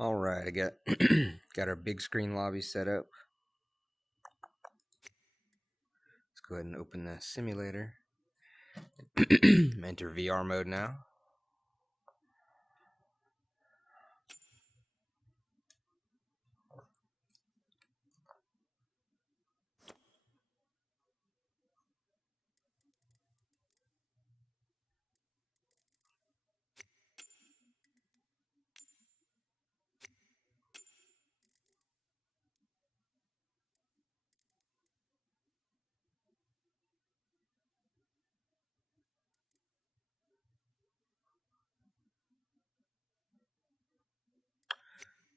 All right, I got got our big screen lobby set up. Let's go ahead and open the simulator. Enter VR mode now.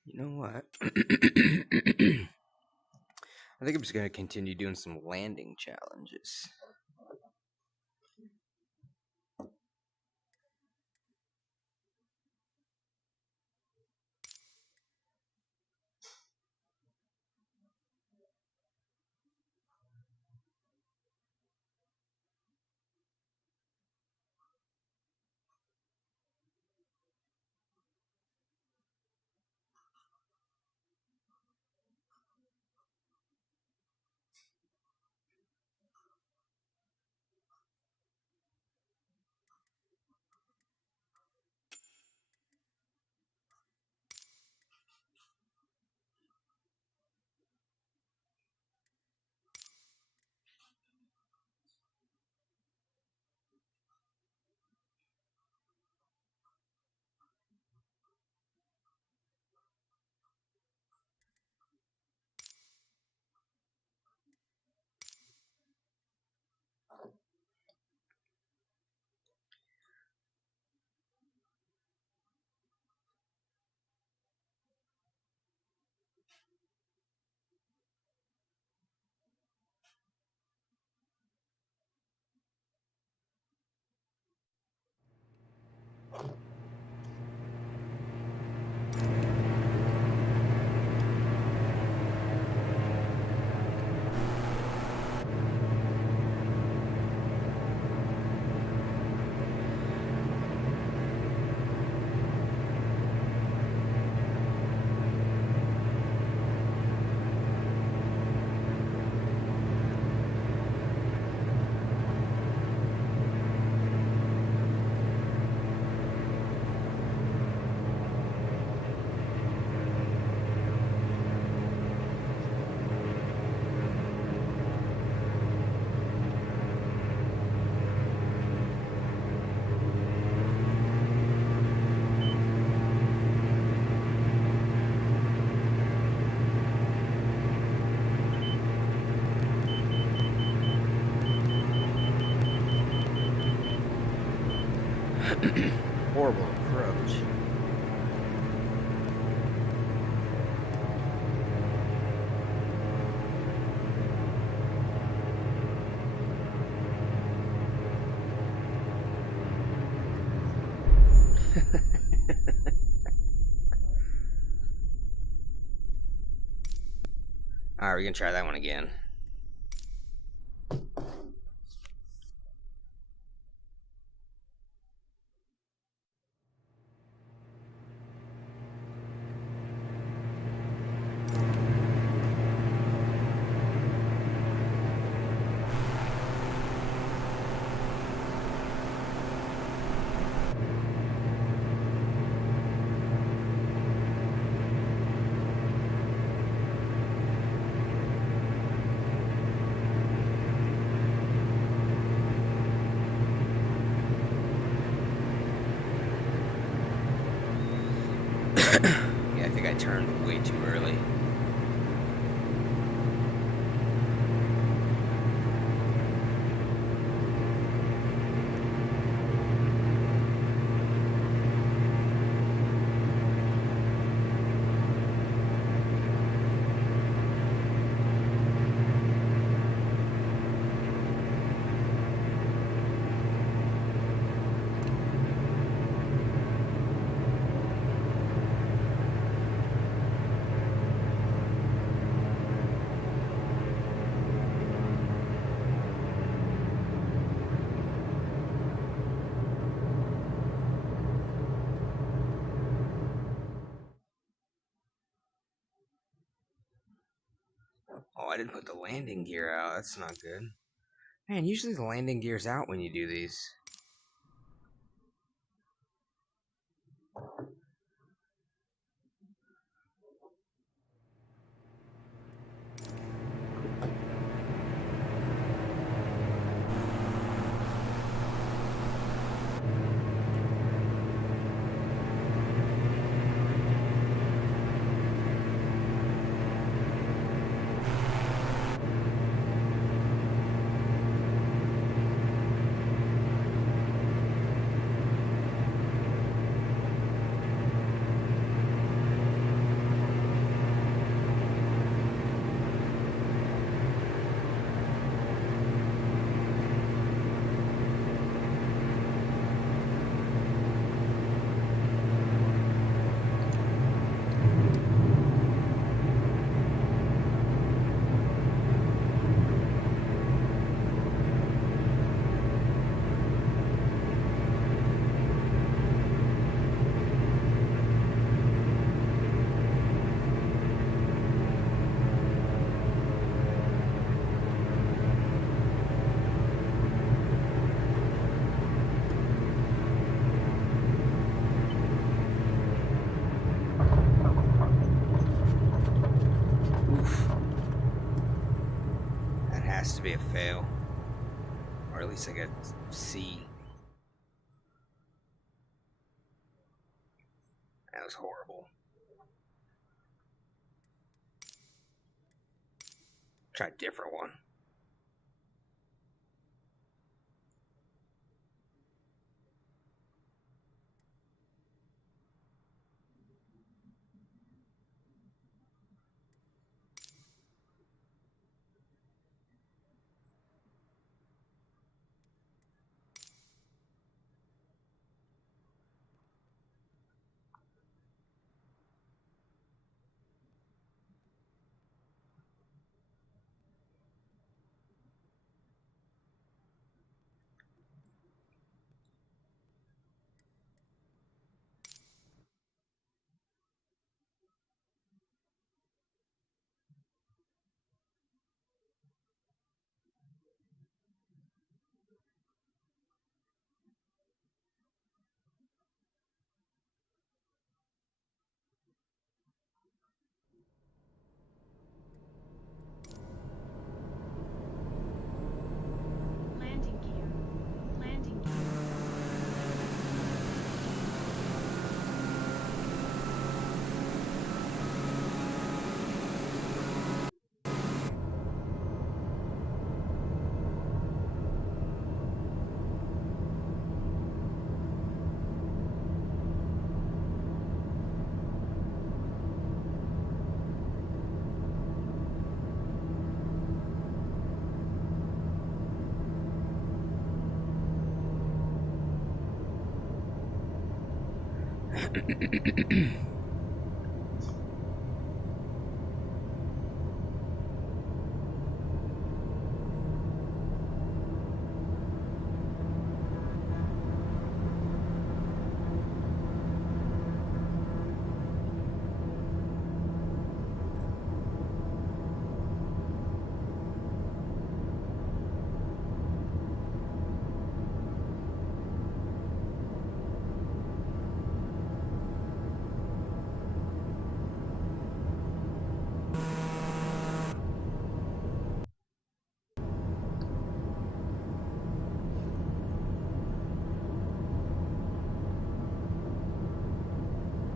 You know what? I think I'm just going to continue doing some landing challenges. Horrible approach. All right, we're gonna try that one again. Yeah, I think I turned way too early. Oh, I didn't put the landing gear out. That's not good. Man, usually the landing gear's out when you do these. Has to be a fail, or at least I got C. That was horrible. Try a different one. Landing gear. Landing gear.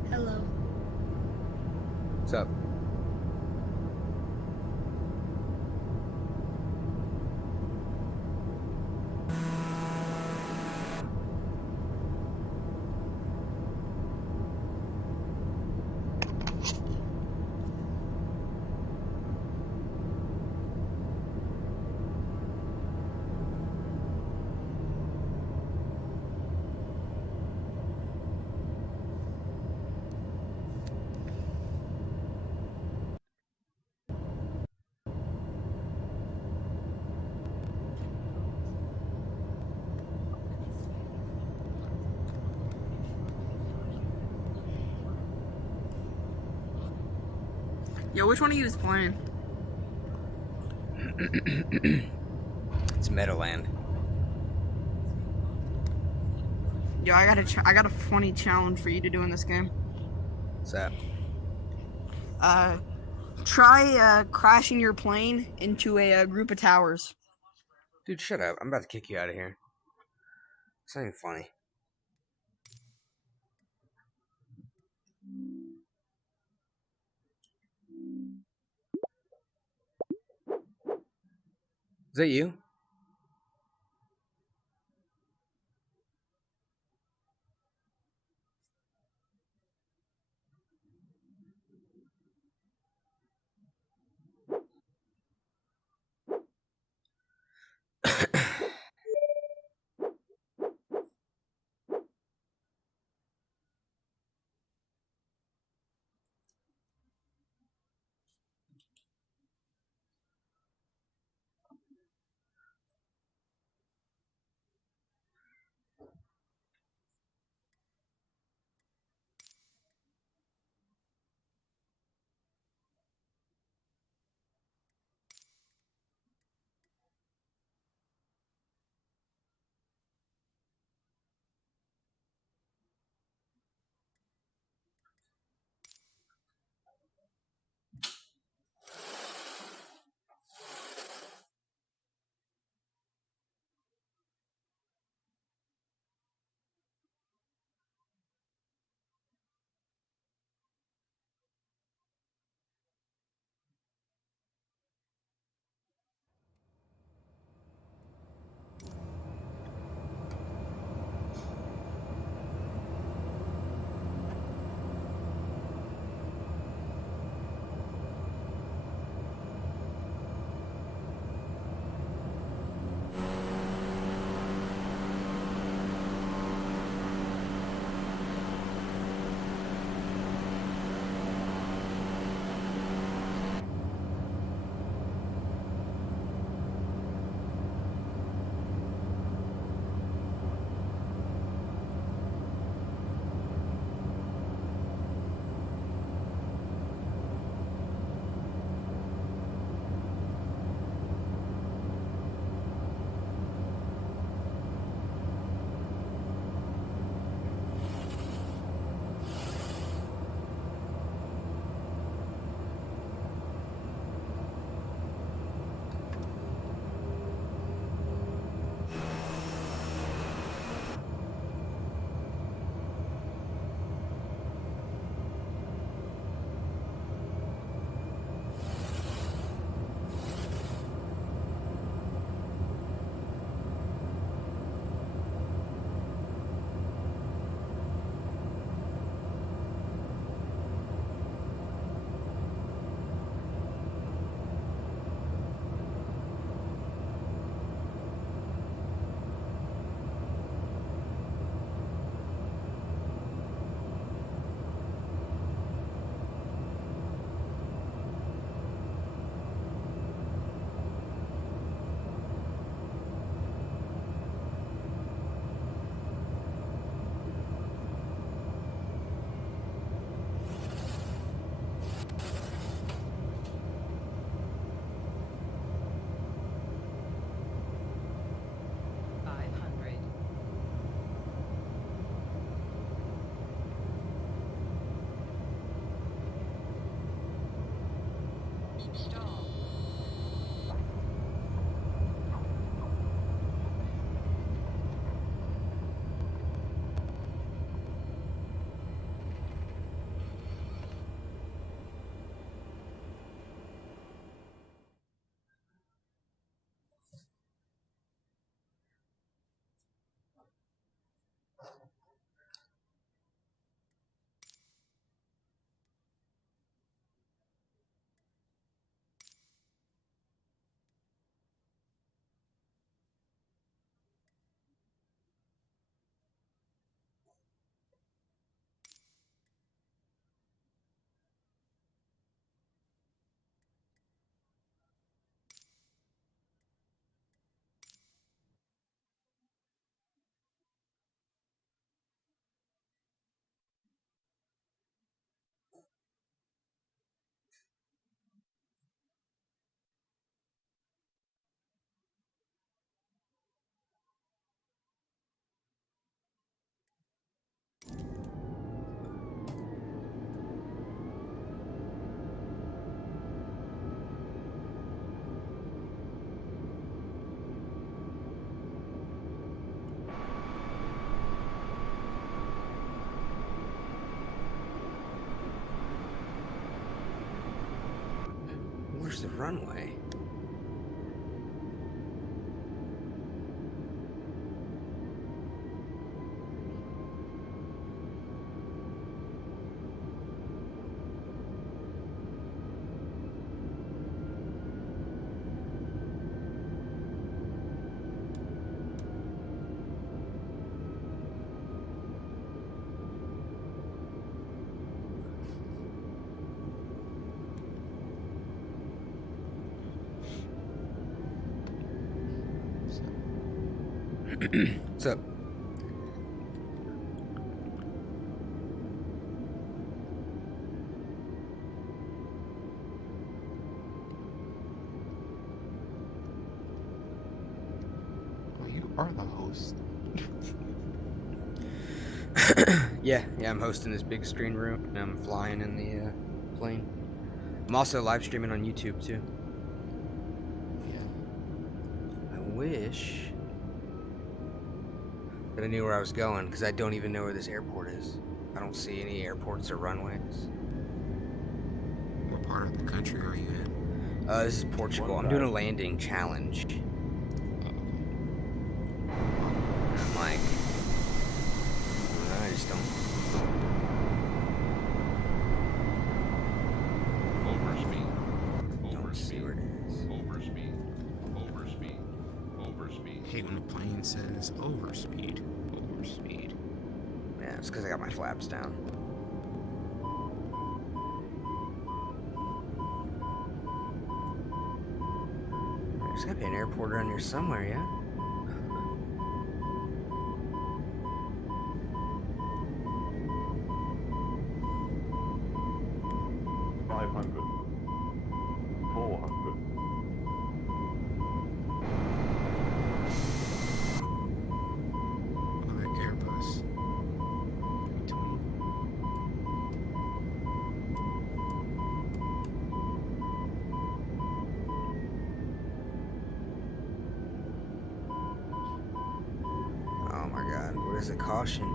Hello. What's up? Yo, which one of you is playing? It's Metaland. Yo, I got a funny challenge for you to do in this game. What's that? Try crashing your plane into a group of towers. Dude, shut up. I'm about to kick you out of here. It's not even funny. Is that you? Where's the runway? What's up? Well, you are the host. Yeah, I'm hosting this big screen room, and I'm flying in the plane. I'm also live streaming on YouTube too. Yeah. I wish that I knew where I was going, because I don't even know where this airport is. I don't see any airports or runways. What part of the country are you in? This is Portugal. I'm doing a landing challenge. I'm like, I just don't. Overspeed. Don't see where it is. Overspeed. Overspeed. Overspeed. Hey, when the plane says overspeed. Overspeed. Yeah, it's because I got my flaps down. There's gotta be an airport around here somewhere, yeah? Oh, that Airbus. Oh my god, what is it? Caution.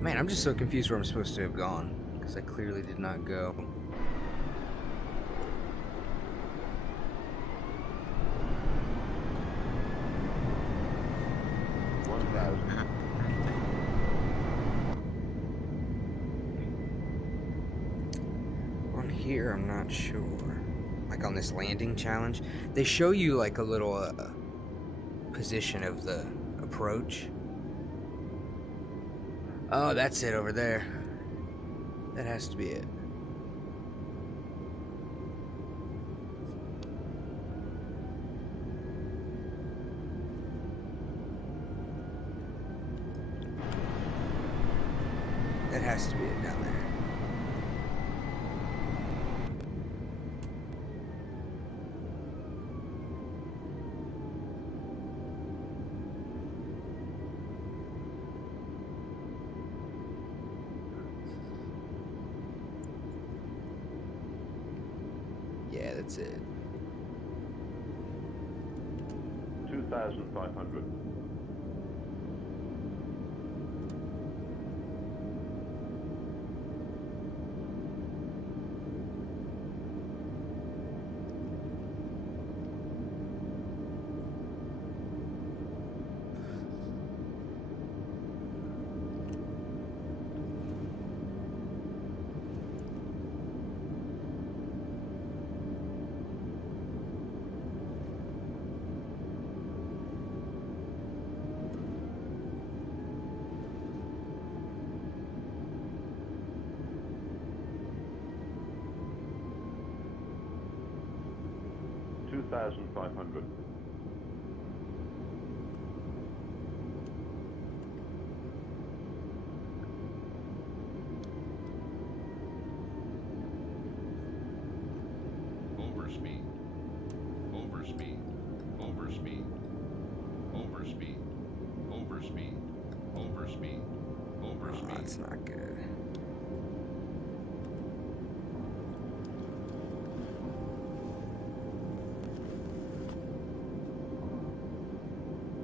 Man, I'm just so confused where I'm supposed to have gone, because I clearly did not go. Map or anything? On here, I'm not sure. Like on this landing challenge, they show you like a little position of the approach. Oh, that's it over there. That has to be it. That has to be it down there. Yeah, that's it. 2,500. $2,500. Overspeed. Overspeed. Overspeed. Overspeed. Overspeed. Overspeed. Oh, Overspeed. that's not good.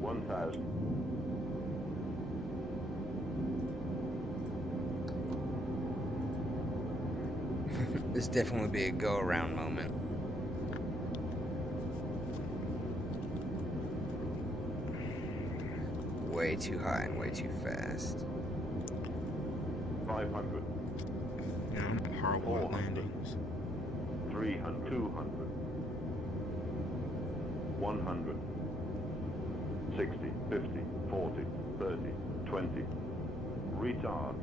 1000. This definitely be a go-around moment. Way too high and way too fast. 500. Yeah, I'm horrible at 400. landings. 300. 200. 100. 60. 50. 40. 30. 20. Retard.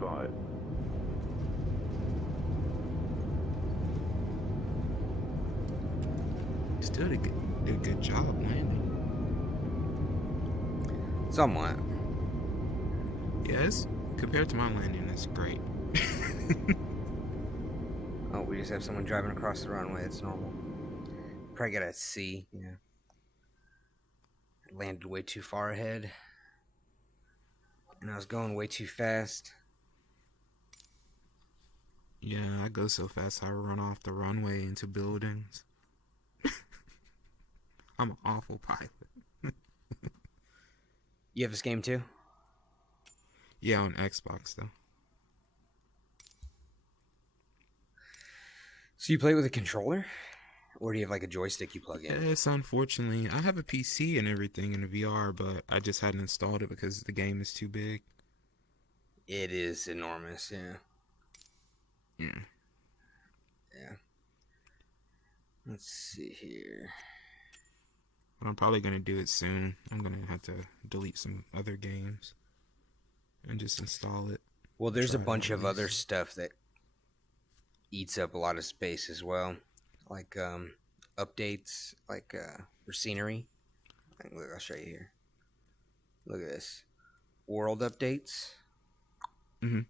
5. Still did a good job landing. Somewhat. Yes, compared to my landing, that's great. Oh, we just have someone driving across the runway. It's normal. Probably got a C. Yeah. I landed way too far ahead. And I was going way too fast. Yeah, I go so fast I run off the runway into buildings. I'm an awful pilot. You have this game too? Yeah, on Xbox though. So you play with a controller? Or do you have like a joystick you plug in? Yes, unfortunately. I have a PC and everything in the VR, but I just hadn't installed it because the game is too big. It is enormous, yeah. Yeah. Yeah. Let's see here. But I'm probably going to do it soon. I'm going to have to delete some other games and just install it. Well, there's a Try it bunch out of at other least. stuff that eats up a lot of space as well. Like updates, like for scenery. Look, I'll show you here. Look at this. World updates. Mm-hmm.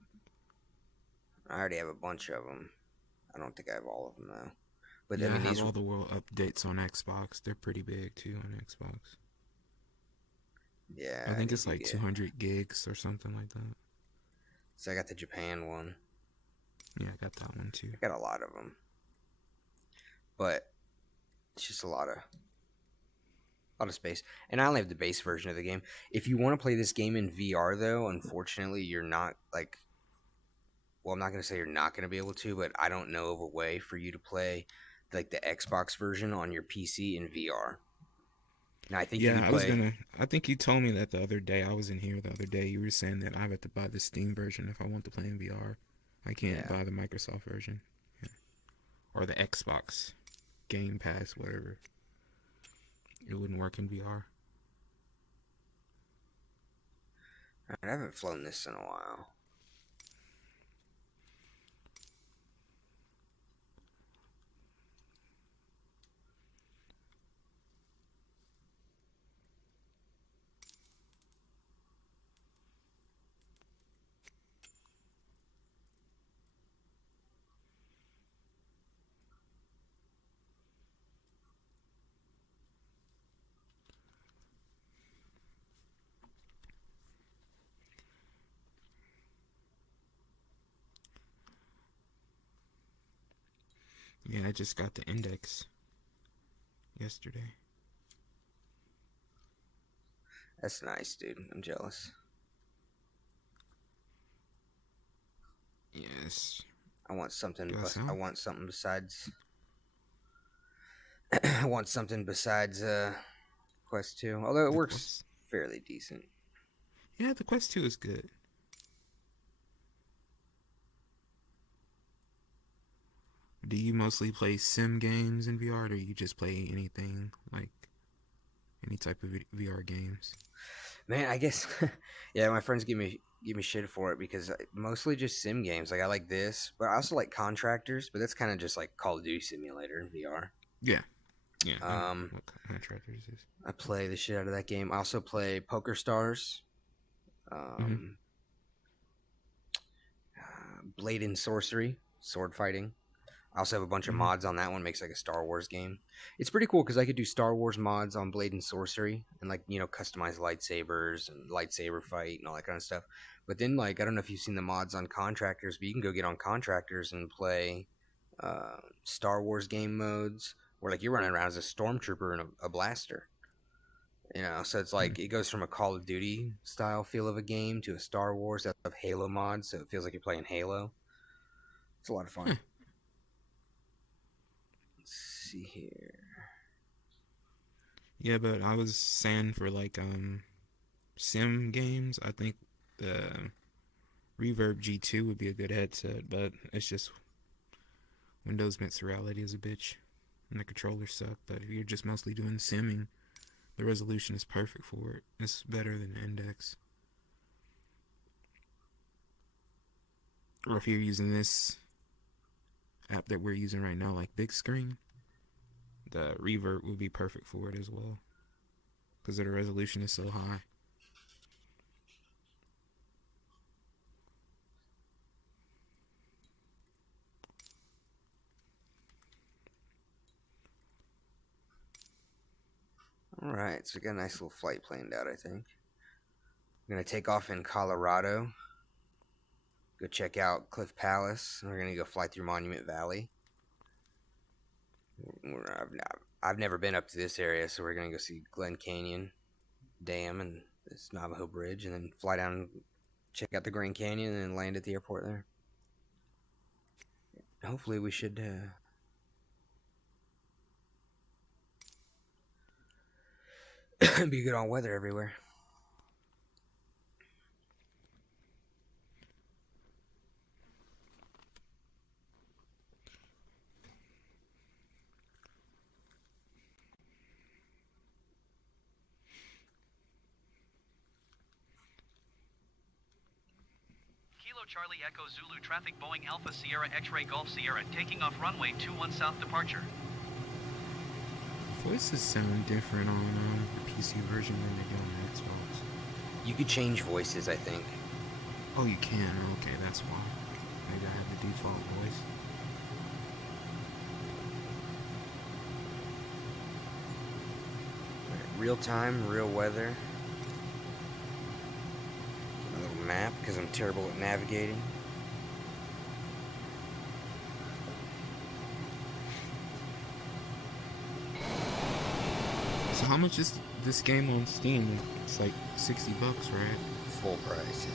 I already have a bunch of them. I don't think I have all of them though. But Yeah, I mean, I have these all the world updates on Xbox. They're pretty big too on Xbox. yeah. I think it's need to like get- 200 gigs or something like that. So I got the Japan one. Yeah, I got that one too. I got a lot of them. But it's just a lot of space. And I only have the base version of the game. If you want to play this game in VR though, unfortunately you're not like, well, I'm not going to say you're not going to be able to, but I don't know of a way for you to play like the Xbox version on your PC in VR. Now I think you Yeah, can I was play. gonna. I think you told me that the other day. I was in here the other day. You were saying that I have to buy the Steam version if I want to play in VR. I can't Yeah. buy the Microsoft version, yeah. Or the Xbox Game Pass, whatever. It wouldn't work in VR. I haven't flown this in a while. Yeah, I just got the index yesterday. That's nice, dude. I'm jealous. Yes. I want something. Do I sound- I want something besides. I want something besides Quest 2. Although it The works Quest- fairly decent. Yeah, the Quest 2 is good. Do you mostly play sim games in VR, or do you just play anything, like any type of VR games? Man, I guess. Yeah, my friends give me shit for it because mostly just sim games. Like I like this, but I also like Contractors. But that's kind of just like Call of Duty Simulator in VR. Yeah. Yeah. I know Um, what Contractors is. I play the shit out of that game. I also play Poker Stars. Blade and Sorcery, sword fighting. I also have a bunch of mods on that one. Makes like a Star Wars game. It's pretty cool because I could do Star Wars mods on Blade and Sorcery and like customize lightsabers and lightsaber fight and all that kind of stuff. But then like I don't know if you've seen the mods on Contractors, but you can go get on Contractors and play Star Wars game modes where like you're running around as a stormtrooper and a blaster. You know, so it's like it goes from a Call of Duty style feel of a game to a Star Wars of Halo mod, so it feels like you're playing Halo. It's a lot of fun. Let's see here. Yeah, but I was saying for like sim games, I think the Reverb G2 would be a good headset, but it's just Windows mixed reality is a bitch, and the controllers suck. But if you're just mostly doing simming, the resolution is perfect for it. It's better than Index. Or if you're using this app that we're using right now, like Bigscreen, the Reverb would be perfect for it as well, because the resolution is so high. Alright, so we got a nice little flight planned out, I think. We're going to take off in Colorado. Go check out Cliff Palace. And we're going to go fly through Monument Valley. I've never been up to this area, so we're going to go see Glen Canyon Dam and this Navajo Bridge, and then fly down, check out the Grand Canyon, and then land at the airport there. Hopefully we should be good on weather everywhere. Kilo Charlie Echo Zulu traffic Boeing Alpha Sierra X-Ray Golf Sierra taking off runway 21 south departure. Voices sound different on the PC version than they do on the Xbox. You could change voices, I think. Oh, you can? Okay, that's why. Maybe I have the default voice. Real time, real weather. A little map, because I'm terrible at navigating. So how much is this game on Steam? It's like $60, right? Full price.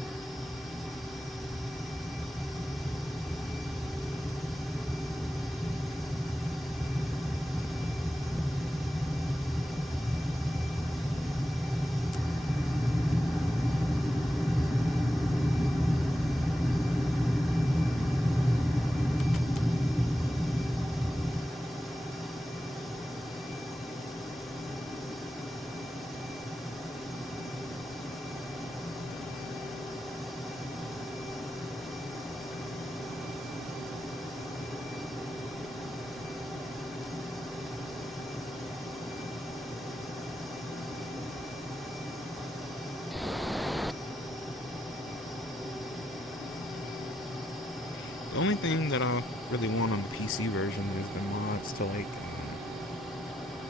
The only thing that I really want on the PC version is the mods to like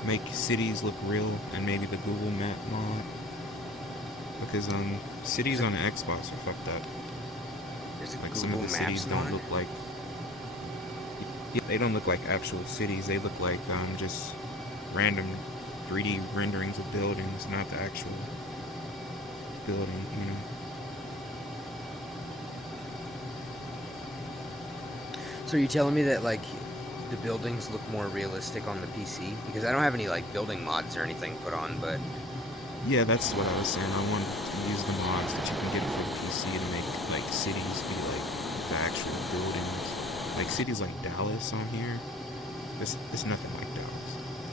make cities look real, and maybe the Google Map mod, because cities on the Xbox are fucked up. There's a Like Google some of the cities Maps don't mod? look like, yeah, they don't look like actual cities. They look like just random 3D renderings of buildings, not the actual building, you know. So are you telling me that like the buildings look more realistic on the PC? Because I don't have any like building mods or anything put on, but Yeah, that's what I was saying. I wanted to use the mods that you can get for the PC to make like cities be like the actual buildings. Like cities like Dallas on here, it's nothing like Dallas.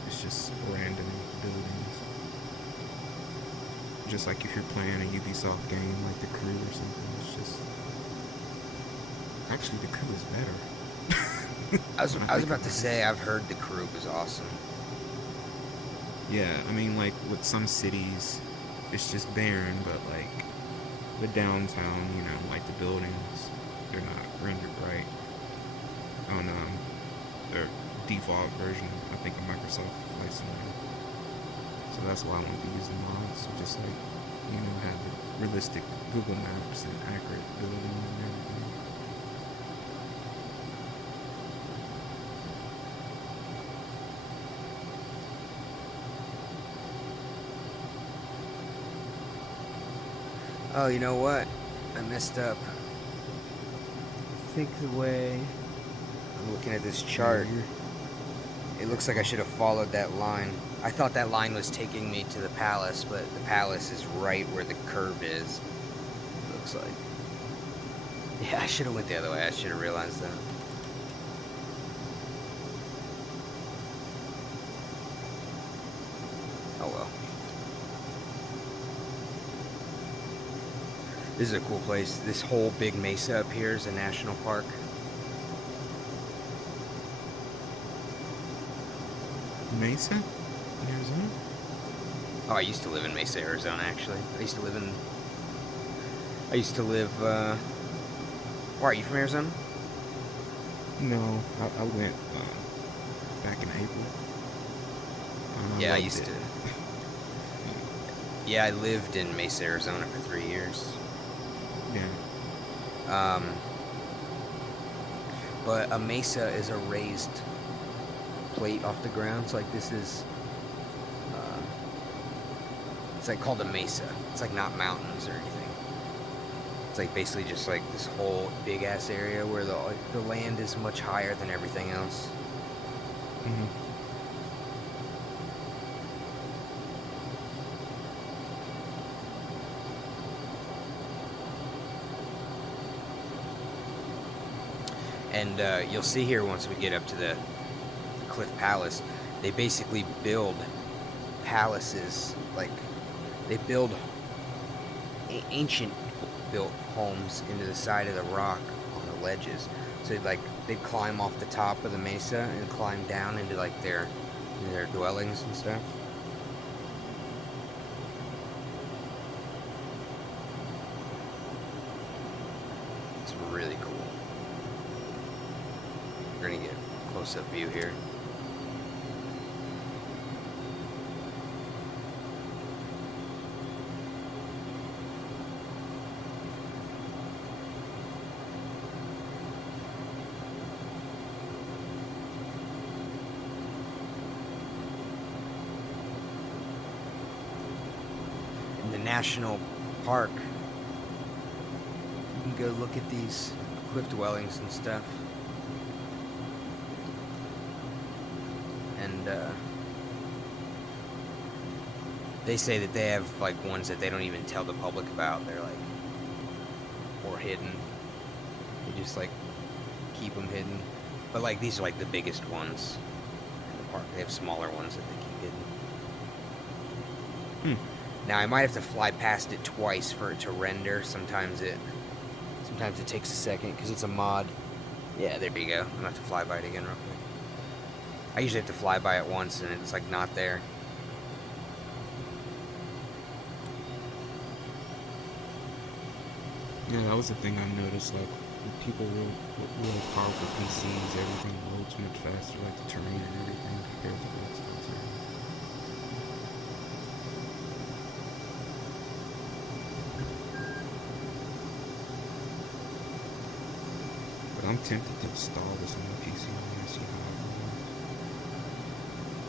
It's just random buildings. Just like if you're playing a Ubisoft game like The Crew or something, it's just... Actually, The Crew is better. I was about to say I've heard The Crew was awesome. Yeah, I mean, like, with some cities, it's just barren, but, like, the downtown, you know, like, the buildings, they're not rendered right on, their default version, I think, of Microsoft Flight Simulator. So that's why I want to use the mods, so just, like, you know, have realistic Google Maps and accurate buildings and everything. Oh, you know what? I messed up. I think the way I'm looking at this chart, it looks like I should have followed that line. I thought that line was taking me to the palace, but the palace is right where the curve is. Looks like. Yeah, I should have went the other way. I should have realized that. Oh well. This is a cool place. This whole big mesa up here is a national park. Mesa? Arizona? Oh, I used to live in Mesa, Arizona, actually. I used to live, where are you, from Arizona? No, I went back in April. Yeah, I loved used it. to. Yeah, I lived in Mesa, Arizona for 3 years. Yeah. But a mesa is a raised plate off the ground. So like this is, it's like called a mesa. It's like not mountains or anything. It's like basically just like this whole big ass area where the land is much higher than everything else. Mm-hmm. And you'll see here once we get up to the Cliff Palace, they basically build palaces, like they build ancient built homes into the side of the rock on the ledges. So they'd climb off the top of the mesa and climb down into like their dwellings and stuff. It's really cool. We're gonna get a close-up view here. In the national park, you can go look at these cliff dwellings and stuff. And they say that they have like ones that they don't even tell the public about. They're like more hidden. They just like keep them hidden. But like these are like the biggest ones in the park. They have smaller ones that they keep hidden. Now I might have to fly past it twice for it to render. Sometimes it takes a second because it's a mod. Yeah, there you go. I'm gonna have to fly by it again real quick. I usually have to fly by it once and it's like not there. Yeah, that was the thing I noticed. Like, with people with really powerful PCs, everything loads much faster. Like the terrain and everything compared to the Xbox. But I'm tempted to install this on my PC and see how it runs.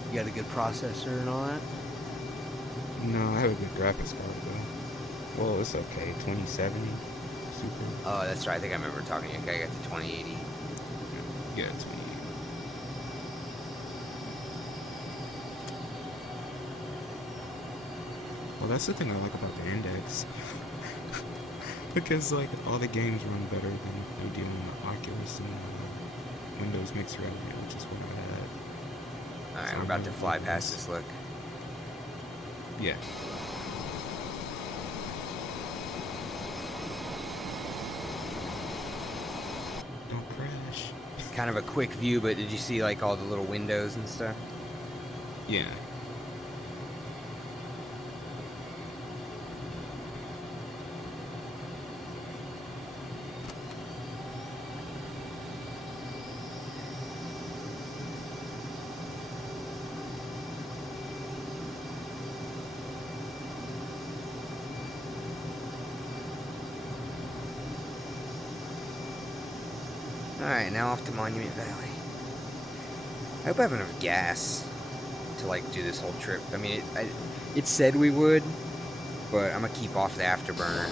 You got a good processor and all that? No, I have a good graphics card though. Well, it's okay. 2070 Super. Oh, that's right. I think I remember talking to you. Okay, I got the 2080. Yeah, 2080. Well, that's the thing I like about the Index. Because, like, all the games run better than they do on the Oculus and Windows Mixer out here, which is what I had. Alright, So we're I'm about to gonna fly do past this. this, look. Yeah. Don't crash. Kind of a quick view, but did you see, like, all the little windows and stuff? Yeah. Alright, now off to Monument Valley. I hope I have enough gas to, like, do this whole trip. I mean, it said we would, but I'm gonna keep off the afterburner.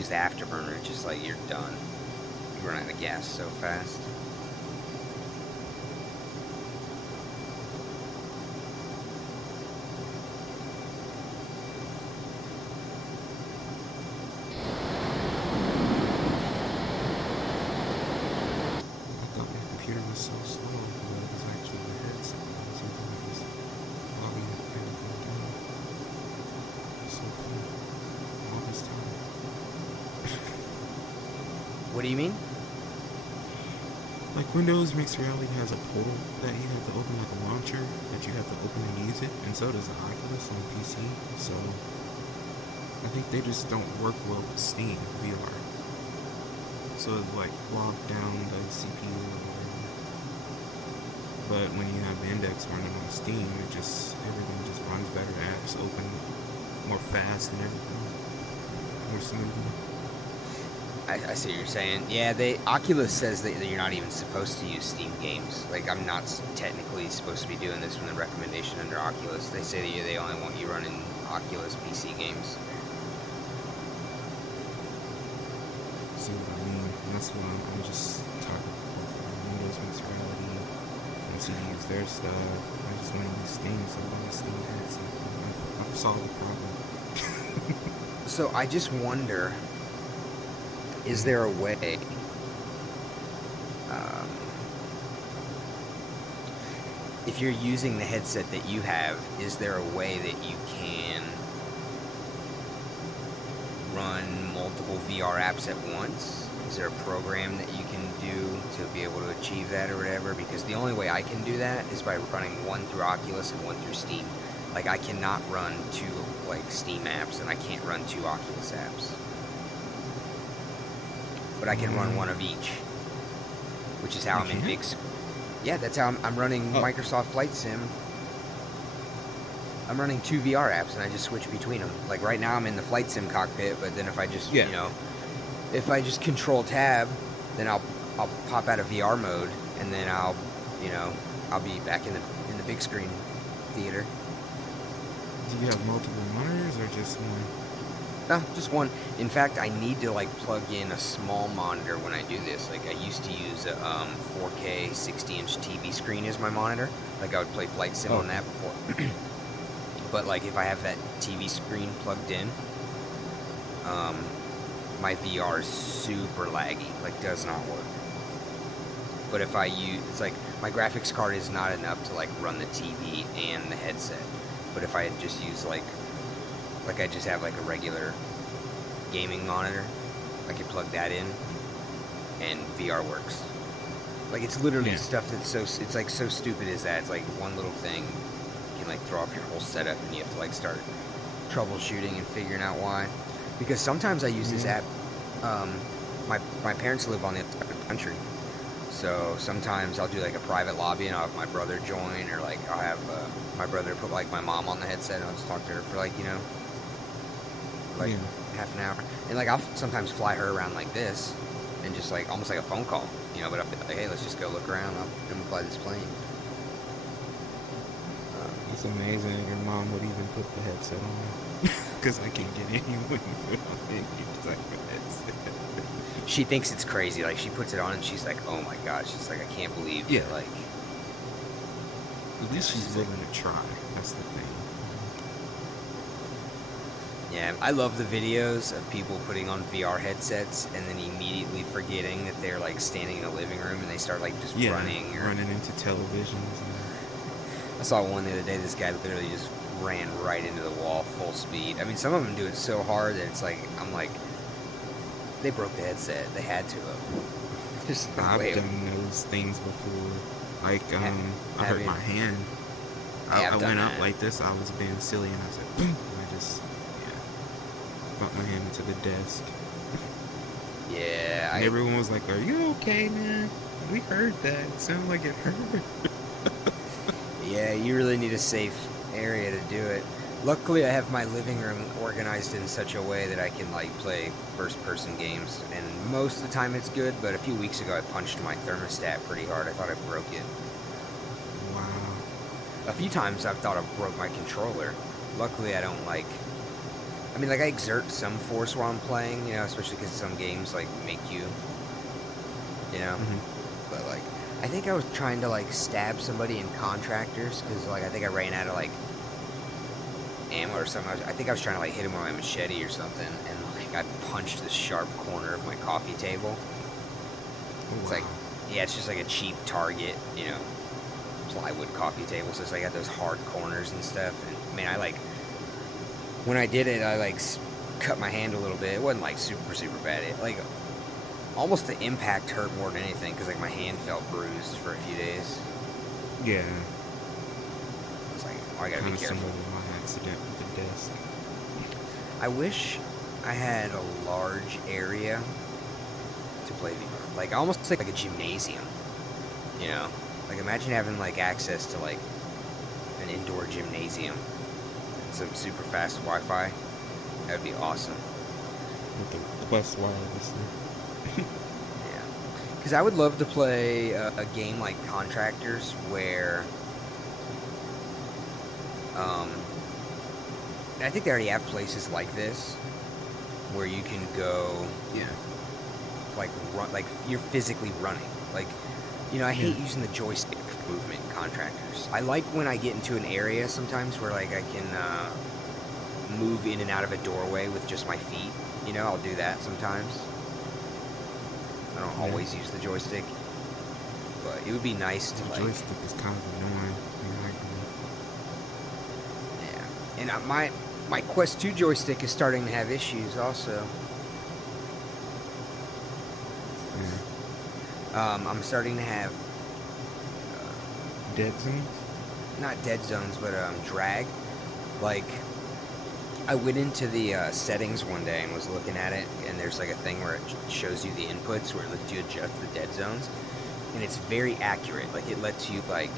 use the afterburner, it's just like you're done. You run out of gas so fast. I thought my computer was so slow, but it was actually the headset that was using that was logging everything down. So cool. All this time. What do you mean? Like Windows Mixed Reality has a portal that you have to open, like a launcher that you have to open and use it, and so does the Oculus on PC. So I think they just don't work well with Steam VR. So it like locked down the CPU or whatever. But when you have the index running on Steam, everything just runs better. Apps open more fast and everything, more smoothly. I see what you're saying. Yeah, Oculus says that you're not even supposed to use Steam games. Like, I'm not technically supposed to be doing this from the recommendation under Oculus. They say that they only want you running Oculus PC games. See what I mean? And that's what I'm just talking about. Windows Mixed Reality. Once you use their stuff, I just want to use Steam, so I buy Steam headset. I've solved the problem. So I just wonder, is there a way if you're using the headset that you have, is there a way that you can run multiple VR apps at once? Is there a program that you can do to be able to achieve that or whatever? Because the only way I can do that is by running one through Oculus and one through Steam. Like, I cannot run two like Steam apps and I can't run two Oculus apps. But I can run one of each, which is how I'm in Bigscreen. Yeah, that's how I'm running Microsoft Flight Sim. I'm running two VR apps and I just switch between them. Like right now I'm in the Flight Sim cockpit, but then if I just, you know, if I just control tab, then I'll pop out of VR mode and then I'll be back in the big screen theater. Do you have multiple monitors or just one? No, just one. In fact, I need to like plug in a small monitor when I do this. Like I used to use a 4K 60-inch TV screen as my monitor. Like I would play Flight Sim on that before. But like if I have that TV screen plugged in, my VR is super laggy. Like does not work. But if I use, it's like my graphics card is not enough to like run the TV and the headset. But if I just use like I just have like a regular gaming monitor, I can plug that in and VR works. Like it's literally stuff that's it's like so stupid as that. It's like one little thing can like throw off your whole setup and you have to like start troubleshooting and figuring out why. Because sometimes I use this app, my parents live on the other side of the country. So sometimes I'll do like a private lobby and I'll have my brother join, or like I'll have my brother put like my mom on the headset and I'll just talk to her for like, half an hour. And like I'll sometimes fly her around like this and just like almost like a phone call, but I'll be like, hey, let's just go look around. I'm gonna fly this plane. It's amazing that your mom would even put the headset on. Because I can't get anyone to put on any type of headset. She thinks it's crazy. Like she puts it on and she's like, oh my god. She's like, I can't believe that, like. At least she's willing to try. That's the thing. Yeah, I love the videos of people putting on VR headsets and then immediately forgetting that they're like standing in a living room and they start like just running into televisions. I saw one the other day. This guy literally just ran right into the wall full speed. I mean, some of them do it so hard that it's like, I'm like, they broke the headset. They had to have. I've done those things before. Like, I hurt my hand. I went up like this. I was being silly and I said, boom. And I just, bumped my hand into the desk. Yeah. And everyone was like, are you okay, man? We heard that. It sounded like it hurt. Yeah, you really need a safe area to do it. Luckily, I have my living room organized in such a way that I can like play first-person games, and most of the time it's good. But a few weeks ago, I punched my thermostat pretty hard. I thought I broke it. Wow. A few times I've thought I broke my controller. Luckily, I don't like. I mean, like, I exert some force while I'm playing, you know, especially because some games, like, make you, you know? But, like, I think I was trying to, like, stab somebody in contractors, because, like, I think I ran out of, like, ammo or something. I think I was trying to, like, hit him with my machete or something, and, like, I punched the sharp corner of my coffee table. It's like, yeah, it's just, like, a cheap Target, you know, plywood coffee table, so it's, like, got those hard corners and stuff, and, man, I, like, when I did it, I, like, cut my hand a little bit. It wasn't, like, super, super bad. It, like, almost the impact hurt more than anything, because, like, my hand felt bruised for a few days. Yeah. It's like, oh, I gotta be careful. Similar to my accident with the desk. I wish I had a large area to play VR. Like, almost like a gymnasium, you know? Like, imagine having, like, access to, like, an indoor gymnasium. Some super fast Wi-Fi. That would be awesome. With the Quest wireless. Yeah, because I would love to play a game like Contractors, where I think they already have places like this where you can go, like run, like you're physically running. Like, you know, I hate using the joystick movement in Contractors. I like when I get into an area sometimes where, like, I can move in and out of a doorway with just my feet. You know, I'll do that sometimes. I don't always use the joystick, but it would be nice to, the like... joystick is kind of annoying. Yeah. And my Quest 2 joystick is starting to have issues also. I'm starting to have... dead zones? Not dead zones, but drag. Like, I went into the settings one day and was looking at it, and there's like a thing where it shows you the inputs, where it lets you adjust the dead zones, and it's very accurate. Like, it lets you, like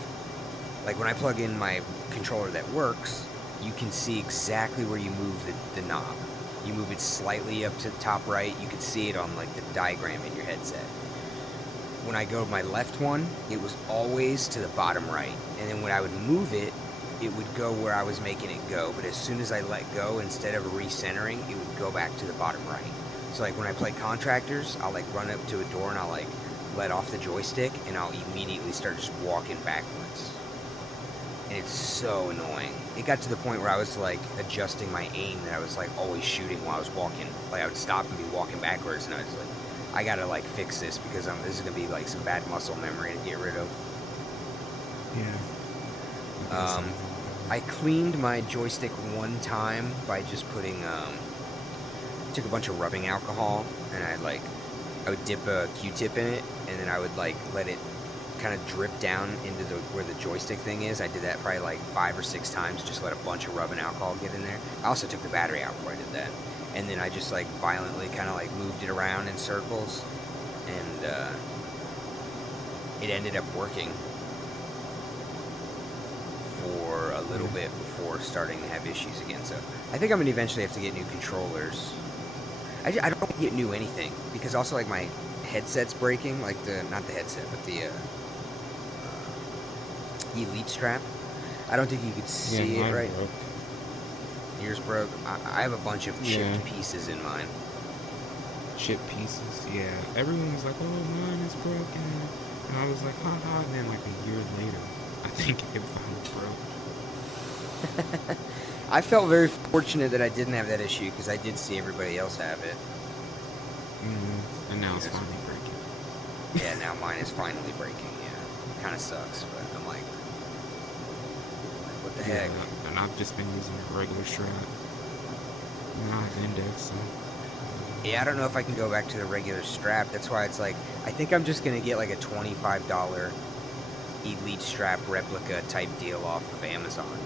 when I plug in my controller that works, you can see exactly where you move the knob. You move it slightly up to the top right, you can see it on, like, the diagram in your headset. When I go to my left one, it was always to the bottom right. And then when I would move it, it would go where I was making it go. But as soon as I let go, instead of recentering, it would go back to the bottom right. So, like, when I play Contractors, I'll, like, run up to a door and I'll, like, let off the joystick, and I'll immediately start just walking backwards. And it's so annoying. It got to the point where I was, like, adjusting my aim, that I was, like, always shooting while I was walking. Like, I would stop and be walking backwards, and I was like, I gotta, like, fix this, because this is gonna be, like, some bad muscle memory to get rid of. Yeah. I cleaned my joystick one time by just putting, took a bunch of rubbing alcohol, and I would dip a Q-tip in it, and then I would, like, let it kind of drip down into where the joystick thing is. I did that probably, like, 5 or 6 times, just let a bunch of rubbing alcohol get in there. I also took the battery out before I did that. And then I just, like, violently kind of, like, moved it around in circles, and it ended up working for a little bit before starting to have issues again. So I think I'm gonna eventually have to get new controllers. I don't want to get new anything, because also, like, my headset's breaking, like not the headset, but the Elite strap. I don't think you could see it right. Broke. Yours broke. I have a bunch of chipped pieces in mine. Chipped pieces, yeah. Everyone was like, "Oh, mine is broken," and I was like, "Haha!" And then, like, a year later, I think it finally broke. I felt very fortunate that I didn't have that issue, because I did see everybody else have it. And now it's finally breaking. Yeah, now mine is finally breaking. Yeah, kind of sucks, but I'm like, what the heck? And I've just been using a regular strap, not index. So. Yeah, I don't know if I can go back to the regular strap. That's why it's like, I think I'm just gonna get, like, a $25 Elite strap replica type deal off of Amazon,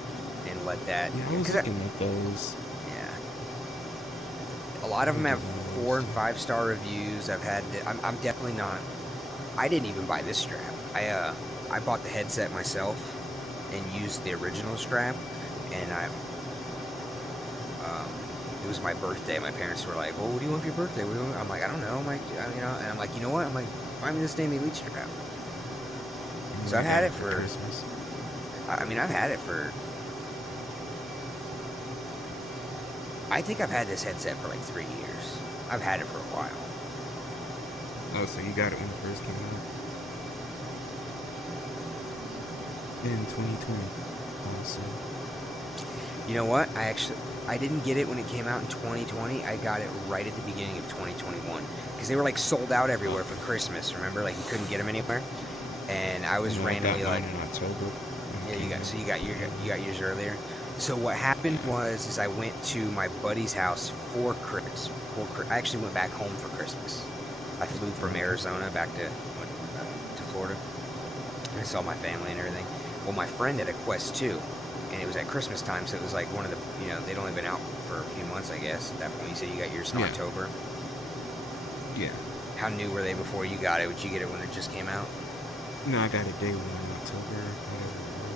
and let that. Yeah, I was looking at those. Yeah. A lot of them have 4 and 5 star reviews. I'm definitely not. I didn't even buy this strap. I bought the headset myself and used the original strap, and it was my birthday. My parents were like, "Well, what do you want for your birthday?" I'm like, "I don't know." I'm like, you know, and I'm like, "You know what?" I'm like, "Buy me this damn Elite strap." So I've had it for Christmas. I mean, I've had it for. I think I've had this headset for like 3 years. I've had it for a while. Oh, so you got it when it first came out? In 2020. Awesome. You know what? I didn't get it when it came out in 2020. I got it right at the beginning of 2021 because they were like sold out everywhere for Christmas. Remember, like you couldn't get them anywhere, and I was randomly like, in October. yeah, you got yours earlier. So what happened was I went to my buddy's house for Christmas. I actually went back home for Christmas. I flew from Arizona back to Florida. I saw my family and everything. Well, my friend had a Quest 2, and it was at Christmas time, so it was like one of the, they'd only been out for a few months, I guess. At that point, you said you got yours in October. Yeah. How new were they before you got it? Would you get it when it just came out? No, I got it day one in October.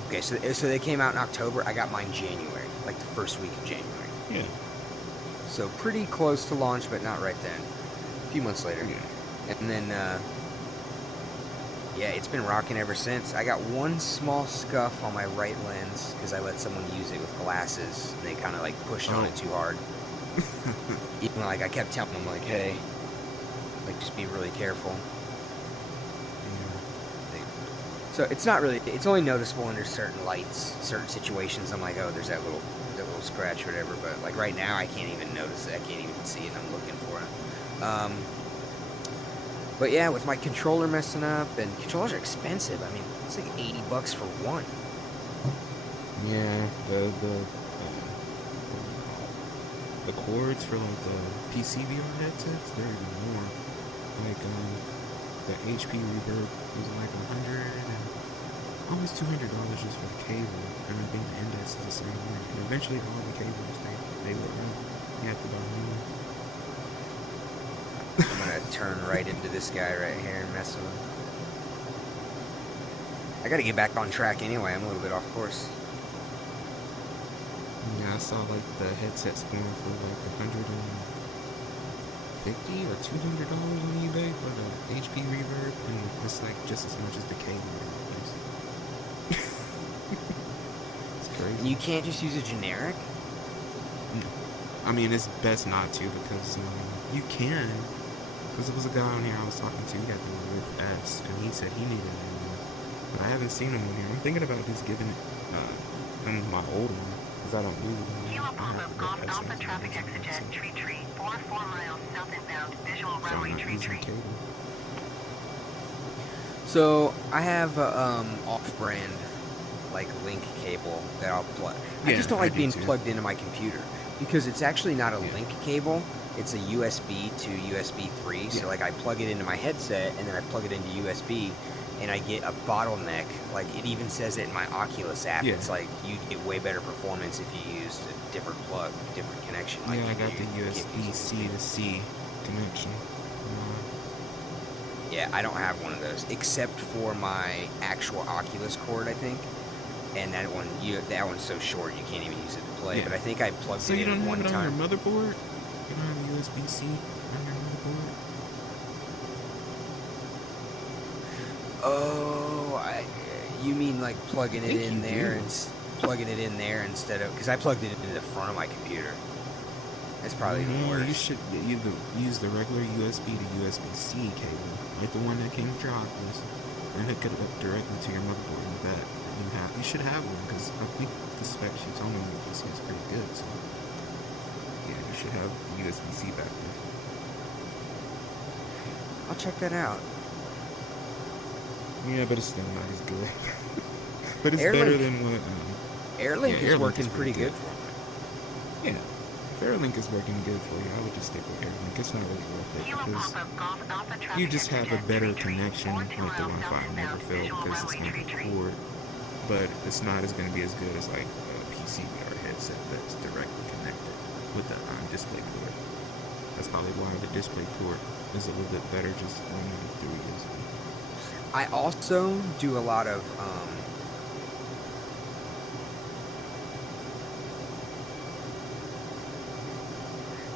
Okay, so they came out in October. I got mine January, like the first week of January. Yeah. So pretty close to launch, but not right then. A few months later. Yeah. And then, yeah, it's been rocking ever since. I got one small scuff on my right lens because I let someone use it with glasses. And they kind of like pushed on it too hard. Even like I kept telling them like, hey, like just be really careful. So it's not really, it's only noticeable under certain lights, certain situations. I'm like, oh, there's that little scratch or whatever. But like right now, I can't even notice it. I can't even see it. I'm looking for it. But yeah, with my controller messing up, and controllers are expensive. I mean, it's like $80 for one. Yeah, the cords for like the PC VR headsets, they're even more. Like the HP Reverb was like $100 and almost $200 just for the cable, and I think the index is the same way. And eventually, all the cables they will run. You have to buy new one. I'm gonna turn right into this guy right here and mess with him. I gotta get back on track anyway. I'm a little bit off course. Yeah, I saw like the headsets going for like $150 or $200 on eBay for the HP Reverb, and it's like just as much as the cable. It's crazy. And you can't just use a generic? No. I mean, it's best not to because you can. Because there was a guy on here I was talking to, he had the Rift S, and he said he needed a new one. But I haven't seen him on here. I'm thinking about just giving it my old one, because I don't use it anymore. Kilo pop-up golf alpha traffic exit tree 4 miles south inbound visual So I'm runway not using tree. cable. So I have a off-brand like link cable that I'll plug. I just don't like being plugged into my computer because it's actually not a link cable. It's a USB to USB 3. So like I plug it into my headset and then I plug it into USB and I get a bottleneck. Like it even says it in my Oculus app. Yeah. It's like you get way better performance if you used a different plug, different connection. Like Yeah, I you got do. the USB-C to C connection. Yeah, I don't have one of those except for my actual Oculus cord, I think. And that one's so short you can't even use it to play. Yeah. But I think I plugged So it you don't in have one it on time. your motherboard? You don't have a USB-C on your motherboard? Oh, you mean like plugging it in there and plugging it in there instead of because I plugged it into the front of my computer. That's probably even worse. You should either use the regular USB to USB-C cable, like the one that came with your Oculus, and hook it up directly to your motherboard with that. You should have one because I think the specs you told me is pretty good. So yeah, you should have USB-C back there. I'll check that out. Yeah, but it's still not as good. But it's Airlink. better than what. Airlink is Airlink working is pretty pretty good for me. Yeah, if Airlink is working good for you, I would just stick with Airlink. It's not really worth it Kilo because pop-up golf alpha traffic you just have a exit better tree connection with the Wi-Fi will never fail because it's going to be cord, but it's not as going to be as good as like a PC VR headset that's directly connected with the display port. That's probably why the display port is a little bit better just running through USB. I also do a lot of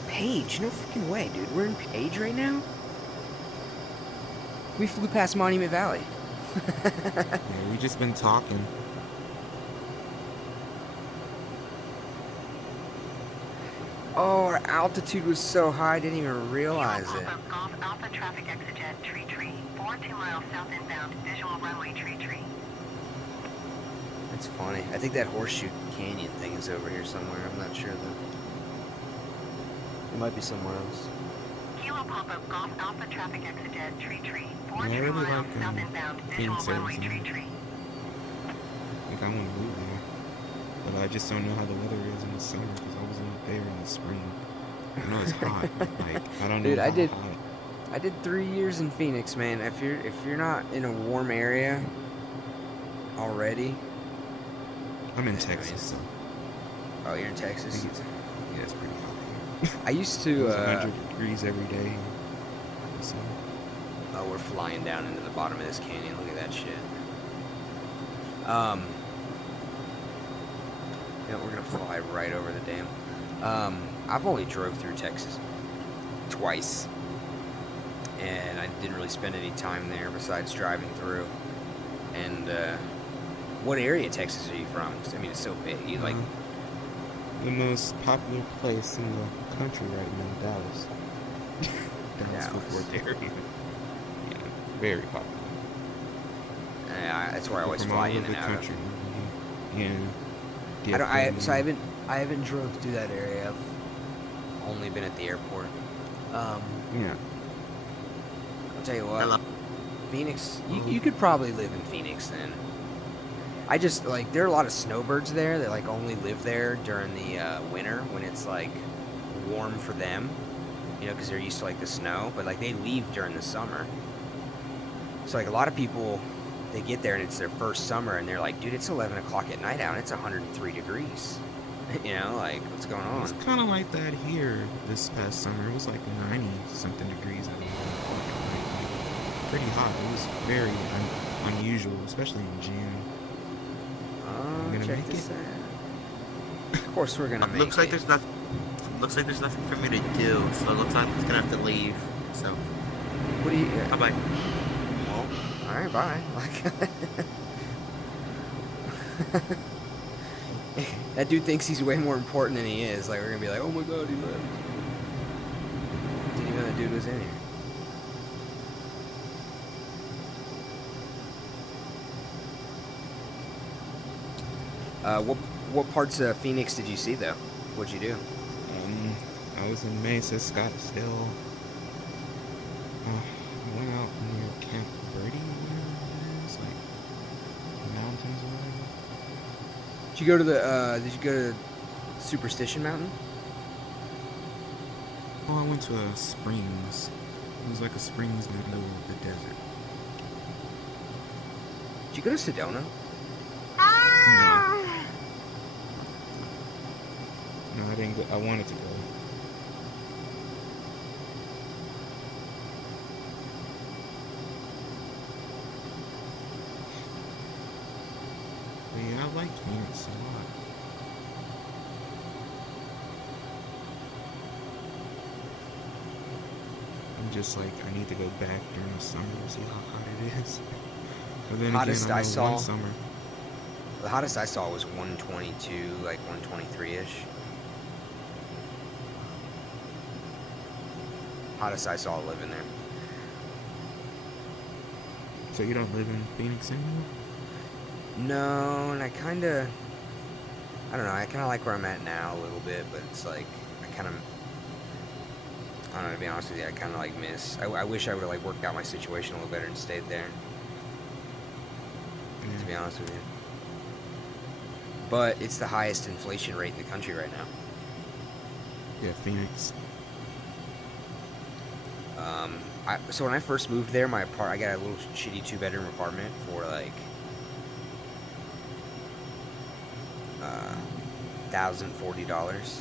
Page. No freaking way, dude. We're in Page right now. We flew past Monument Valley. Yeah, we just been talking. Oh, our altitude was so high, I didn't even realize it. Pop-up Golf Alpha traffic exit tree tree. 42 miles south inbound. Visual runway tree tree. That's funny. I think that horseshoe canyon thing is over here somewhere. I'm not sure though. It might be somewhere else. Kilo pop-up Golf Alpha traffic exit tree tree. I 42 really miles like south inbound. Visual Phoenix, runway Arizona. tree tree. Like I want to move there, but I just don't know how the weather is in the summer because I wasn't there in the spring. I know it's hot. Like I don't know. Dude, how I did- hot. I did 3 years in Phoenix, man. If you're not in a warm area already, I'm in Yeah, Texas, so oh, you're in I Texas. think it's pretty hot. I used It to. was 100 degrees every day. So Oh, we're flying down into the bottom of this canyon. Look at that shit. Yeah, we're gonna fly right over the dam. I've only drove through Texas twice, and I didn't really spend any time there besides driving through. And what area of Texas are you from? 'Cause, I mean, it's so big. You like? the most popular place in the country right now, Dallas. Dallas Fort Worth area. Yeah, very popular. That's where I always From fly all in over and the out of. country. Yeah. I don't. I DFW. haven't drove through that area. I've only been at the airport. Yeah. I'll tell you what. Hello. Phoenix. You could probably live in Phoenix then. I just like there are a lot of snowbirds there that like only live there during the winter when it's like warm for them, you know, because they're used to like the snow. But like they leave during the summer. So like a lot of people, they get there and it's their first summer and they're like, dude, it's 11 o'clock at night out and it's 103 degrees. You know, like what's going on? It's kind of like that here this past summer. It was like 90 something degrees out. Pretty hot. It was very unusual, especially in June. Oh, gonna check make this it? out. Of course we're gonna make Looks like it. there's nothing. Looks like there's nothing for me to do, so it looks like I'm just gonna have to leave. So, What do you? bye bye. Well, all right, bye. Like, that dude thinks he's way more important than he is. Like, we're gonna be like, oh my god, he left. Didn't even know that dude was in here. What parts of Phoenix did you see though? What'd you do? I was in Mesa, Scottsdale. I went out near Camp Verde, where it is, like the mountains or whatever. Did you go to the? Did you go to Superstition Mountain? Oh, I went to a springs. It was like a springs in the middle of the desert. Did you go to Sedona? No, I didn't go. I wanted to go. But yeah, I like Phoenix a lot. I'm just like, I need to go back during the summer to see how hot it is. But then Hottest again, I I know saw- one summer. The hottest I saw was 122, like 123-ish. Hottest I saw living there. So you don't live in Phoenix anymore? No, and I don't know, I kind of like where I'm at now a little bit, but it's like, I don't know, to be honest with you, I kind of like miss, I wish I would have like worked out my situation a little better and stayed there, to be honest with you. But it's the highest inflation rate in the country right now. Yeah, Phoenix. So when I first moved there, I got a little shitty 2-bedroom apartment for like $1,040,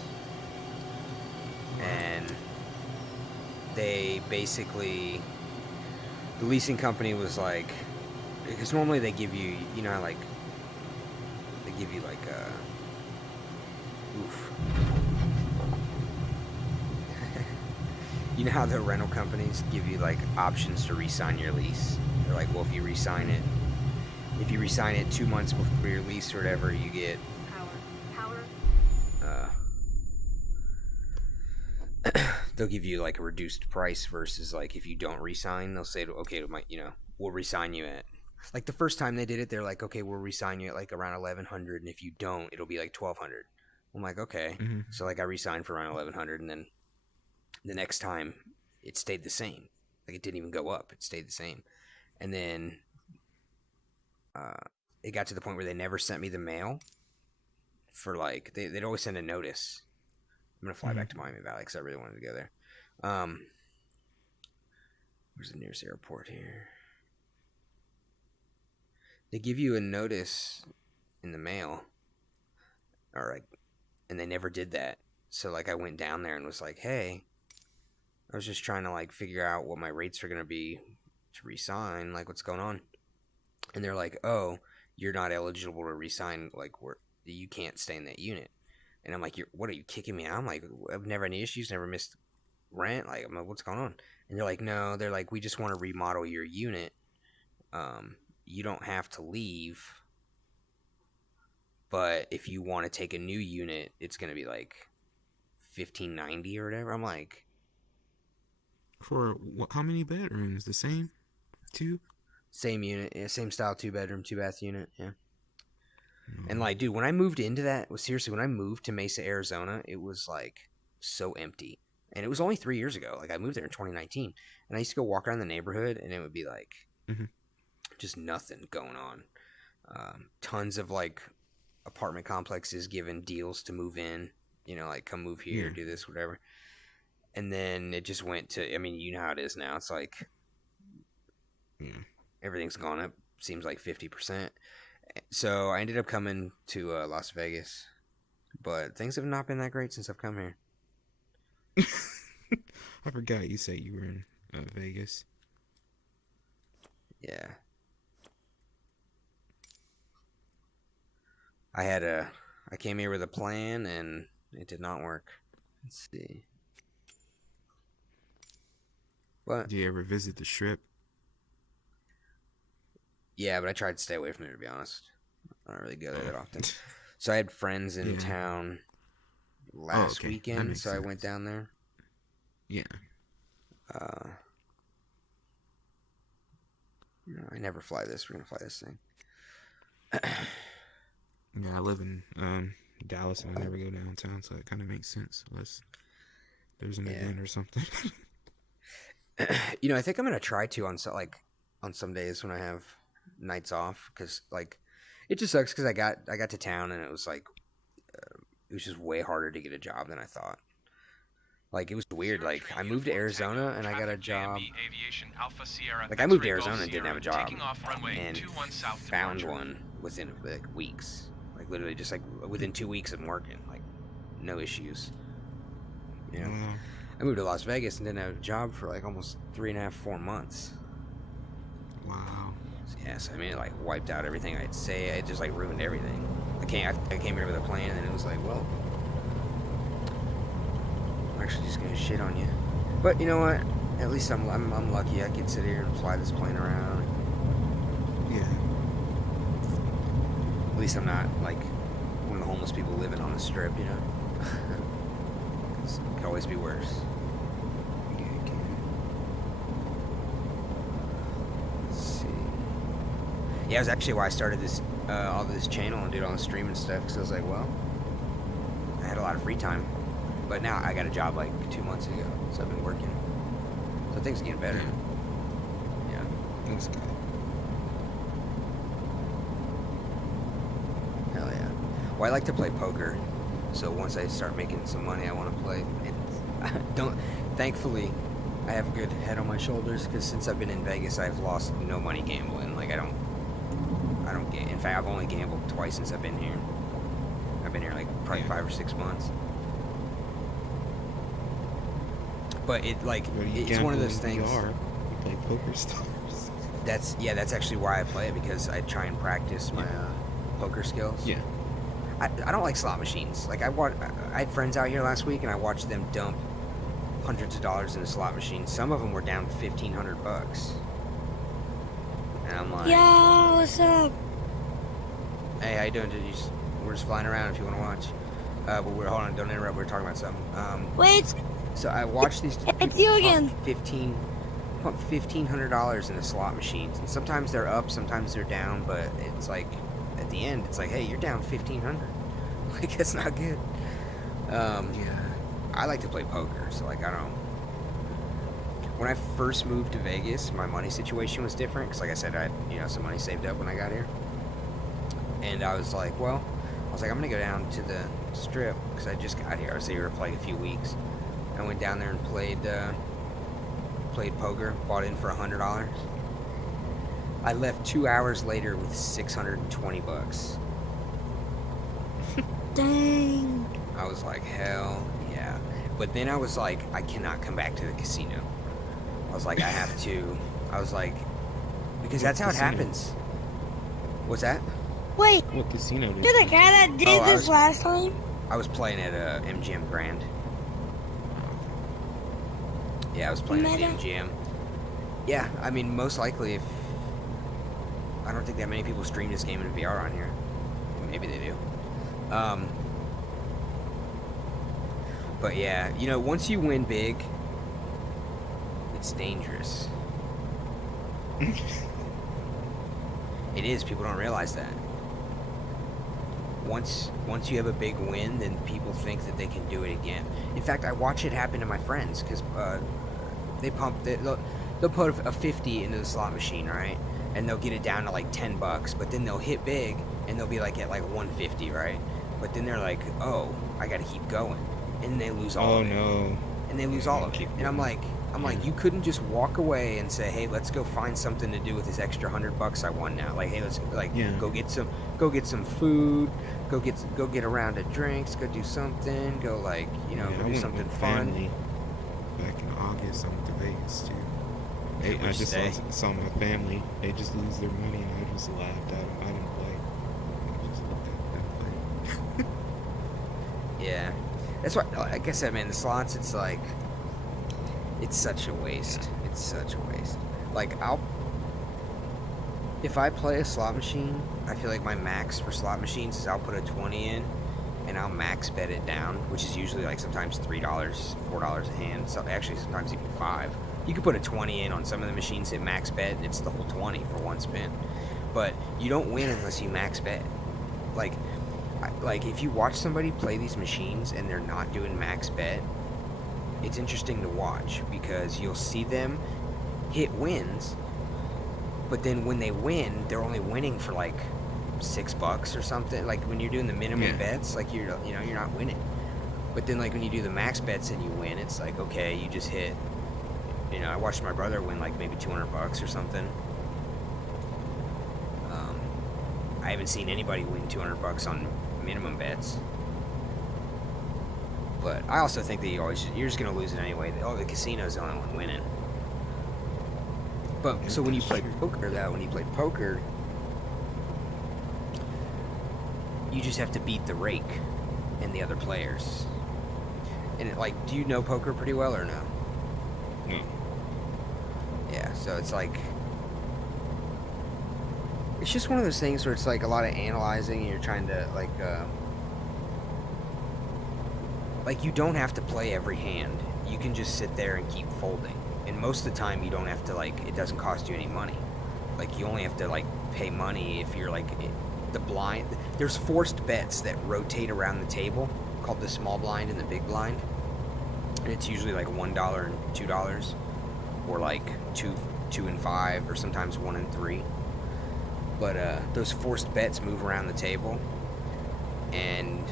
and they basically, the leasing company was like, because normally they give you, you know, like they give you like you know how the rental companies give you like options to re-sign your lease? They're like, well, if you re-sign it 2 months before your lease or whatever, you get they'll give you like a reduced price versus like if you don't resign, they'll say, okay, we'll resign you at like the first time they did it, they're like, okay, we'll resign you at like around 1100, and if you don't, it'll be like 1200. I'm like, okay. Mm-hmm. So like I resigned for around 1100, and then the next time it stayed the same. Like it didn't even go up; it stayed the same. And then it got to the point where they never sent me the mail for like they'd always send a notice. I'm gonna fly back to Miami Valley because I really wanted to go there. Where's the nearest airport here? They give you a notice in the mail, or like, and they never did that. So like I went down there and was like, hey, I was just trying to like figure out what my rates are gonna be to resign. Like, what's going on? And they're like, oh, you're not eligible to resign. Like, you can't stay in that unit. And I'm like, what are you kicking me out? I'm like, I've never had any issues, never missed rent. Like, I'm like, what's going on? And they're like, no, they're like, we just want to remodel your unit. You don't have to leave, but if you want to take a new unit, it's gonna be like $15.90 or whatever. I'm like, for what? How many bedrooms? The same, 2. Same unit, yeah, same style, 2-bedroom, 2-bath unit, yeah. And like, dude, when I moved into that, seriously, when I moved to Mesa, Arizona, it was like so empty, and it was only 3 years ago. Like I moved there in 2019, and I used to go walk around the neighborhood, and it would be like. Just nothing going on. Tons of like apartment complexes giving deals to move in, like come move here, do this, whatever. And then it just went to, I mean, you know how it is now. It's like everything's gone up, seems like 50%. So I ended up coming to Las Vegas, but things have not been that great since I've come here. I forgot you said you were in Vegas. Yeah. I came here with a plan and it did not work. Let's see. What? Do you ever visit the Strip? Yeah, but I tried to stay away from there, to be honest. I don't really go there that often. So I had friends in town last weekend, so I went down there. Yeah. No, I never fly this. We're gonna fly this thing. Yeah, I live in Dallas and I never go downtown, so it kind of makes sense unless there's an event or something. I think I'm gonna try to on some days when I have nights off, because like it just sucks because I got to town and it was like it was just way harder to get a job than I thought. Like it was weird. Like I moved to Arizona and I got a job. Like I moved to Arizona and didn't have a job, and found one within like weeks. Like literally just like within 2 weeks of working, like no issues. I moved to Las Vegas and didn't have a job for like almost 3.5, 4 months. Wow. Yes, I mean it like wiped out everything I'd say. It just like ruined everything. I came here with a plan, and then it was like, well, I'm actually just gonna shit on you. But you know what? At least I'm lucky. I can sit here and fly this plane around. Yeah. At least I'm not like one of the homeless people living on the strip, It could always be worse. Yeah, it can. Let's see. Yeah, it was actually why I started all this channel and did all the streaming stuff, because I was like, well, I had a lot of free time, but now I got a job like 2 months ago, so I've been working. So things are getting better. Yeah. That's good. Hell yeah. Well, I like to play poker, so once I start making some money, I want to play. Thankfully, I have a good head on my shoulders, because since I've been in Vegas, I've lost no money gambling. Like I don't get. In fact, I've only gambled twice since I've been here. I've been here like probably 5 or 6 months. But it's one of those things. You play Poker Stars. That's actually why I play it, because I try and practice my poker skills. Yeah. I don't like slot machines. Like I had friends out here last week, and I watched them dump hundreds of dollars in a slot machine. Some of them were down $1,500. And I'm like, yo, what's up? Hey, how you doing? We're just flying around if you want to watch. But hold on, don't interrupt. We're talking about something. Wait, So I watch these It's people you pump again. pump $1,500 into slot machines, and sometimes they're up, sometimes they're down. But it's like at the end, it's like, hey, you're down 1,500. Like that's not good. Yeah. I like to play poker, so like I don't. When I first moved to Vegas, my money situation was different because, like I said, I had some money saved up when I got here, and I was like, well, I'm gonna go down to the strip because I just got here. I was here for like a few weeks. I went down there and played poker, bought in for $100. I left 2 hours later with $620. Dang. I was like, hell yeah. But then I was like, I cannot come back to the casino. I was like, I have to. I was like, because that's how it happens. What's that? Wait, What casino did you're the guy that did Oh, this last time? I was playing at MGM Grand. Yeah, I was playing at the Meta? MGM. Yeah, I mean, most likely, if I don't think that many people stream this game in VR on here. Maybe they do. But yeah, once you win big, it's dangerous. It is. People don't realize that. Once you have a big win, then people think that they can do it again. In fact, I watch it happen to my friends because they'll put a 50 into the slot machine, right? And they'll get it down to like $10, but then they'll hit big and they'll be like at like 150, right? But then they're like, oh, I got to keep going, and they lose all of it. No. And they lose all of it. And I'm like, you couldn't just walk away and say, hey, let's go find something to do with this extra $100 I won now. Like, hey, let's go get some food, go get a round of drinks, go do something, go go I do went something with fun. family back in August. I went to Vegas too. I Where'd you just stay? saw my family. They just lose their money, and I just laughed at them. I didn't play. I just looked at them play. Yeah, that's why. Like I said, man, the slots. It's like, it's such a waste. It's such a waste. Like if I play a slot machine, I feel like my max for slot machines is I'll put a 20 in, and I'll max bet it down, which is usually like sometimes $3, $4 a hand. So actually, sometimes even $5. You could put a 20 in on some of the machines that max bet, and it's the whole 20 for one spin. But you don't win unless you max bet. Like if you watch somebody play these machines and they're not doing max bet, it's interesting to watch because you'll see them hit wins, but then when they win, they're only winning for like $6 or something. Like when you're doing the minimum bets, like you're not winning. But then like when you do the max bets and you win, it's like, okay, you just hit. I watched my brother win like maybe $200 or something. I haven't seen anybody win $200 on minimum bets. But I also think that you're just gonna lose it anyway. The casino's the only one winning. But so when you play poker, you just have to beat the rake and the other players. And do you know poker pretty well or no? No. Yeah, so it's like, it's just one of those things where it's like a lot of analyzing and you're trying to you don't have to play every hand. You can just sit there and keep folding. And most of the time you don't have to it doesn't cost you any money. You only have to pay money if you're the blind. There's forced bets that rotate around the table called the small blind and the big blind. And it's usually $1 and $2. Or two and $5, or sometimes 1 and 3. But those forced bets move around the table, and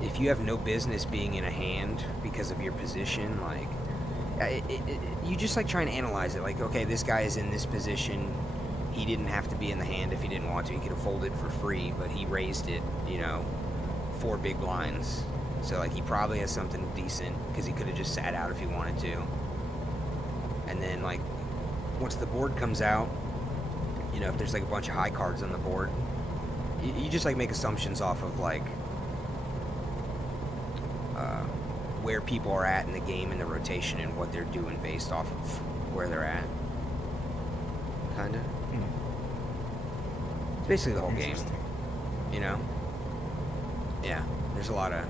if you have no business being in a hand because of your position, you just trying to analyze it. Okay, this guy is in this position. He didn't have to be in the hand if he didn't want to. He could have folded for free, but he raised it, 4 big blinds. So he probably has something decent because he could have just sat out if he wanted to. And then once the board comes out, if there's a bunch of high cards on the board, you just make assumptions off of where people are at in the game and the rotation and what they're doing based off of where they're at. Kinda. It's basically the whole game. Yeah. There's a lot of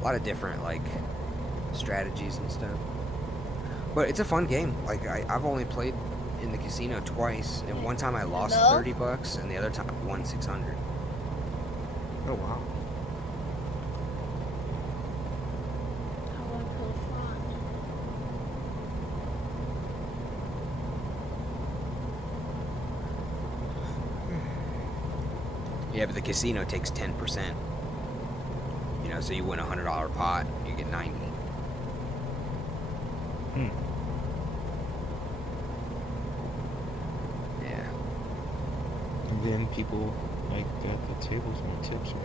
A lot of different like strategies and stuff. But it's a fun game. Like I've only played in the casino twice, and one time I lost Hello? $30, and the other time I won 600. Oh wow. I want to go front. Yeah, but the casino takes 10%. You know, so you win a $100 pot, you get 90. Hmm. Yeah. And then people like at the tables want tips, right?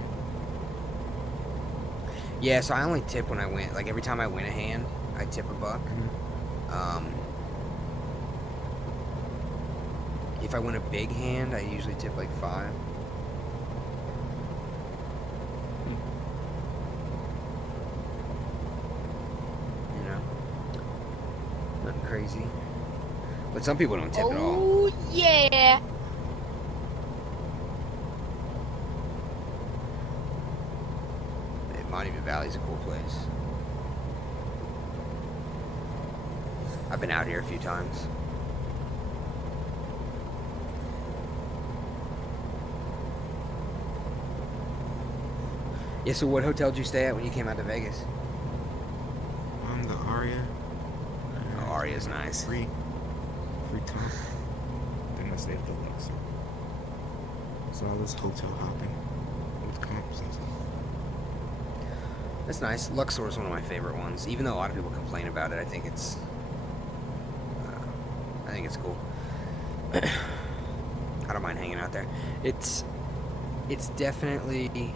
Yeah, so I only tip when I win. Like every time I win a hand, I tip $1. If I win a big hand, I usually tip like 5. You know, nothing crazy. But some people don't tip at all. Oh, yeah. Monument Valley's a cool place. I've been out here a few times. Yeah, so what hotel did you stay at when you came out to Vegas? The Aria. Oh, Aria's nice. Free comp. Then I stayed at the Luxor. So I was hotel hopping with comps and stuff. That's nice. Luxor is one of my favorite ones. Even though a lot of people complain about it, I think it's cool. I don't mind hanging out there. It's definitely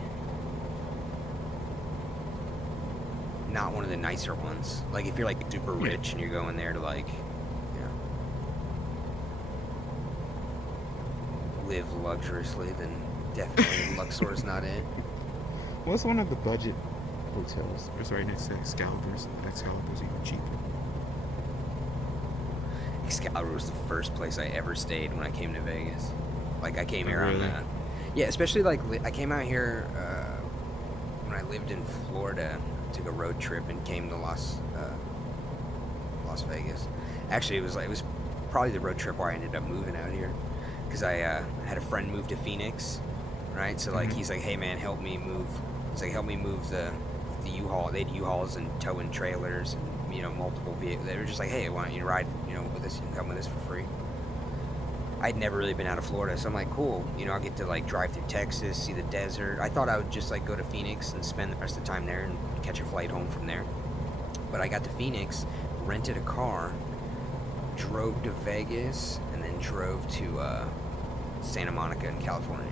not one of the nicer ones. Like if you're like super rich and you're going there to like, you know, live luxuriously, then definitely Luxor is not it. What's one of the budget hotels? It's right next to Excalibur's. Excalibur's even cheaper. Excalibur was the first place I ever stayed when I came to Vegas. Like I came here Really? on yeah, especially like I came out here when I lived in Florida. Took a road trip and came to Las Vegas. Actually, it was probably the road trip where I ended up moving out here because I had a friend move to Phoenix, right? So like he's like, hey man, help me move. He's like, help me move the U-Haul. They had U-Hauls and towing trailers and, you know, multiple vehicles. They were just like, hey, why don't you ride, you know, with us? You can come with us for free. I'd never really been out of Florida, so I'm like, cool. You know, I'll get to like drive through Texas, see the desert. I thought I would just like go to Phoenix and spend the rest of the time there and catch a flight home from there. But I got to Phoenix, rented a car, drove to Vegas, and then drove to Santa Monica in California.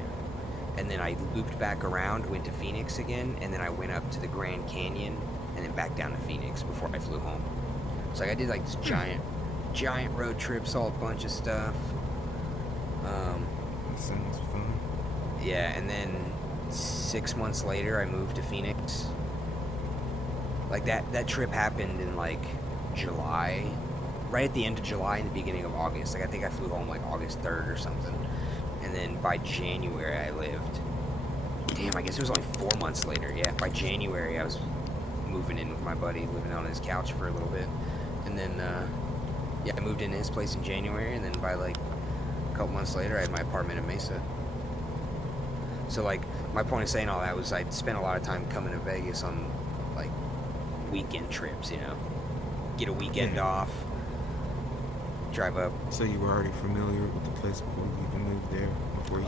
And then I looped back around, went to Phoenix again, and then I went up to the Grand Canyon and then back down to Phoenix before I flew home. So like I did like this giant road trip, saw a bunch of stuff. That sounds fun. Yeah, and then 6 months later I moved to Phoenix. Like that trip happened in like July, right at the end of July and the beginning of August. Like I think I flew home like August 3rd or something. And then by January I lived. Damn, I guess it was only 4 months later. Yeah, by January I was moving in with my buddy, living on his couch for a little bit. And then, yeah, I moved into his place in January, and then by like a couple months later I had my apartment in Mesa. So like, my point of saying all that was I'd spent a lot of time coming to Vegas on like weekend trips, you know. Get a weekend off, drive up. So you were already familiar with the place before you even moved there?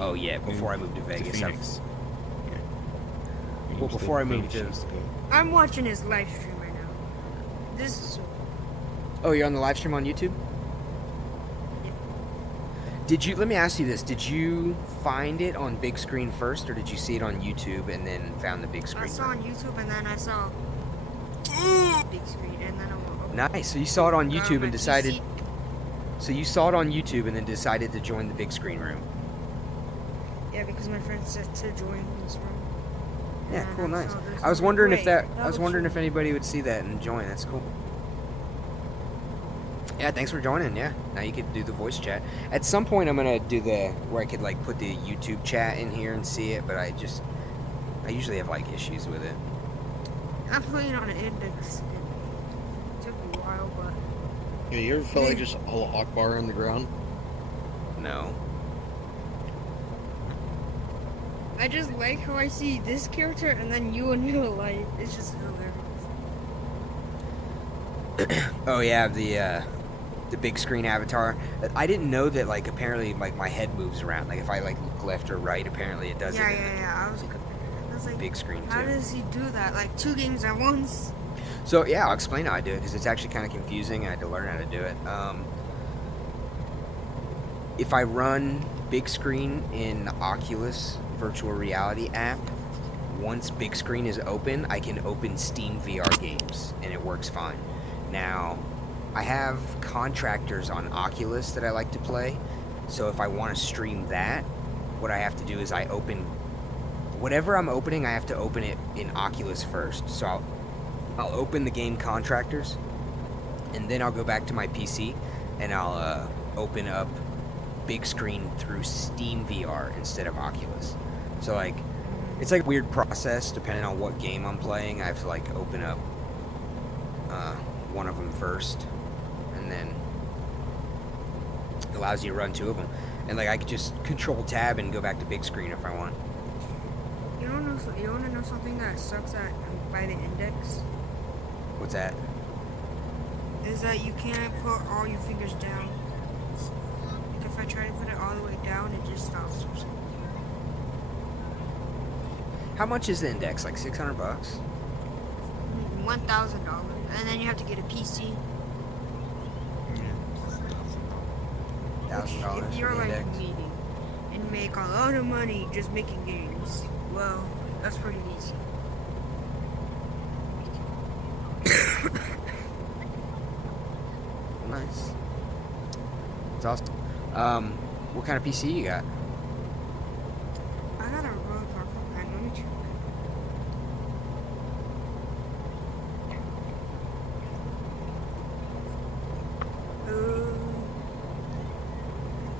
Oh yeah, before I moved to Vegas. Phoenix. Well, before I moved to... I'm watching his live stream right now. This is so... Oh, you're on the live stream on YouTube? Yeah. Did you... Let me ask you this. Did you find it on big screen first, or did you see it on YouTube and then found the big screen? I saw on YouTube and then I saw big screen and then I went, okay. Nice. So you saw it on Got YouTube my and decided... PC. So you saw it on YouTube and then decided to join the big screen room. Yeah, because my friend said to join this room. Yeah, And cool, I nice. saw this I was and wondering wait, if that... that I was looks wondering really if anybody would see that and join. That's cool. Yeah, thanks for joining. Yeah, now you could do the voice chat. At some point, I'm gonna do the where I could like put the YouTube chat in here and see it, but I usually have like issues with it. I'm playing on an index. It took me a while, but Yeah, you ever felt like just Allah Akbar on the ground? No. I just like how I see this character and then you in real life. It's just hilarious. Oh yeah, the big screen avatar. I didn't know that like apparently like my head moves around. Like if I like look left or right, apparently it does Yeah, it. yeah. I was like, Big screen how too. does he do that? Like 2 games at once? So yeah, I'll explain how I do it because it's actually kind of confusing. I had to learn how to do it. If I run big screen in the Oculus virtual reality app, once big screen is open, I can open Steam VR games and it works fine. Now, I have contractors on Oculus that I like to play, so if I want to stream that, what I have to do is I open whatever I'm opening, I have to open it in Oculus first. So I'll open the game contractors, and then I'll go back to my PC and I'll open up big screen through Steam VR instead of Oculus. So like it's like a weird process depending on what game I'm playing. I have to like open up one of them first, and then it allows you to run 2 of them. And like I could just control tab and go back to big screen if I want. You want to know something that sucks by the index? What's that? Is that you can't put all your fingers down. Like if I try to put it all the way down, it just stops. How much is the index? Like $600? $1,000, and then you have to get a PC. $1,000 If you're for the like index. me and make a lot of money just making games, well, that's pretty easy. Nice. It's awesome. What kind of PC you got? I got a really powerful pen. Let me check.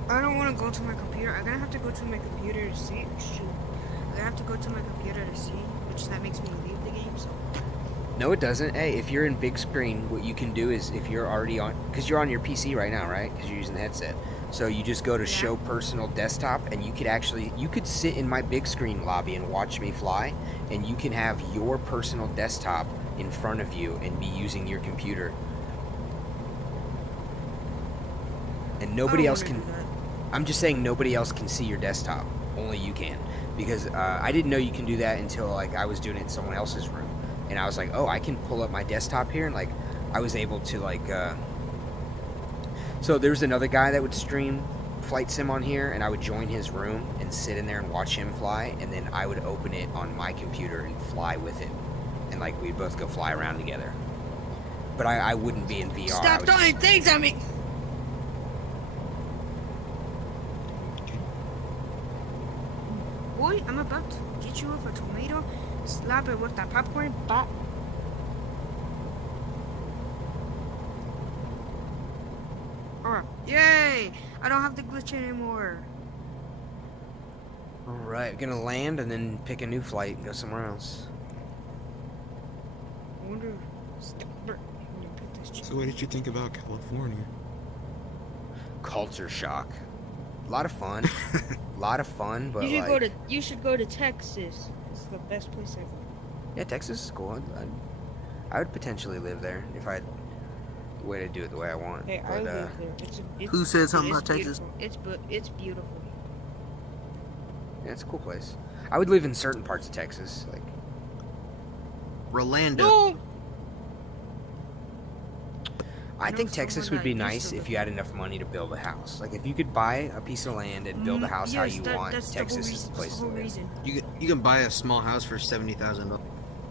I don't want to go to my computer. I'm gonna have to go to my computer to see. Shoot. I'm gonna have to go to my computer to see, which that makes me leave the game. So. No, it doesn't. Hey, if you're in big screen, what you can do is if you're already on, because you're on your PC right now, right? Because you're using the headset. So you just go to show personal desktop, and you could sit in my big screen lobby and watch me fly, and you can have your personal desktop in front of you and be using your computer. And nobody else can. I'm just saying nobody else can see your desktop. Only you can. Because I didn't know you can do that until like I was doing it in someone else's room. And I was like, oh, I can pull up my desktop here. And like I was able to like... So there was another guy that would stream Flight Sim on here. And I would join his room and sit in there and watch him fly. And then I would open it on my computer and fly with him. And like we'd both go fly around together. But I wouldn't be in VR. Stop throwing things at me! Boy, I'm about to get you with a tomato, slap it with that popcorn, bop. Alright, yay! I don't have to glitch anymore. Alright, we're gonna land and then pick a new flight and go somewhere else. I wonder. So what did you think about California? Culture shock. A lot of fun. A lot of fun, but You should go to Texas. It's the best place ever. Yeah, Texas is cool. I would potentially live there if I had a way to do it the way I want. Hey, but, I live there. Who said something about Texas? It's beautiful. Yeah, it's a cool place. I would live in certain parts of Texas, like Rolando. No! I think Texas would be nice if you had enough money to build a house. Like if you could buy a piece of land and build a house how you want, Texas is the place to live. You can buy a small house for $70,000.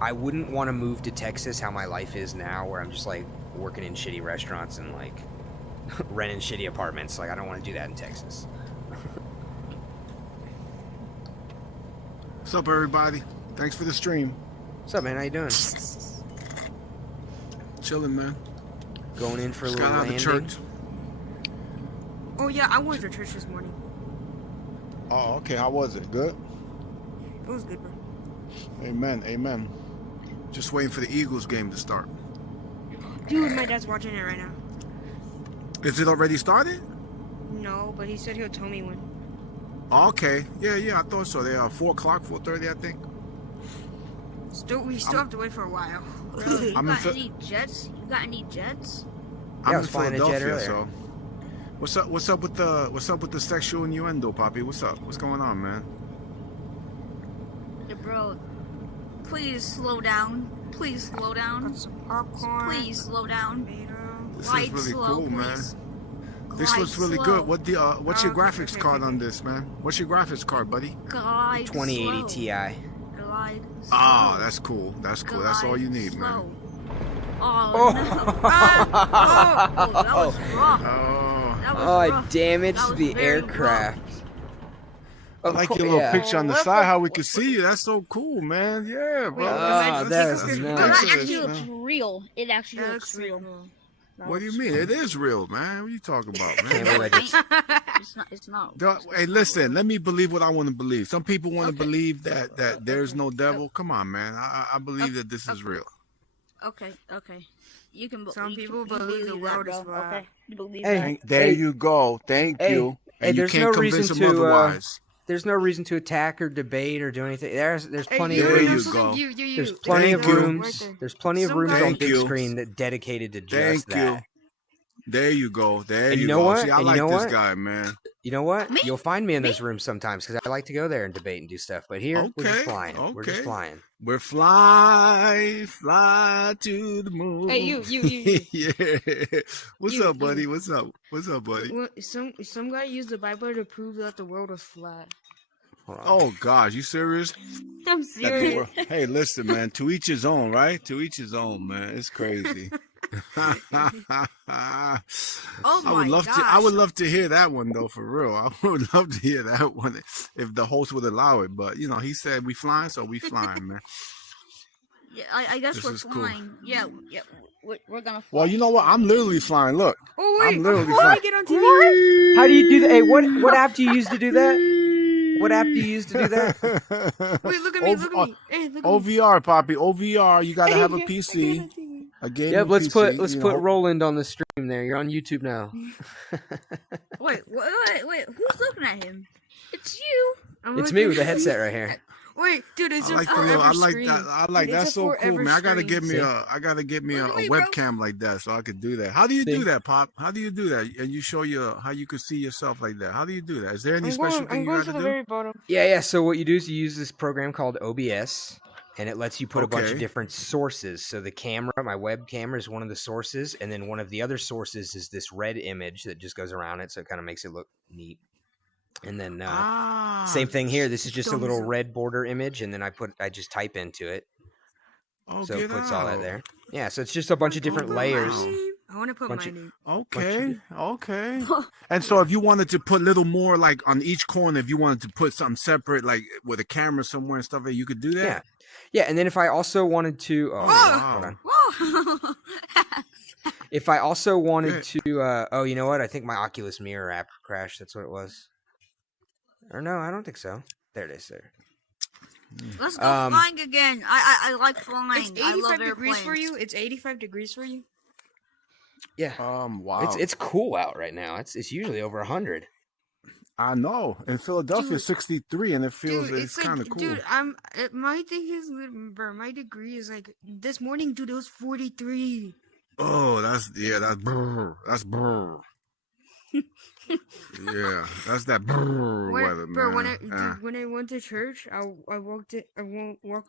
I wouldn't want to move to Texas how my life is now, where I'm just like working in shitty restaurants and like renting shitty apartments. Like I don't want to do that in Texas. What's up, everybody? Thanks for the stream. What's up, man? How you doing? Chilling, man. Going in for a Just little got out of landing. church. Oh yeah, I went to church this morning. Oh, okay. How was it? Good? It was good, bro. Amen. Amen. Just waiting for the Eagles game to start. Dude, my dad's watching it right now. Is it already started? No, but he said he'll tell me when. Okay. Yeah, I thought so. They are 4 o'clock, 4:30, I think. We still have to wait for a while. Bro, you I'm got in any jets? You got any jets? I'm I in was flying a jet Philadelphia, earlier. so. What's up with the sexual innuendo, Poppy? What's up? What's going on, man? Hey, bro, please slow down. Please slow down. Got some popcorn. Please slow down. This Glide is really slow, cool, man. please. This Glide looks really slow. good. What's your Okay, graphics okay, card okay. on this, man? What's your graphics card, buddy? Glide 2080 slow. Ti. Glide Ah, slow. that's cool. That's cool. That's all you need, man. Slow. Oh, no. Oh, that was rough. That was Oh, I rough. damaged That was the very aircraft. I like your little picture on the side, how we can see you. That's so cool, man. Yeah, bro. That's No, that nice. actually looks real. It actually looks real. What do you mean? It is real, man. What are you talking about, man? It's not. Hey, listen. Let me believe what I want to believe. Some people want to believe that there's no devil. Come on, man. I believe that this is real. Okay. You can. Some you people can believe the that, world bro. is flat. Okay, you believe Hey, that. There you go. Thank you. Hey, And you there's can't no reason convince them to. otherwise. There's no reason to attack or debate or do anything. There's plenty There of you rooms. go. There's plenty Thank of you. rooms. There's plenty of Some rooms guy- on Thank you. Bigscreen that dedicated to just Thank that. you. There you go. There And you you know go. what? See, I And you like know this what? guy, man. You know what? You'll find me in those rooms sometimes because I like to go there and debate and do stuff. But here, we're just Okay, flying. We're just okay. flying. We're fly to the moon. Hey, you. Yeah. What's You, up, buddy? What's up, buddy? Some guy used the Bible to prove that the world was flat. Oh gosh, you serious? I'm serious. Hey, listen, man. To each his own, right? To each his own, man. It's crazy. I would love to. I would love to hear that one though, for real. I would love to hear that one if the host would allow it. But you know, he said we flying, so we flying, man. Yeah, I guess This we're is cool. flying. Yeah, we're gonna fly. Well, you know what? I'm literally flying. Look, Oh wait, I'm literally before flying. I get on TV. How do you do that? Hey, what app do you use to do that? What app do you use to do that? Wait, look at me. Look at me. Hey, look at me. OVR, Poppy. OVR. You gotta have a PC. A gaming Yep, let's PC, you put know. Roland on the stream there. You're on YouTube now. Wait. Who's looking at him? It's you. It's me with the headset right here. Wait, dude, it's I a like forever I like screen. that. I like Dude, that's it's a so cool, forever man. I gotta screen. get me See? a Look at me, bro. webcam like that so I could do that. How do you See? do that, Pop? How do you do that? And you show how you could see yourself like that. How do you do that? Is there any special thing I'm you going got to to the do? very bottom. Yeah. So what you do is you use this program called OBS, and it lets you put a bunch of Okay. different sources. So the camera, my web camera, is one of the sources, and then one of the other sources is this red image that just goes around it, so it kind of makes it look neat. And then same thing here. This is just a little red border image, and then I just type into it, Oh, so it get puts all that out. there. Yeah. So it's just a bunch of different layers. I want to put Bunch my of- name. Okay. And so if you wanted to put little more like on each corner, if you wanted to put something separate, like with a camera somewhere and stuff, you could do that. Yeah. Yeah, and then if I also wanted to, hold on. Whoa. If I also wanted Good. to, you know what? I think my Oculus Mirror app crashed. That's what it was. Or no, I don't think so. There it is. There. Let's go flying again. I like flying. It's I love 85 degrees for airplanes. you. It's 85 degrees for you. Yeah. Wow. It's cool out right now. It's usually over 100. I know. In Philadelphia, Dude. 63, and it feels Dude, it's like, kind of cool. dude, my thing is, bro, my degree is like this morning, dude. It was 43. Oh, that's brr. That's brr. Yeah, that's that brr weather, man. Bro, Yeah. when I went to church, I walked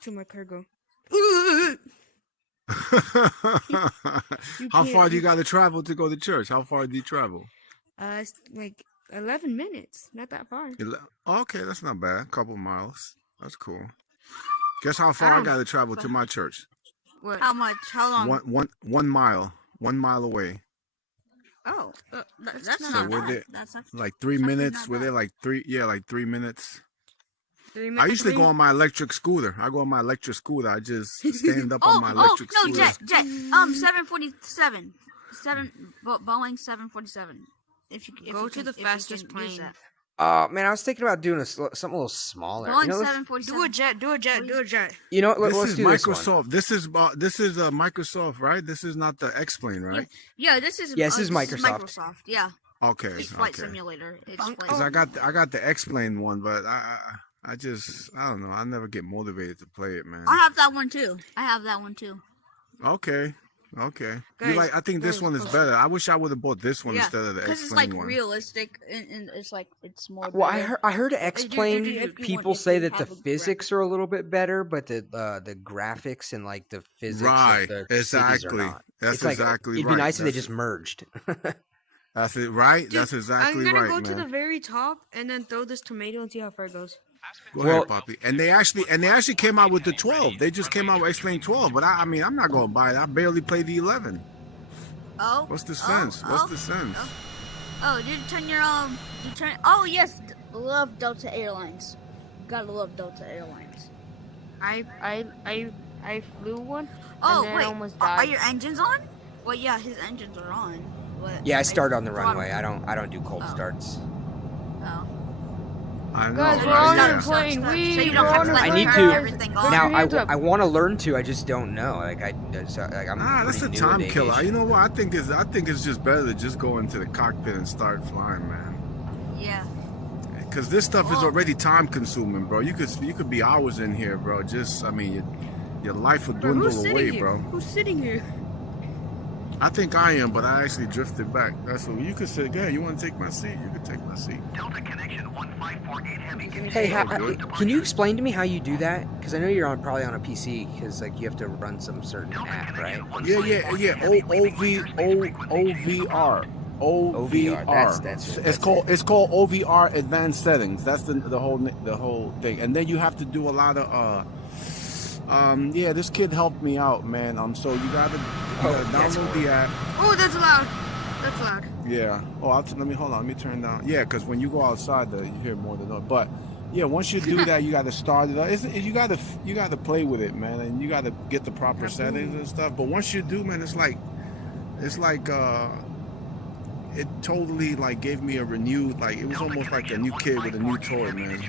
to my car. Go. How far can't- do you got to travel to go to church? How far do you travel? It's like 11 minutes. Not that far. Okay, that's not bad. Couple miles. That's cool. Guess how far I got to travel to my church? What? How much? How long? 1 mile. 1 mile away. Oh, that's So not we're bad. there That's actually, like 3 actually minutes. not We're there bad. like 3 minutes. 3 I minutes. usually go on my electric scooter. I just stand up on my electric no, scooter. jet. 747. Boeing 747. If you Go to the if you fastest can use plane. that. Man, I was thinking about doing something a little smaller. Go on You know, 747. Do a jet. Do a jet. Do a jet. you know what? This Let's is do this one. Microsoft. This is Microsoft, right? This is not the X-Plane, right? Yeah, this is. Yeah, this is This Microsoft. is Microsoft. Yeah. Okay. It's Flight Okay. Simulator. It's Bunk- Flight Cause Simulator. I got the X-Plane one, but I just I don't know. I never get motivated to play it, man. I have that one too. Okay. Okay. Guys, I think this guys, one is guys. better. I wish I would have bought this one Yeah, instead of the because X-Plane it's like one. realistic and it's like it's more. Well, better. I heard If X-Plane you people want- if say you that the have a physics are a little bit better, but the graphics and like the physics Right, of the cities exactly. are not. That's It's like, exactly it'd right. be nice if they That's- just merged. That's it, right? Dude, That's exactly I'm gonna right, go to man. the very top and then throw this tomato and see how far it goes. Go Well- ahead, Poppy. And they actually came out with the 12. They just came out with X-Plane 12, but I mean, I'm not gonna buy it. I barely played the 11. Oh. What's the sense? What's the sense? Oh, did you turn your You turn. Oh yes, love Delta Airlines. Gotta love Delta Airlines. I flew one. Oh and then wait, almost are died. your engines on? Well, yeah, his engines are on. But Yeah, I start on the throttle- runway. I don't do cold Oh. starts. Oh. I know. Guys, we're right? on Yeah. a plane. So you don't We're have on to a like I need turn to- everything on. Now your hands up. I want to learn to. I just don't know. Like I'm. That's a pretty new time into killer. aviation. You know what? I think it's just better to just go into the cockpit and start flying, man. Yeah. Because this stuff is Oh. already time consuming, bro. You could be hours in here, bro. Just I mean, your life would Bro, dwindle who's sitting away, here? bro. Who's sitting here? I think I am, but I actually drifted back. That's what you could say. Yeah, you want to take my seat? You could take my seat. Delta connection 1548 heavy. Hey, good. can you explain to me how you do that? Because I know you're probably on a PC. Because like you have to run some certain app, right? Yeah. OVR. OVR. That's it's called OVR Advanced Settings. That's the whole thing. And then you have to do a lot of yeah, this kid helped me out, man. So you gotta download the app. Oh, that's loud. That's loud. Yeah. Oh, let me hold on. Let me turn down. Yeah, because when you go outside, you hear more than that. But yeah, once you do that, you got to start it up. You got to play with it, man, and you got to get the proper settings and stuff. But once you do, man, it's like it totally like gave me a renewed, like it was almost like a new kid with a new toy, man.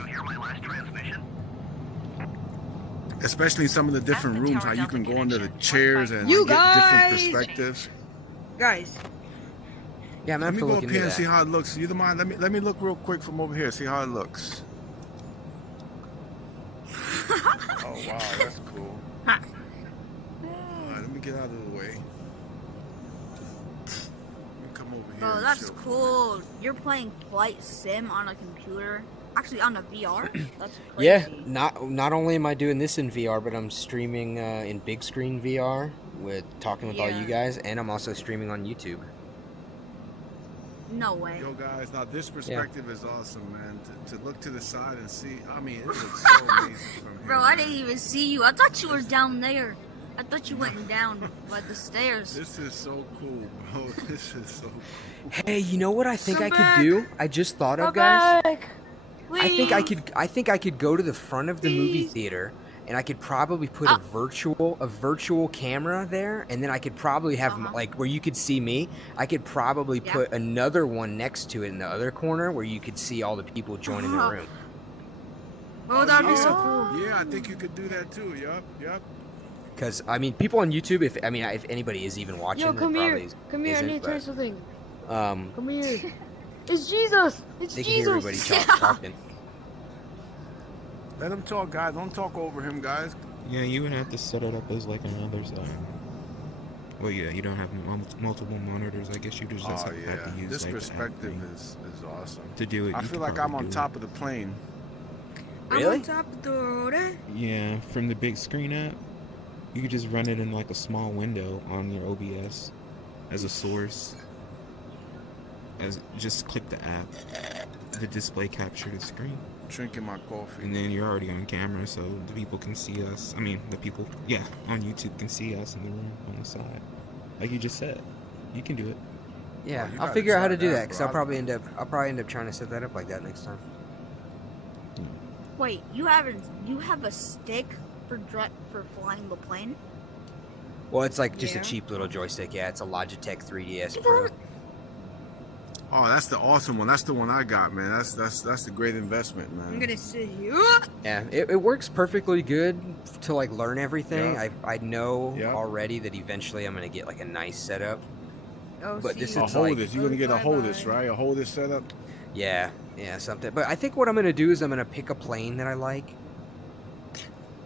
Especially some of the different rooms, how you can go under the chairs and You get different guys! perspectives. Guys, Yeah, I'm Let gonna me have to go look up into here and that. see how it looks. You don't mind? Let me look real quick from over here. See how it looks. Oh wow, that's cool. All right, let me get out of the way. Let me come over here. Bro, and that's show- cool. You're playing Flight Sim on a computer. Actually, on a VR. That's crazy. Yeah, not only am I doing this in VR, but I'm streaming in Bigscreen VR with talking with all Yeah. you guys, and I'm also streaming on YouTube. No way. Yo, guys, now this perspective is awesome, man. To look to the side and see. I mean, it looks so amazing from here. Bro, I didn't even see you. I thought you were down there. I thought you went down by the stairs. This is so cool, bro. This is so cool. Hey, you know what I think Come I back. could do? I just thought of, come guys. back. I think I Please. could. I think I could go to the front of the movie theater, and I could probably put a virtual camera there, and then I could probably have like where you could see me. I could probably put another one next to it in the other corner where you could see all the people joining the room. Oh, that'd be yeah. so cool. Yeah, I think you could do that too. Yup. Because I mean, people on YouTube. If anybody is even watching, Yo, they come here. probably Come here. I isn't, need to tell you but, something. Um, Come here. It's Jesus. It's they can Jesus. hear everybody talking. Let him talk, guys. Don't talk over him, guys. Yeah, you would have to set it up as like another side. Well, yeah, you don't have multiple monitors. I guess you just Oh have to yeah, use this like, the app perspective thing is awesome. to do it. I you feel could like I'm probably on do top of the plane. I'm on top of the road. it. Yeah, from the big screen app, you could just run it in like a small window on your OBS as a source. Just click the app, the display capture the screen. Drinking my coffee. And then you're already on camera, so the people can see us. I mean, the people, yeah, on YouTube can see us in the room on the side. Like you just said, you can do it. Yeah, you I'll gotta figure out how to try do that, that because bro. I'll probably end up trying to set that up like that next time. Wait, you have a stick for flying the plane? Well, it's like just Yeah. a cheap little joystick. Yeah, it's a Logitech 3DS Pro. Oh, that's the awesome one. That's the one I got, man. That's a great investment, man. I'm gonna sit here. Yeah, it works perfectly good to like learn everything. Yeah. I know Yeah. already that eventually I'm gonna get like a nice setup. Oh, But see this you. A is like, Hodis. You're gonna get a Hodis, Bye-bye. right? A Hodis setup. yeah, something. But I think what I'm gonna do is I'm gonna pick a plane that I like,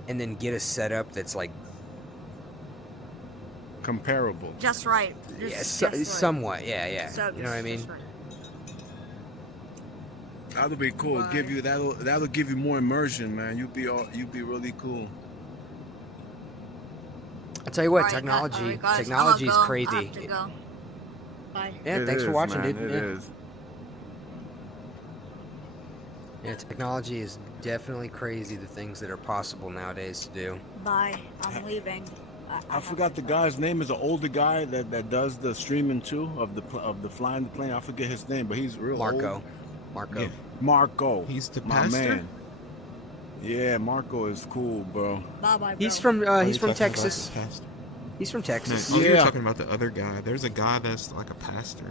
and then get a setup that's like Comparable. Just right. Just right. somewhat. Yeah. So You know what I mean? just right. That'll be cool. Bye. Give you that'll give you more immersion, man. You'll be really cool. I tell you what, Alright, technology alright, guys, technology is I'm gonna go. I crazy. have to go. Bye. Yeah, It thanks for is, watching, man. dude. It Yeah. is. Yeah, technology is definitely crazy. The things that are possible nowadays to do. Bye. I'm leaving. I forgot the guy's name. Is an older guy that does the streaming too of the flying the plane. I forget his name, but he's real Marco. old. Marco. Yeah. Marco. He's the my pastor? man. Yeah, Marco is cool, bro. Bye bye. He's bro. from Oh, he's you're from talking about Texas. the pastor. He's from No, Texas. oh, you're Yeah. talking about the other guy. There's a guy that's like a pastor.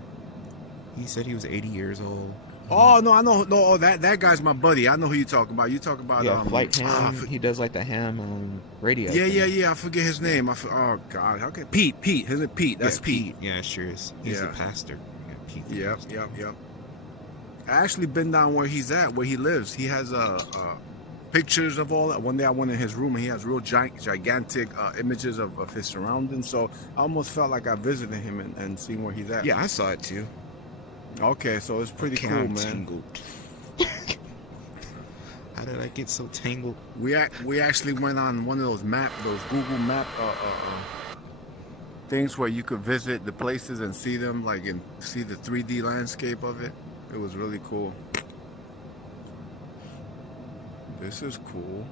He said he was 80 years old. Oh no, I know. No, oh, that guy's my buddy. I know who you talk about. You talk about Yeah, Flight I Ham. for- He does like the ham radio. yeah, thing. I forget his name. Oh God, how can Pete? Isn't it Pete? That's Yeah, Pete. Yeah, it sure is. He's Yeah. a pastor. Yeah, Pete the Yep. pastor. I actually been down where he's at, where he lives. He has pictures of all that. One day I went in his room and he has real gigantic images of his surroundings. So I almost felt like I visited him and seen where he's at. Yeah, I saw it too. Okay, so it's pretty Okay, cool, I'm man. tangled. How did I get so tangled? We actually went on one of those Google Map things where you could visit the places and see them, like and see the 3D landscape of it. It was really cool. This is cool.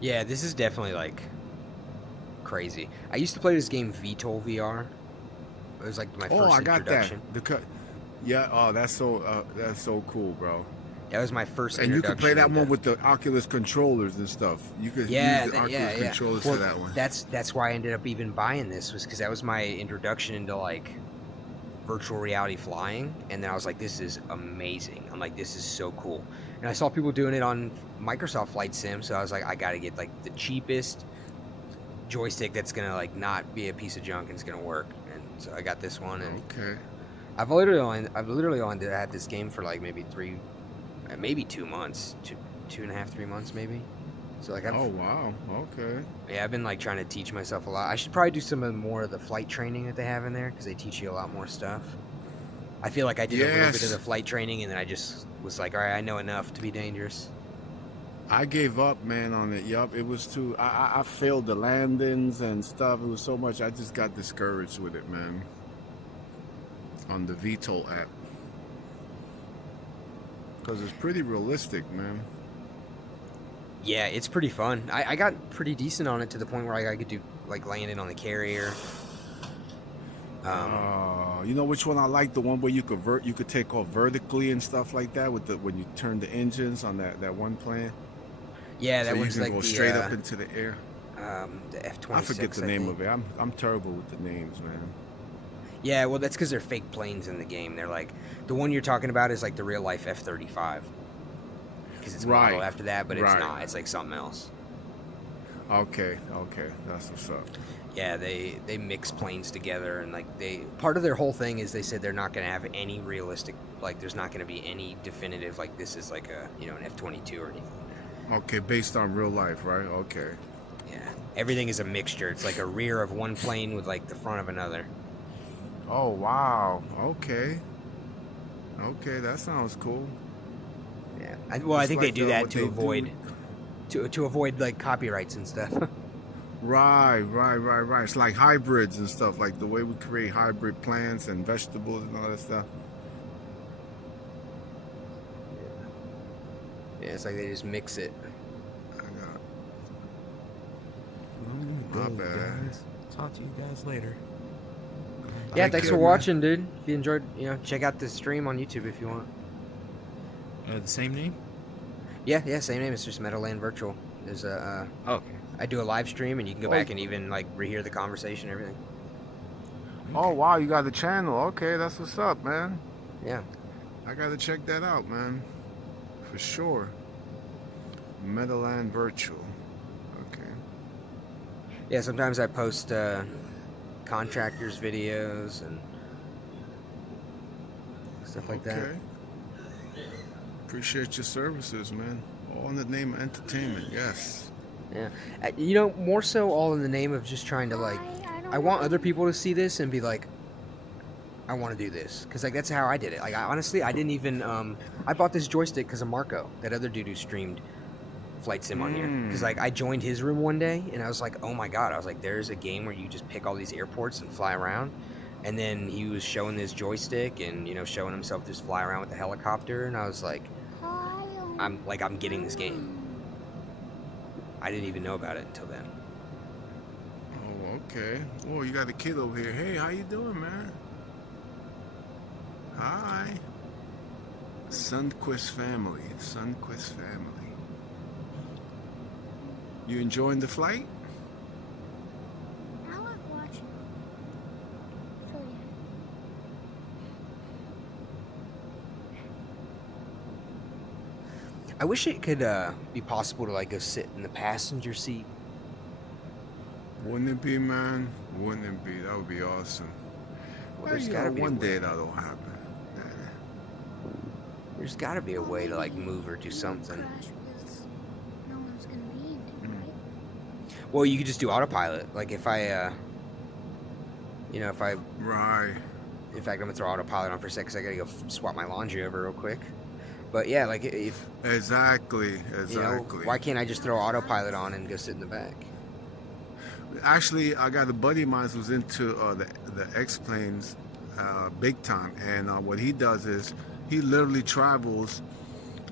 Yeah, this is definitely like crazy. I used to play this game VTOL VR. It was like my first Oh, I got that. introduction. Yeah. Oh, that's so cool, bro. That was my first And you introduction. could play that into- one with the Oculus controllers and stuff. You could yeah, use the Oculus controllers Well, for that one. That's why I ended up even buying this, was because that was my introduction into like virtual reality flying, and then I was like, this is amazing. I'm like, this is so cool. And I saw people doing it on Microsoft Flight Sim, so I was like, I gotta get like the cheapest joystick that's gonna like not be a piece of junk and it's gonna work. And so I got this one, and Okay. I've literally only had this game for like maybe 2 months, 2.5, 3 months maybe. So like Oh wow. Okay. yeah, I've been like trying to teach myself a lot. I should probably do some of more of the flight training that they have in there, because they teach you a lot more stuff. I feel like I did a little bit of Yes. the flight training, and then I just was like, all right, I know enough to be dangerous. I gave up, man, on it. Yup, it was too. I failed the landings and stuff. It was so much. I just got discouraged with it, man. On the VTOL app, because it's pretty realistic, man. Yeah, it's pretty fun. I got pretty decent on it, to the point where I could do like landing on the carrier. You know which one I like? The one where you could take off vertically and stuff like that with when you turn the engines on that one plane. Yeah, that so one's you can like go the straight up into the air. the F-26. I forget the name of it. I'm terrible with the names, man. Yeah, well, that's because they're fake planes in the game. They're like, the one you're talking about is like the real life F-35, because it's modeled after that, but it's not. It's like something else. Okay, that's what's up. Yeah, they mix planes together, and like part of their whole thing is they said they're not going to have any realistic, like there's not going to be any definitive like this is like a an F-22 or anything. Okay, based on real life, right? Okay. Yeah, everything is a mixture. It's like a rear of one plane with like the front of another. Oh wow. Okay, that sounds cool. Yeah. I think they do that to avoid to avoid like copyrights and stuff. Right. It's like hybrids and stuff, like the way we create hybrid plants and vegetables and all that stuff. Yeah, it's like they just mix it. I'm My gonna go, bad. guys. Talk to you guys later. Yeah, thanks for watching, dude. If you enjoyed, check out the stream on YouTube if you want. The same name? Yeah, same name. It's just Metaland Virtual. There's a okay. I do a live stream, and you can go Oh. back and even like rehear the conversation, and everything. Oh wow, you got the channel. Okay, that's what's up, man. Yeah. I gotta check that out, man. For sure. Metaland Virtual. Okay. Yeah. Sometimes I post contractors' videos and stuff like that. Okay. Appreciate your services, man. All in the name of entertainment. Yes. Yeah. You know, more so all in the name of just trying to like. I want other people to see this and be like, I want to do this, because like that's how I did it. Like honestly, I didn't even I bought this joystick because of Marco, that other dude who streamed Flight Sim on here. Because like I joined his room one day and I was like, oh my god, I was like, there's a game where you just pick all these airports and fly around. And then he was showing this joystick and, you know, showing himself just fly around with the helicopter, and I was like, I'm getting this game. I didn't even know about it until then. Oh, okay. Oh, you got a kid over here. Hey, how you doing, man? Hi. Sunquist family. Sunquist family. You enjoying the flight? I like watching. So yeah. I wish it could be possible to like go sit in the passenger seat. Wouldn't it be, man? Wouldn't it be? That would be awesome. Well, there's You gotta know, be a one way. day that'll happen. There's got to be a way to like move or do something. Crash because no one's gonna be in it, right? Well, you could just do autopilot. Like if I, you know, if I. Right. In fact, I'm gonna throw autopilot on for a second, 'cause I gotta go swap my laundry over real quick. But yeah, like if. Exactly. You know, why can't I just throw autopilot on and go sit in the back? Actually, I got a buddy of mine who's into the X-planes big time, and what he does is he literally travels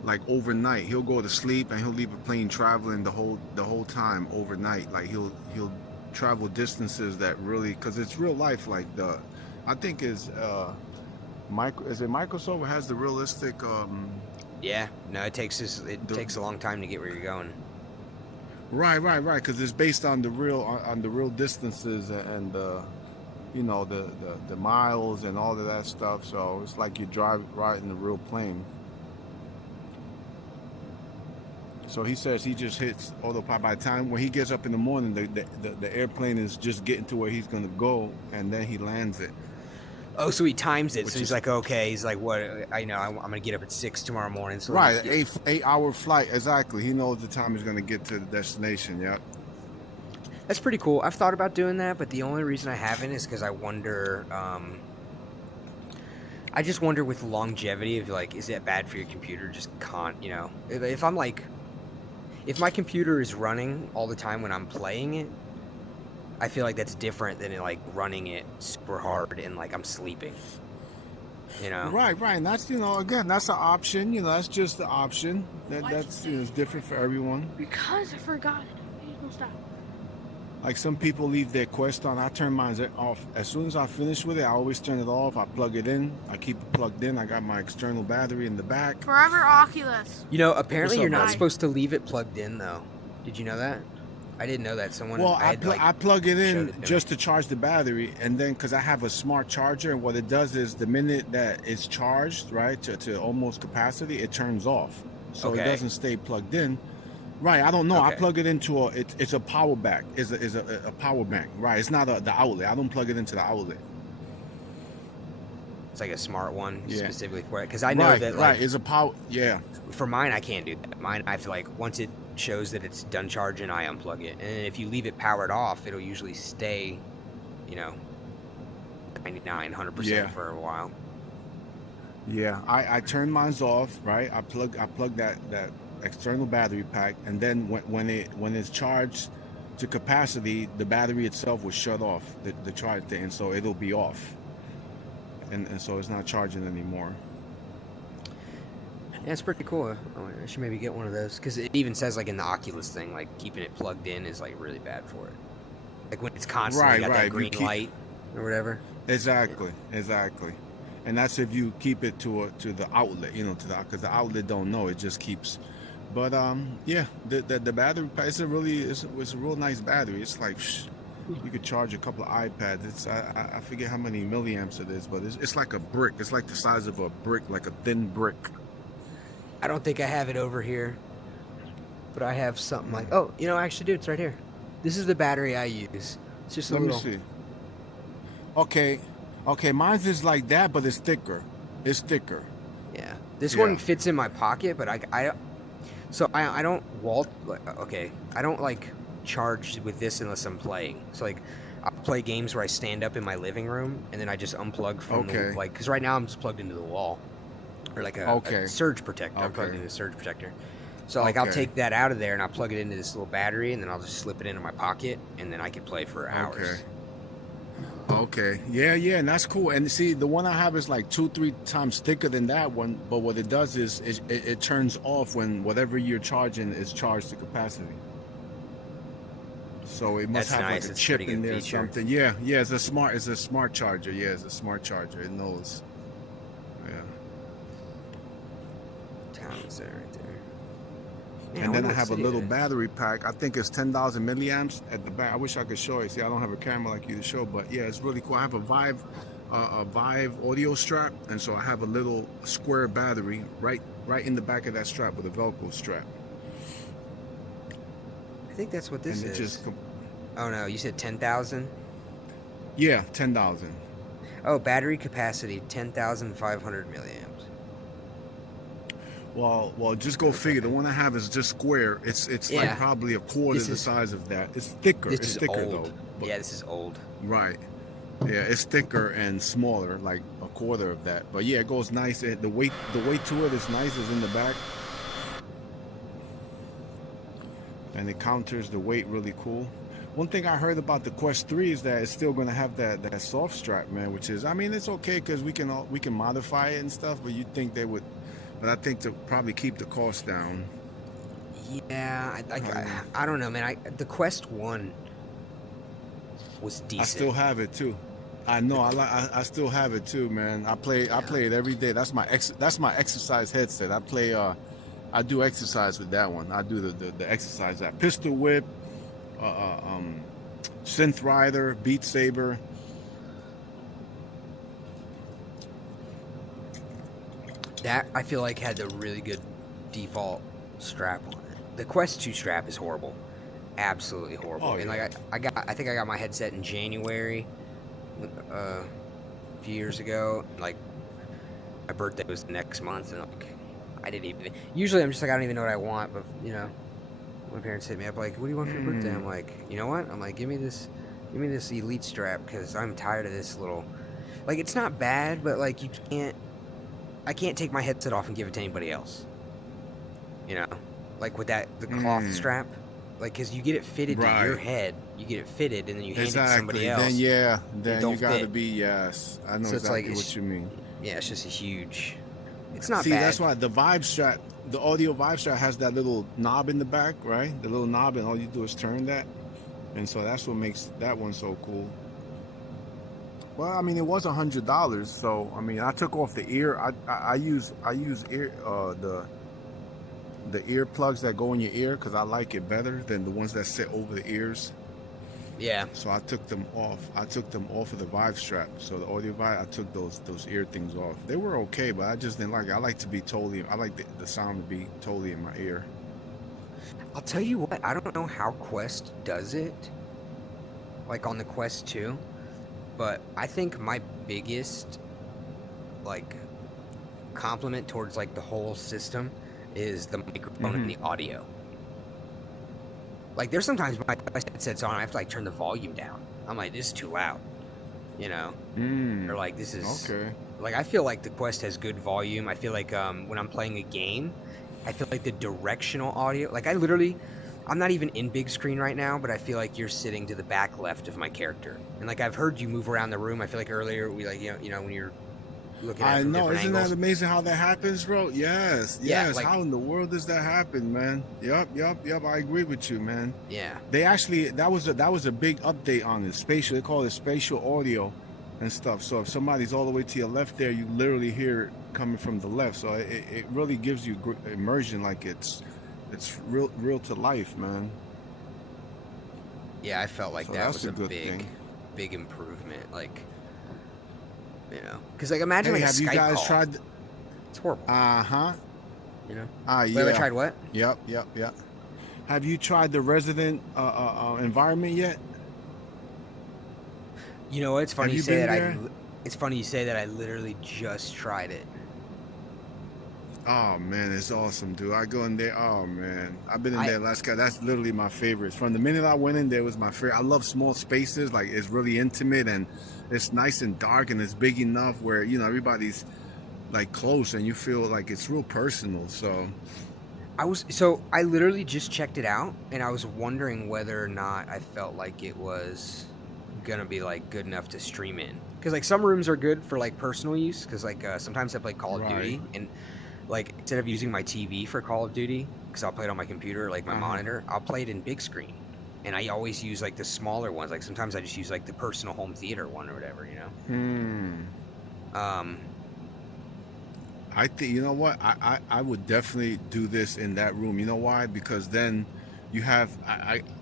like overnight. He'll go to sleep and he'll leave a plane traveling the whole time overnight. Like he'll travel distances that really, because it's real life. Like I think is it Microsoft has the realistic. Yeah, no, it takes a long time to get where you're going. Right, because it's based on the real distances and you know the miles and all of that stuff. So it's like you riding a real plane. So he says he just hits autopilot. By the time when he gets up in the morning, the airplane is just getting to where he's gonna go, and then he lands it. Oh, so he times it. Which So he's is- like, okay, he's like, what? I know, I'm gonna get up at 6 tomorrow morning. So Right, let me get- 8 hour flight exactly. He knows the time he's gonna get to the destination. Yep. That's pretty cool. I've thought about doing that, but the only reason I haven't is because I wonder. I just wonder with longevity of like, is that bad for your computer? Just you know, if I'm like, if my computer is running all the time when I'm playing it, I feel like that's different than like running it super hard and like I'm sleeping. You know. Right. And that's, you know, again, that's an option. You know, that's just the option. That's, you know, it's different for everyone. Because I forgot it. Okay, don't stop. Like some people leave their Quest on. I turn mine off. As soon as I finish with it, I always turn it off. I plug it in. I keep it plugged in. I got my external battery in the back. Forever Oculus. You know, apparently What's up, you're not buddy? supposed to leave it plugged in though. Did you know that? I didn't know that. Someone. Well, I plug it in showed it to just to charge the battery, and then because I have a smart charger, and what it does is the minute that it's charged, right, to almost capacity, it turns off, so it Okay. doesn't stay plugged in. Right, I don't know. I Okay. plug it into it's a power bank. Is a power bank. Right, it's not the outlet. I don't plug it into the outlet. It's like a smart one Yeah. specifically for it, because I know right, that like right, it's a power. Yeah. for mine I can't do that. Mine I have to like once it shows that it's done charging, I unplug it, and if you leave it powered off, it'll usually stay, you know, 99-100% Yeah. for a while. Yeah, I turn mine off, right? I plug that external battery pack, and then when it's charged to capacity, the battery itself will shut off the charge thing, and so it'll be off, and so it's not charging anymore. Yeah, it's pretty cool. I should maybe get one of those, because it even says like in the Oculus thing, like keeping it plugged in is like really bad for it. Like when it's constantly got that You green light or whatever. Exactly. And that's if you keep it to the outlet, you know, because the outlet don't know. It just keeps But yeah, the battery pack it's a real nice battery. It's like you could charge a couple of iPads. It's I forget how many milliamps it is, but it's like a brick. It's like the size of a brick, like a thin brick. I don't think I have it over here, but I have something like. Oh, you know, actually, dude, it's right here. This is the battery I use. It's just a little. Let me see. Okay, mine's is like that, but it's thicker. It's thicker. Yeah, this one fits in my pocket, but I don't I don't like charge with this unless I'm playing. So like, I'll play games where I stand up in my living room and then I just unplug from the, like, because right now I'm just plugged into the wall, or like a surge protector. I'm plugged into a surge protector. So like I'll take that out of there and I'll plug it into this little battery and then I'll just slip it into my pocket and then I can play for hours. Okay. Yeah, and that's cool. And see, the one I have is like 2-3 times thicker than that one. But what it does is it turns off when whatever you're charging is charged to capacity. So it must have like a chip in there or something. Yeah, it's a smart charger. Yeah, it's a smart charger. It knows. Yeah. Town's there right there. And then I have a little battery pack. I think it's 10,000 milliamps at the back. I wish I could show you. See, I don't have a camera like you to show, but yeah, it's really cool. I have a Vive audio strap, and so I have a little square battery right in the back of that strap with a Velcro strap. I think that's what this is. Oh no, you said 10,000? Yeah, 10,000. Oh, battery capacity 10,500 milliamps. Well, just go figure. The one I have is just square. It's like probably a quarter the size of that. It's thicker. It's thicker though. Yeah, this is old. Right. Yeah, it's thicker and smaller, like a quarter of that. But yeah, it goes nice. The weight to it is nice. It's in the back, and it counters the weight really cool. One thing I heard about the Quest 3 is that it's still going to have that soft strap, man. Which is, I mean, it's okay because we can modify it and stuff. But you'd think they would. But I think to probably keep the cost down. Yeah, I don't know, man. The Quest 1 was decent. I still have it too. I know. I still have it too, man. I play it every day. That's my exercise headset. I do exercise with that one. I do the exercise app. Pistol Whip, Synth Rider, Beat Saber. That, I feel like, had the really good default strap on it. The Quest 2 strap is horrible. Absolutely horrible. And like I think I got my headset in January a few years ago. Like, my birthday was the next month, and like I didn't even. Usually I'm just like, I don't even know what I want, but you know, my parents hit me up like, "What do you want for your birthday?" I'm like, you know what? I'm like, give me this Elite strap because I'm tired of this little. Like, it's not bad, but like I can't take my headset off and give it to anybody else. You know, like with the cloth strap, like, because you get it fitted to your head, you get it fitted, and then you hand it to somebody else. Then you gotta be yes. I know exactly what you mean. Yeah, it's just a huge. It's not See, bad. that's why the Vibe strap, the audio Vibe strap, has that little knob in the back, right? The little knob, and all you do is turn that, and so that's what makes that one so cool. Well, I mean, it was $100, so I mean, I took off the ear. I use ear the earplugs that go in your ear because I like it better than the ones that sit over the ears. Yeah. So I took them off. I took them off of the Vive strap. So the audio Vive, I took those ear things off. They were okay, but I just didn't like it. I like the sound to be totally in my ear. I'll tell you what. I don't know how Quest does it. Like on the Quest 2. But I think my biggest, like, compliment towards, like, the whole system is the microphone and the audio. Like, there's sometimes my headset's on, I have to, like, turn the volume down. I'm like, this is too loud, you know? Or, like, this is... Okay. Like, I feel like the Quest has good volume. I feel like when I'm playing a game, I feel like the directional audio... Like, I'm not even in big screen right now, but I feel like you're sitting to the back left of my character. And like I've heard you move around the room. I feel like earlier we like you know when you're looking at it from different isn't angles. That amazing how that happens, bro? Yes. Like, how in the world does that happen, man? Yep. I agree with you, man. Yeah. They actually that was a big update on it. Spatial. They call it spatial audio and stuff. So if somebody's all the way to your left there, you literally hear it coming from the left. So it really gives you immersion, like it's it's real to life, man. Yeah, I felt like So that that's was a a good big, thing. big improvement. Like, you know, because like imagine Hey, like a have you Skype guys call. tried? It's horrible. You know. Yeah. Wait, have I tried what? Yep. Have you tried the resident environment yet? You know, it's funny Have you you say been that. there? It's funny you say that. I literally just tried it. Oh man, it's awesome, dude. I go in there. Oh man, I've been in there last guy. That's literally my favorites. From the minute I went in there, it was my favorite. I love small spaces. Like it's really intimate and it's nice and dark and it's big enough where you know everybody's like close and you feel like it's real personal. So I literally just checked it out and I was wondering whether or not I felt like it was gonna be like good enough to stream in. Because like some rooms are good for like personal use. Because like sometimes I play Call of Duty and like instead of using my TV for Call of Duty, because I'll play it on my computer, like my monitor, I'll play it in big screen. And I always use like the smaller ones. Like sometimes I just use like the personal home theater one or whatever, you know. I think you know what I would definitely do this in that room. You know why? Because then you have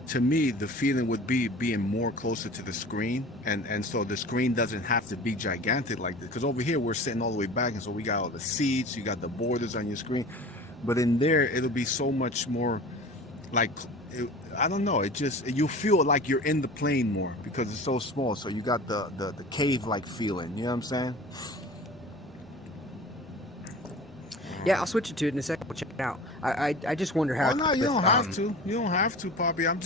to me the feeling would be being more closer to the screen, and so the screen doesn't have to be gigantic like this. Because over here we're sitting all the way back, and so we got all the seats, you got the borders on your screen, but in there it'll be so much more like I don't know. It just you feel like you're in the plane more because it's so small. So you got the cave like feeling. You know what I'm saying? Yeah, I'll switch it to it in a second. We'll check it out. I just wonder how. Oh no, you don't have to. You don't have to, Poppy. I'm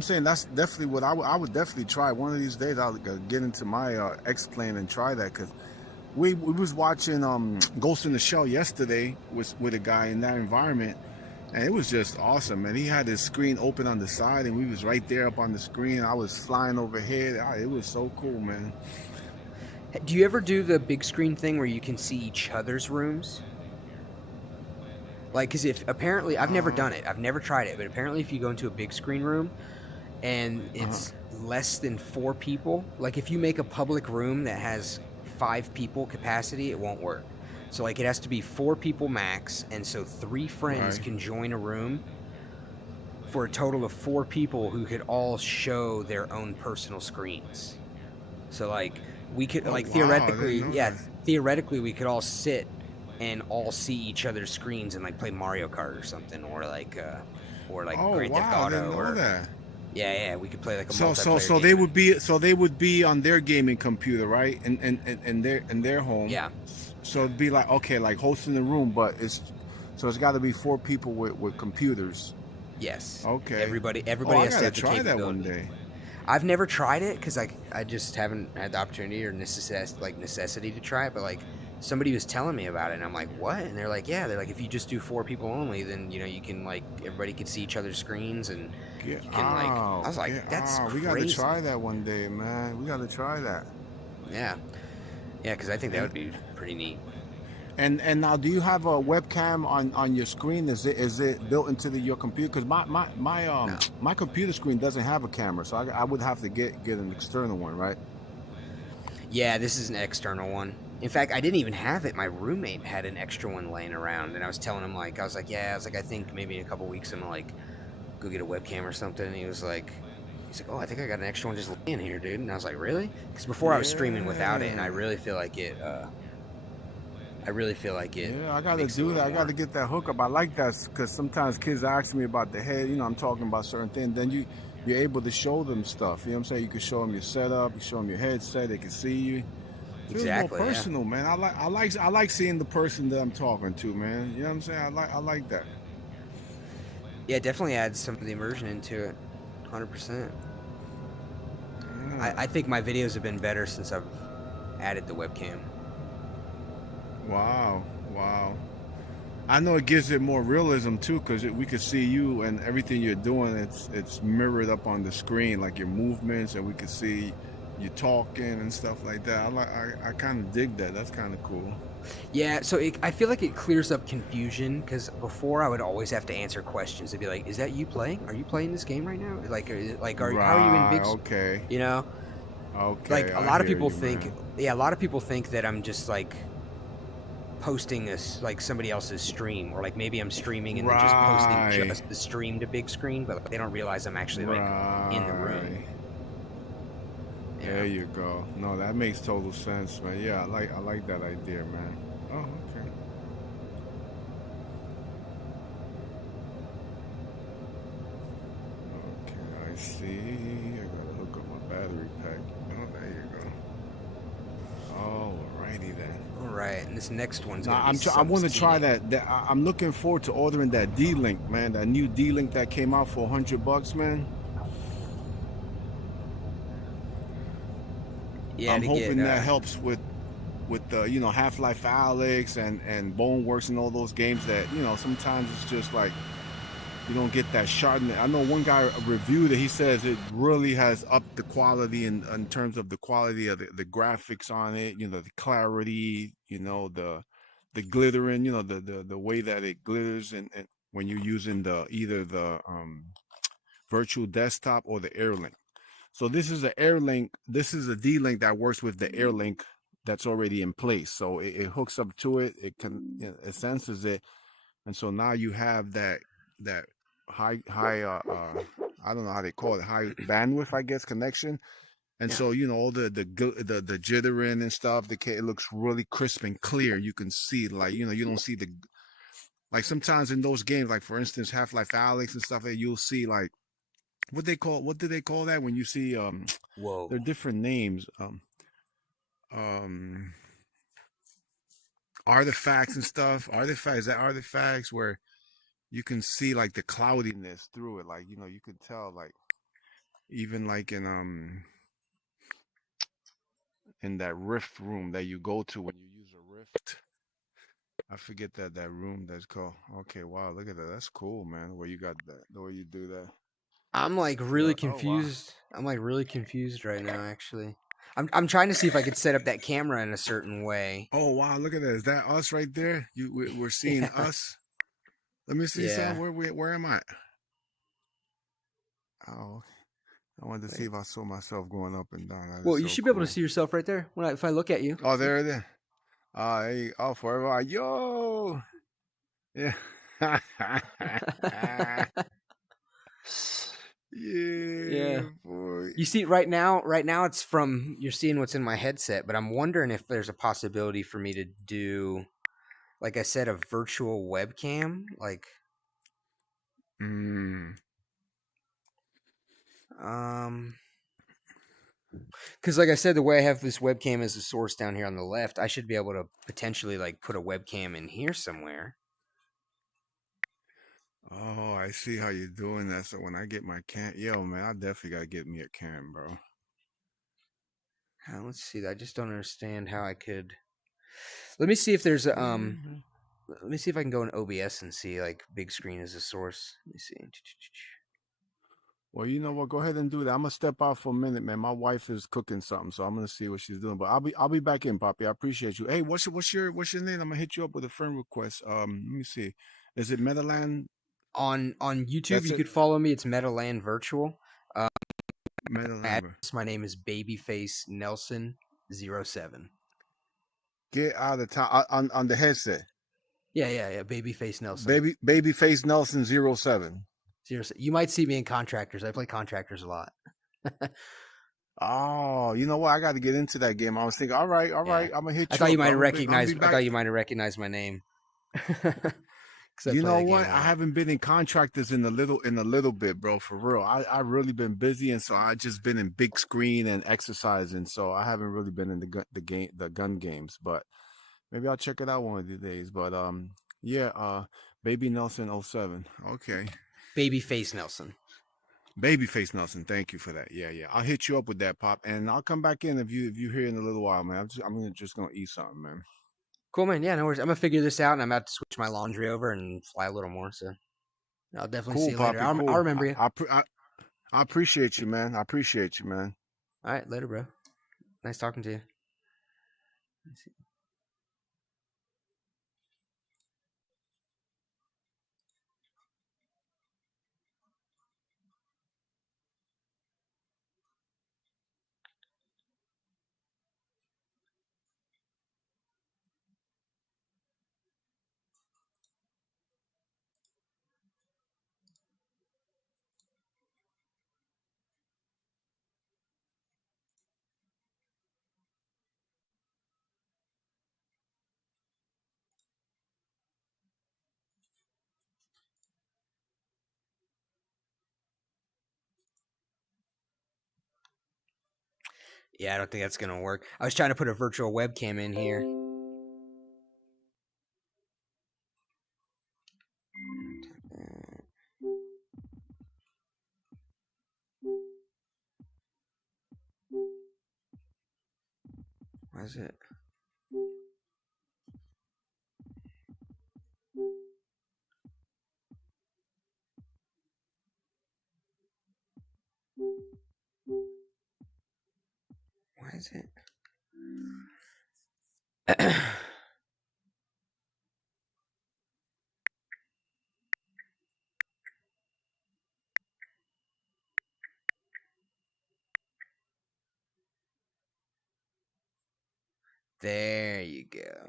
saying that's definitely what I would definitely try. One of these days I'll get into my X-Plane and try that because we was watching Ghost in the Shell yesterday with a guy in that environment, and it was just awesome, man. He had his screen open on the side, and we was right there up on the screen. I was flying overhead. It was so cool, man. Do you ever do the big screen thing where you can see each other's rooms? Like, because if apparently I've never done it, I've never tried it, but apparently if you go into a big screen room and it's less than 4 people, like if you make a public room that has 5 people capacity, it won't work. So like it has to be 4 people max, and so 3 friends can join a room for a total of 4 people who could all show their own personal screens. So like we could theoretically we could all sit and all see each other's screens and like play Mario Kart or something, or like Grand Theft Auto, or yeah, we could play like a multiplayer so game. they would be on their gaming computer, right? In their home. Yeah. So it'd be like like hosting the room, but it's got to be 4 people with computers. Yes. Okay. Everybody has to gotta have the try that capability. one day. I've never tried it because I just haven't had the opportunity or necessity to try it, but like somebody was telling me about it and I'm like, what? And they're like, if you just do 4 people only, then you know you can like everybody can see each other's screens and you can I was like, that's crazy. We gotta try that one day, man. We gotta try that. Yeah, because I think that would be pretty neat. And now, do you have a webcam on your screen? Is it built into your computer? Because my computer screen doesn't have a camera, so I would have to get an external one, right? Yeah, this is an external one. In fact, I didn't even have it. My roommate had an extra one laying around, and I was telling him I think maybe in a couple weeks I'm gonna like go get a webcam or something. And he's like, oh, I think I got an extra one just laying here, dude. And I was like, really? Because before I was streaming without it, and I really feel like it. Yeah, I gotta do that. I gotta get that hookup. I like that because sometimes kids ask me about the head. You know, I'm talking about certain things. Then you're able to show them stuff. You know what I'm saying? You can show them your setup. You show them your headset. They can see you. Feels more personal, man. I like seeing the person that I'm talking to, man. You know what I'm saying? I like that. Yeah, it definitely adds some of the immersion into it. 100%. Yeah. I think my videos have been better since I've added the webcam. Wow. I know it gives it more realism too, because we could see you and everything you're doing. It's mirrored up on the screen, like your movements, and we could see you talking and stuff like that. I kind of dig that. That's kind of cool. Yeah, so I feel like it clears up confusion, because before I would always have to answer questions. They'd be like, "Is that you playing? Are you playing this game right now? How are you in Big?" Okay. You know. Okay. Like a lot of people think that I'm just like posting this like somebody else's stream, or like maybe I'm streaming and then just posting Right. just the stream to big screen, but like, they don't realize I'm actually like in the room. Yeah. There you go. No, that makes total sense, man. Yeah, I like that idea, man. Oh, okay. Okay, I see. I gotta hook up my battery pack. Oh, there you go. Alrighty then. All right, and this next one's Now, gonna be I want to try steamy. that. I'm looking forward to ordering that D-Link, man. That new D-Link that came out for $100, man. Yeah, I'm hoping that helps with you know, Half-Life Alyx and Boneworks and all those games that, you know, sometimes it's just like you don't get that sharpness. I know one guy reviewed it. He says it really has upped the quality in terms of the quality of the graphics on it. You know, the clarity. You know, the glittering. You know, the way that it glitters and when you're using either the virtual desktop or the AirLink. So this is this is a D-Link that works with the AirLink that's already in place. So it hooks up to it, it senses it, and so now you have that high I don't know how they call it, high bandwidth, I guess, connection. And so, you know, all the jittering and stuff, it looks really crisp and clear. You can see, like, you know, you don't see like sometimes in those games, like for instance Half-Life Alyx and stuff, that you'll see like what do they call that when you see whoa, they're different names, artifacts and stuff. Artifacts where you can see like the cloudiness through it, like, you know, you could tell, like even like in that rift room that you go to when you use a rift. I forget that room that's called. Okay, wow, look at that. That's cool, man. Where you got that, the way you do that. I'm like really But, confused. I'm like really confused right now, actually. I'm trying to see if I could set up that camera in a certain way. Oh wow, look at that. Is that us right there? We're seeing us. Let me see some. Where am I? Oh, I wanted to see if I saw myself going up and down. Well, you should be able to see yourself right there if I look at you. Oh, there it is. Hey, oh, forever. Yo. Yeah. Yeah, boy. You see, right now it's from, you're seeing what's in my headset, but I'm wondering if there's a possibility for me to do, like I said, a virtual webcam, like. Because like I said, the way I have this webcam as a source down here on the left, I should be able to potentially like put a webcam in here somewhere. Oh, I see how you're doing that. So when I get my cam, yo, man, I definitely gotta get me a cam, bro. Let's see. I just don't understand how I could. Let me see if there's a Let me see if I can go in OBS and see like big screen as a source. Let me see. Well, you know what? Go ahead and do that. I'm gonna step out for a minute, man. My wife is cooking something, so I'm gonna see what she's doing. But I'll be back in, Poppy. I appreciate you. Hey, what's your name? I'm gonna hit you up with a friend request. Let me see. Is it Metaland? On YouTube, you could follow me. It's Metaland Virtual. Metaland. My name is Babyface Nelson 07. Get out of town on the headset. Yeah. Babyface Nelson. Babyface Nelson 07. You might see me in Contractors. I play Contractors a lot. Oh, you know what? I got to get into that game. I was thinking, all right, I'm gonna hit you. I thought you might have recognized. I thought you might have recognized my name. You know what? I haven't been in Contractors in a little bit, bro. For real, I really been busy, and so I just been in big screen and exercising. So I haven't really been in the gun games. But maybe I'll check it out one of these days. But Baby Nelson 07. Okay. Babyface Nelson. Babyface Nelson. Thank you for that. Yeah. I'll hit you up with that, Pop, and I'll come back in if you here in a little while, man. I'm just gonna eat something, man. Cool, man. Yeah, no worries. I'm gonna figure this out, and I'm about to switch my laundry over and fly a little more. So I'll definitely see you later. I'll remember you. I appreciate you, man. All right, later, bro. Nice talking to you. Let's see. Yeah, I don't think that's gonna work. I was trying to put a virtual webcam in here. Why is it? Why is it? There you go.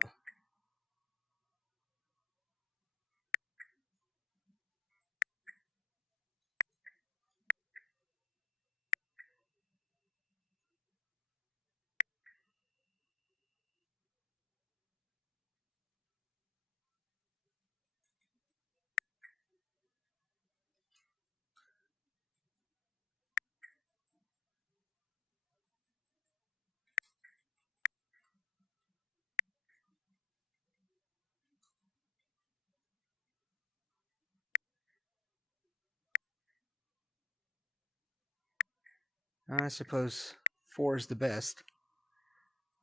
I suppose 4 is the best.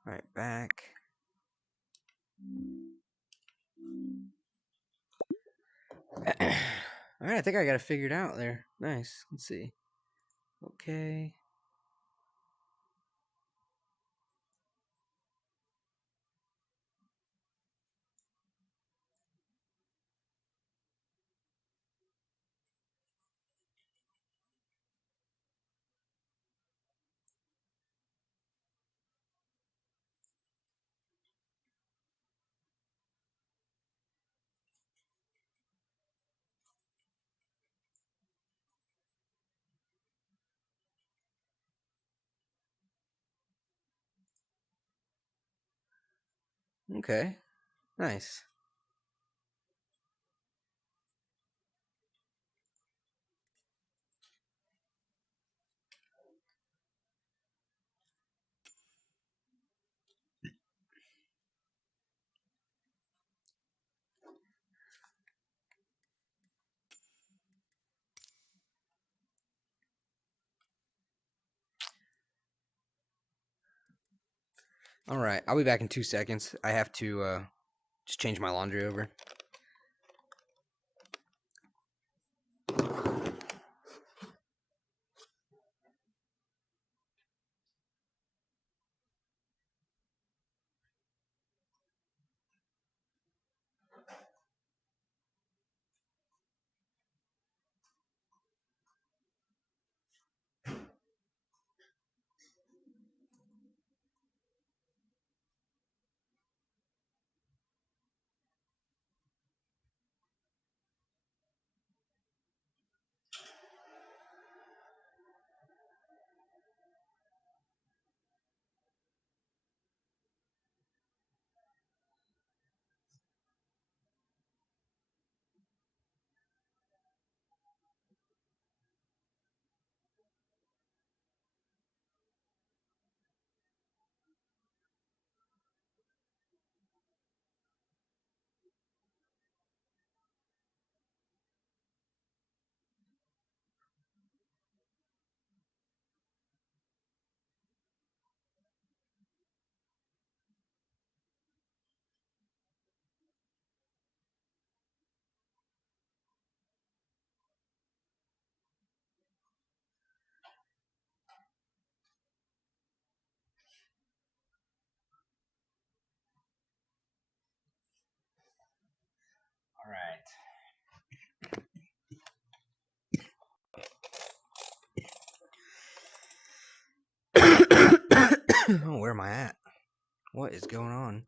All right, back. All right, I think I got it figured out there. Nice. Let's see. Okay. Okay. Nice. All right, I'll be back in 2 seconds. I have to just change my laundry over. All right. Oh, where am I at? What is going on?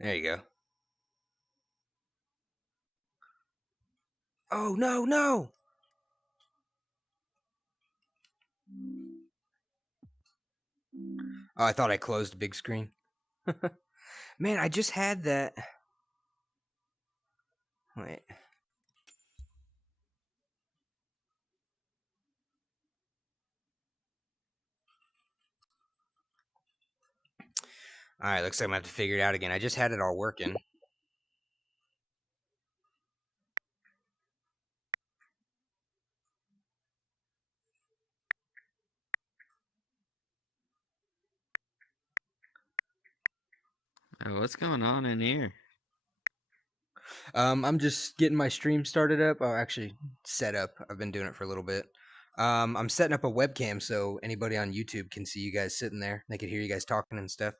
There you go. Oh, no, no! Oh, I thought I closed big screen. Man, I just had that. Wait. All right, looks like I'm gonna have to figure it out again. I just had it all working. Oh, what's going on in here? I'm just getting my stream started up. Oh, actually, set up. I've been doing it for a little bit. I'm setting up a webcam so anybody on YouTube can see you guys sitting there. They can hear you guys talking and stuff.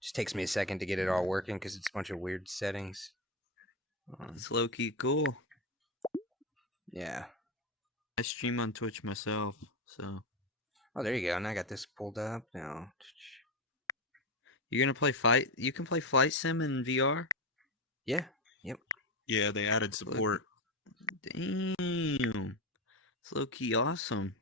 Just takes me a second to get it all working because it's a bunch of weird settings. It's low key cool. Yeah. I stream on Twitch myself, so. Oh, there you go. Now I got this pulled up. Now. You're gonna play fight? You can play Flight Sim in VR? Yeah. Yep. Yeah, they added support. Damn. It's low key awesome.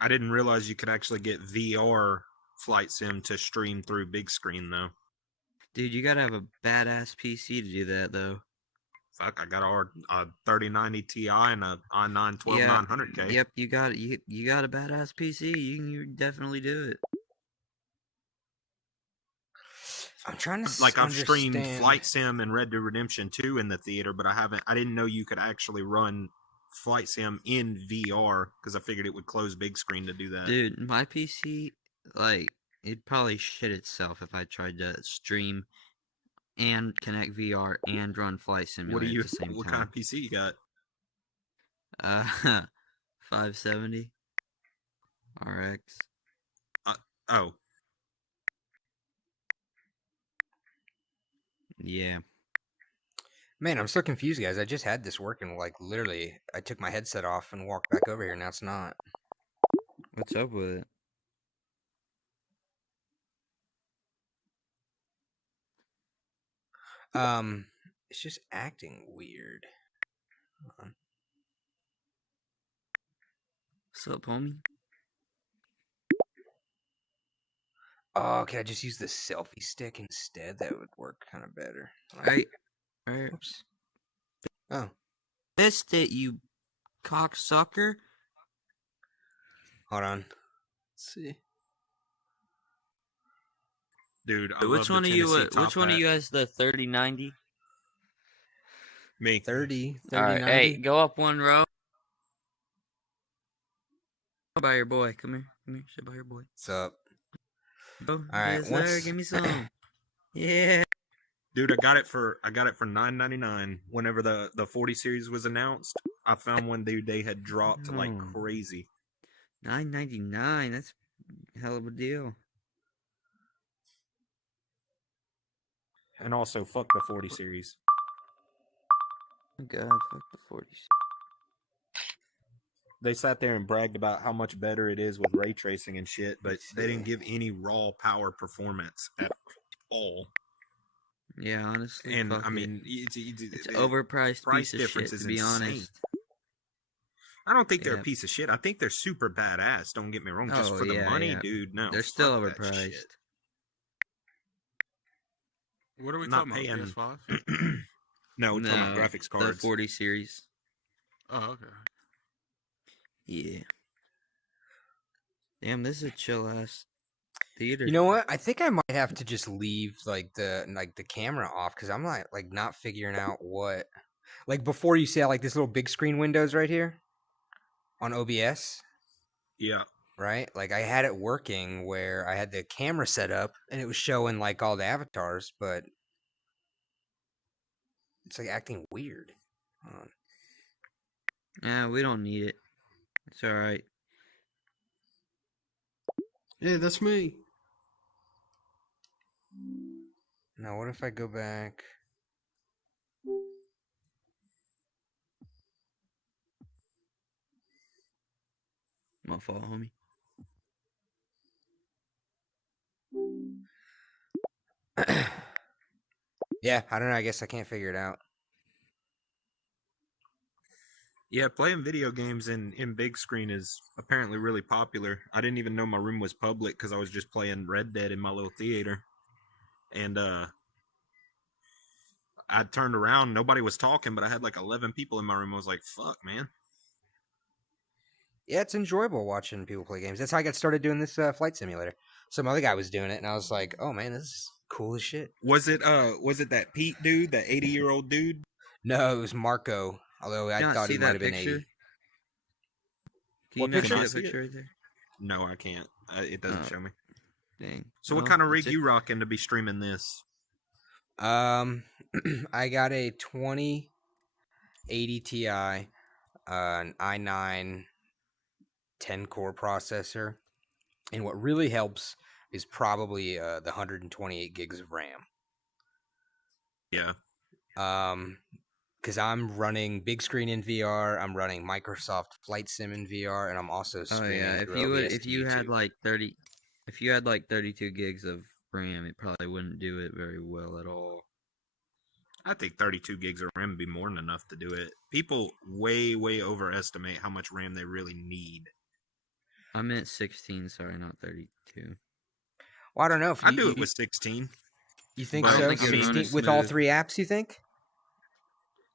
I didn't realize you could actually get VR Flight Sim to stream through big screen though. Dude, you gotta have a badass PC to do that though. Fuck, I got a 3090 Ti and a i9 12900K. Yep, you got a badass PC. You can definitely do it. I'm trying to I've streamed understand. Flight Sim and Red Dead Redemption 2 in the theater, but I didn't know you could actually run Flight Sim in VR because I figured it would close big screen to do that. Dude, my PC, it'd probably shit itself if I tried to stream and connect VR and run Flight Simulator at the same time. What kind of PC you got? 570 RX. Oh. Yeah. Man, I'm so confused, guys. I just had this working. Like, literally, I took my headset off and walked back over here. Now it's not. What's up with it? It's just acting weird. Hold on. What's up, homie? Oh, can I just use the selfie stick instead? That would work kind of better. Right. Oops. Oh. Missed it, you cocksucker. Hold on. Let's see. Dude, Which one of you has the 3090? Me. 30. All right, hey, go up one row. By your boy. Come here. Sit by your boy. What's up? Bro, all right, there. Give me some. Yeah. Dude, I got it for $9.99 whenever the 40 series was announced. I found one dude they had dropped like crazy. $9.99. That's a hell of a deal. And also, fuck the 40 series. Oh God, fuck the 40s. They sat there and bragged about how much better it is with ray tracing and shit, but they didn't give any raw power performance at all. Yeah, honestly. And I mean, it's overpriced price piece of difference shit, is to be insane. honest. I don't think they're a piece of shit. I think they're super badass. Don't get me wrong. Just for the money, dude. No, they're still overpriced. What are we Not talking paying. about? PS5? No, we're talking about graphics cards. The 40 series. Oh, okay. Yeah. Damn, this is a chill ass theater. You know what? I think I might have to just leave the camera off because I'm like not figuring out what. Like before, you see like this little big screen windows right here on OBS. Yeah. Right. Like I had it working where I had the camera set up and it was showing like all the avatars, but it's like acting weird. Hold on. Yeah, we don't need it. It's all right. Yeah, that's me. Now, what if I go back? My fault, homie. Yeah, I don't know. I guess I can't figure it out. Yeah, playing video games in big screen is apparently really popular. I didn't even know my room was public because I was just playing Red Dead in my little theater. And I turned around, nobody was talking, but I had like 11 people in my room. I was like, fuck, man. Yeah, it's enjoyable watching people play games. That's how I got started doing this flight simulator. Some other guy was doing it, and I was like, "Oh man, this is cool as shit." Was it that Pete dude, that 80-year-old dude? No, it was Marco. Although I thought he might have been 80. Can you not see that picture right there? No, I can't. It doesn't show me. Dang. So what kind of rig you rocking to be streaming this? I got a 2080 Ti, an i9 10-core processor, and what really helps is probably the 128 gigs of RAM. Yeah. Because I'm running Bigscreen in VR, I'm running Microsoft Flight Sim in VR, and I'm also streaming. Oh yeah, if you had like 32 gigs of RAM, it probably wouldn't do it very well at all. I think 32 gigs of RAM would be more than enough to do it. People way overestimate how much RAM they really need. I meant 16, sorry, not 32. Well, I don't know. If I do it with 16. You think so? 16 with all 3 apps, you think?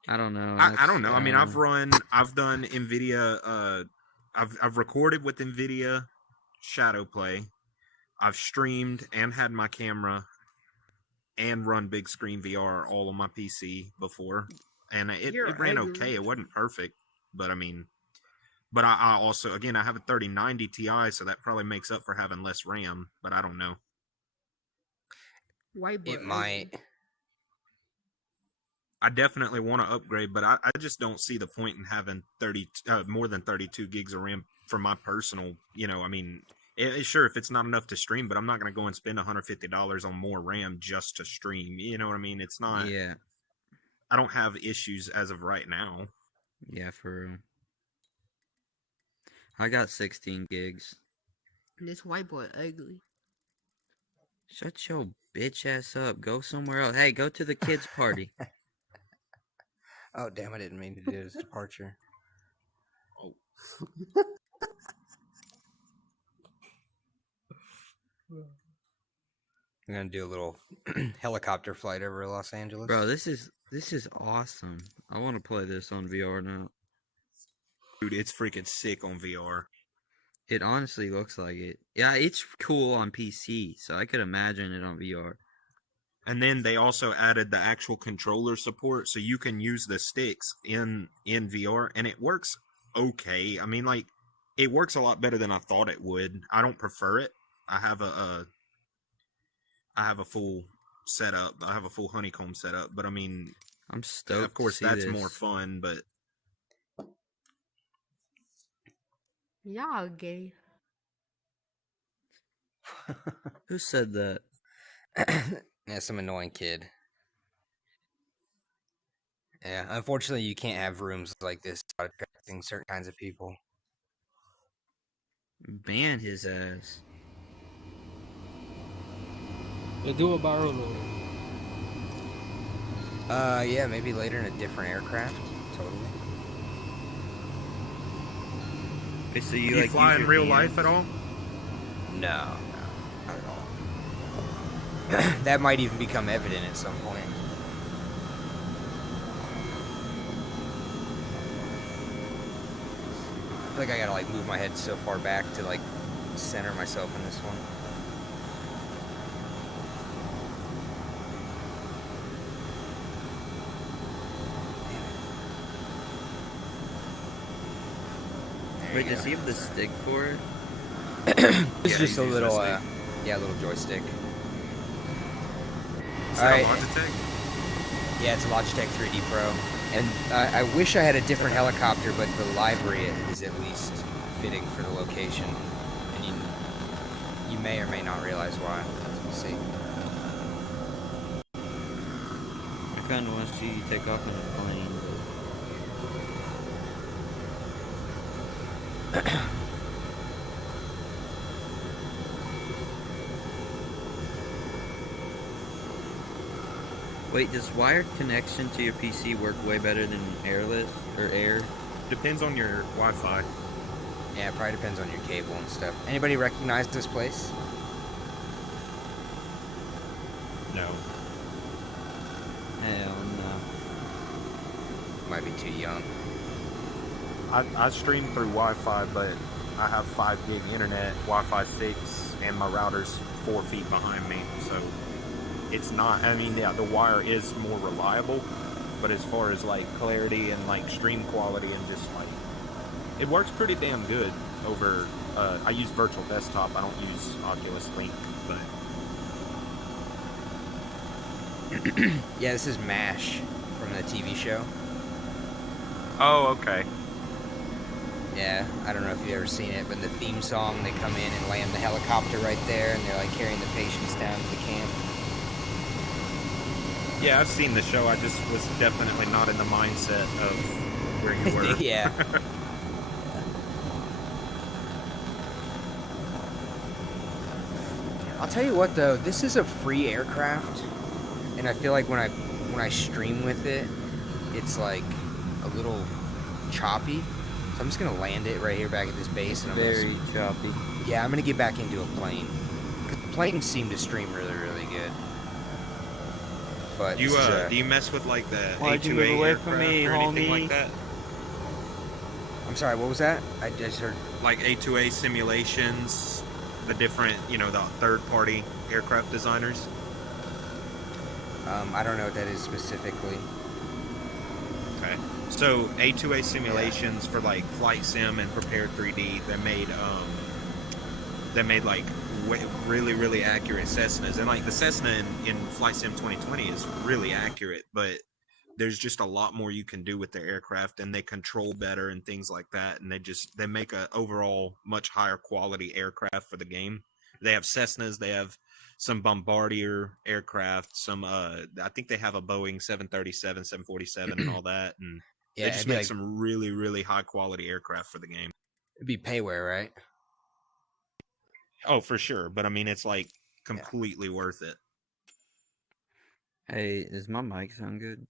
I don't know. I don't know. I mean, I've done NVIDIA. I've recorded with NVIDIA Shadowplay. I've streamed and had my camera and run Bigscreen VR all on my PC before, and it ran okay. It wasn't perfect, but I mean, I also, again, I have a 3090 Ti, so that probably makes up for having less RAM. But I don't know. It might. I definitely want to upgrade, but I just don't see the point in having more than 32 gigs of RAM for my personal. I mean, sure, if it's not enough to stream, but I'm not going to go and spend $150 on more RAM just to stream. You know what I mean? It's not. Yeah. I don't have issues as of right now. Yeah, for real. I got 16 gigs. This white boy ugly. Shut your bitch ass up. Go somewhere else. Hey, go to the kids' party. Oh, damn, I didn't mean to do this departure. Oh. I'm going to do a little helicopter flight over Los Angeles. Bro, this is awesome. I want to play this on VR now. Dude, it's freaking sick on VR. It honestly looks like it. Yeah, it's cool on PC, so I could imagine it on VR. And then they also added the actual controller support, so you can use the sticks in VR, and it works okay. I mean, like, it works a lot better than I thought it would. I don't prefer it. I have a full setup. I have a full honeycomb setup, but I mean, I'm stoked. Of course, to see that's this. more fun, but Y'all gay. Who said that? Yeah, some annoying kid. Yeah, unfortunately, you can't have rooms like this without attracting certain kinds of people. Ban his ass. They do a barrel roll. Yeah, maybe later in a different aircraft. Totally. Okay, so do you fly in real life at all? No, not at all. That might even become evident at some point. I feel like I gotta like move my head so far back to like center myself in this one. Wait, does he have the stick for it? It's just a little, little joystick. Is that a Logitech? Yeah, it's a Logitech 3D Pro. And I wish I had a different helicopter, but the library is at least fitting for the location. And you may or may not realize why. We'll see. I kind of want to see you take off in a plane. Wait, does wired connection to your PC work way better than airless or air? Depends on your Wi-Fi. Yeah, it probably depends on your cable and stuff. Anybody recognize this place? No. Hell no. Might be too young. I stream through Wi-Fi, but I have 5 gig internet, Wi-Fi 6, and my router's 4 feet behind me, so it's not. I mean, yeah, the wire is more reliable, but as far as like clarity and like stream quality and just like, it works pretty damn good over. I use virtual desktop. I don't use Oculus Link, but Yeah, this is MASH from the TV show. oh, okay. Yeah, I don't know if you've ever seen it, but in the theme song, they come in and land the helicopter right there, and they're like carrying the patients down to the camp. Yeah, I've seen the show. I just was definitely not in the mindset of where you were. Yeah. I'll tell you what though, this is a free aircraft, and I feel like when I stream with it, it's like a little choppy. So I'm just gonna land it right here back at this base, and I'm Very choppy. Yeah, I'm gonna get back into a plane. 'Cause the planes seem to stream really, really good. But Do you mess with like the Why'd you A2A move away aircraft from me, or anything homie? like that? I'm sorry, what was that? I just heard. Like A2A simulations, the different, the third-party aircraft designers. I don't know what that is specifically. Okay. So A2A simulations for like Flight Sim and Prepared 3D, they made like really, really accurate Cessnas, and like the Cessna in Flight Sim 2020 is really accurate, but there's just a lot more you can do with the aircraft, and they control better and things like that, and they make a overall much higher quality aircraft for the game. They have Cessnas, they have some Bombardier aircraft, some I think they have a Boeing 737, 747 and all that, and Yeah, they just it'd be make like- some really, really high quality aircraft for the game. It'd be payware, right? Oh, for sure, but I mean it's like completely worth it. Hey, does my mic sound good?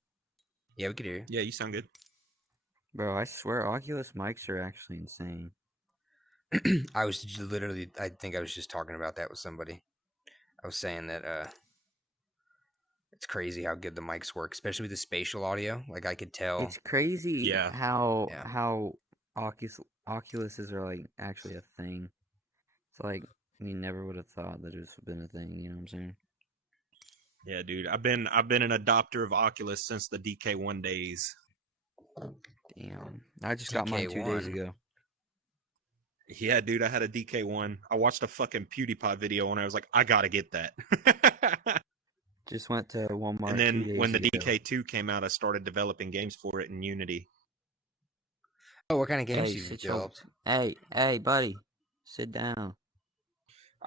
Yeah, we could hear you. Yeah, you sound good. Bro, I swear Oculus mics are actually insane. I think I was just talking about that with somebody. I was saying that it's crazy how good the mics work, especially with the spatial audio. Like I could tell. It's crazy Yeah. how Oculuses are like actually a thing. It's like you never would have thought that it's been a thing, you know what I'm saying? Yeah, dude. I've been an adopter of Oculus since the DK1 days. Damn. I just got mine 2 days DK1. ago. Yeah, dude, I had a DK1. I watched a fucking PewDiePie video and I was like, I gotta get that. Just went to Walmart. And 2 then days when the ago. DK2 came out, I started developing games for it in Unity. Oh, what kind of games Hey, you sit your- developed? Hey, buddy, sit down.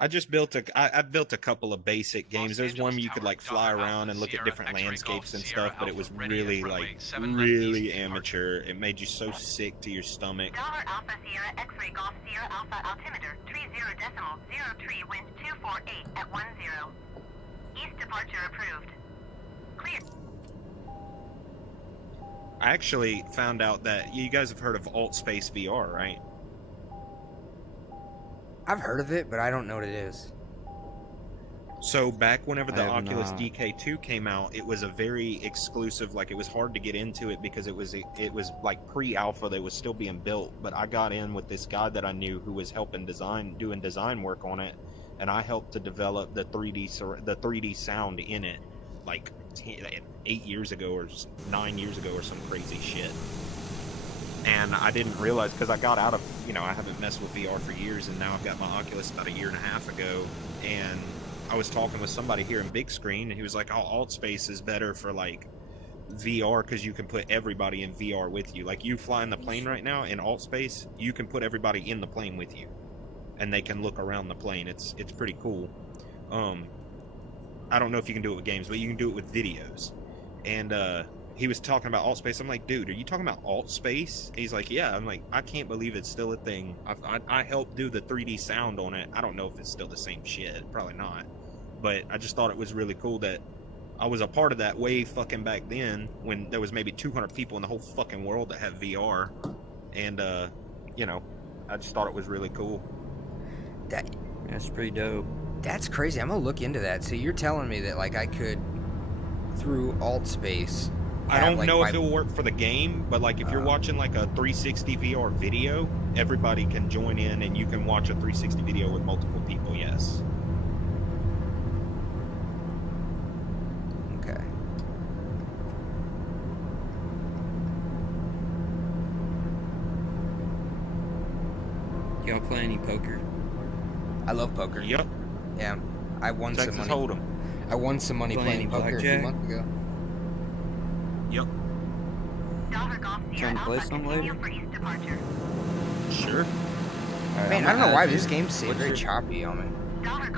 I just built I built a couple of basic games. There's one where you could like fly around and look at different landscapes and stuff, but it was really really amateur. It made you so sick to your stomach. Dollar Alpha Sierra X-Ray Golf Sierra Alpha altimeter 30.03 wind 248 at 10. East departure approved. Clear. I actually found out that you guys have heard of AltSpace VR, right? I've heard of it, but I don't know what it is. So back whenever the I have Oculus not. DK2 came out, it was a very exclusive, like it was hard to get into it because it was like pre-alpha, that was still being built, but I got in with this guy that I knew who was helping doing design work on it, and I helped to develop the 3D sound in it like 8 years ago or 9 years ago or some crazy shit. And I didn't realize, because I got out of, I haven't messed with VR for years, and now I've got my Oculus about a year and a half ago, and I was talking with somebody here in Bigscreen, and he was like, oh, AltSpace is better for like VR because you can put everybody in VR with you. Like you fly in the plane right now in AltSpace, you can put everybody in the plane with you, and they can look around the plane. It's pretty cool. I don't know if you can do it with games, but you can do it with videos. And he was talking about AltSpace. I'm like, dude, are you talking about AltSpace? He's like, yeah. I'm like, I can't believe it's still a thing. I helped do the 3D sound on it. I don't know if it's still the same shit. Probably not. But I just thought it was really cool that I was a part of that way fucking back then when there was maybe 200 people in the whole fucking world that had VR. and you know, I just thought it was really cool. That's pretty dope. That's crazy. I'm gonna look into that. So you're telling me that like I could through alt space. I don't know if it will work for the game, but like if you're watching like a 360 VR video, everybody can join in and you can watch a 360 video with multiple people. Yes. Okay. Y'all play any poker? I love poker. Yep. Yeah, I won Texas some money. Hold'em. I won some money Play playing any poker a few blackjack? months ago. Yep. Trying to play some later? Sure. Alright, Man, I'm I don't know gonna why add this you. game seems very What's your- choppy on me.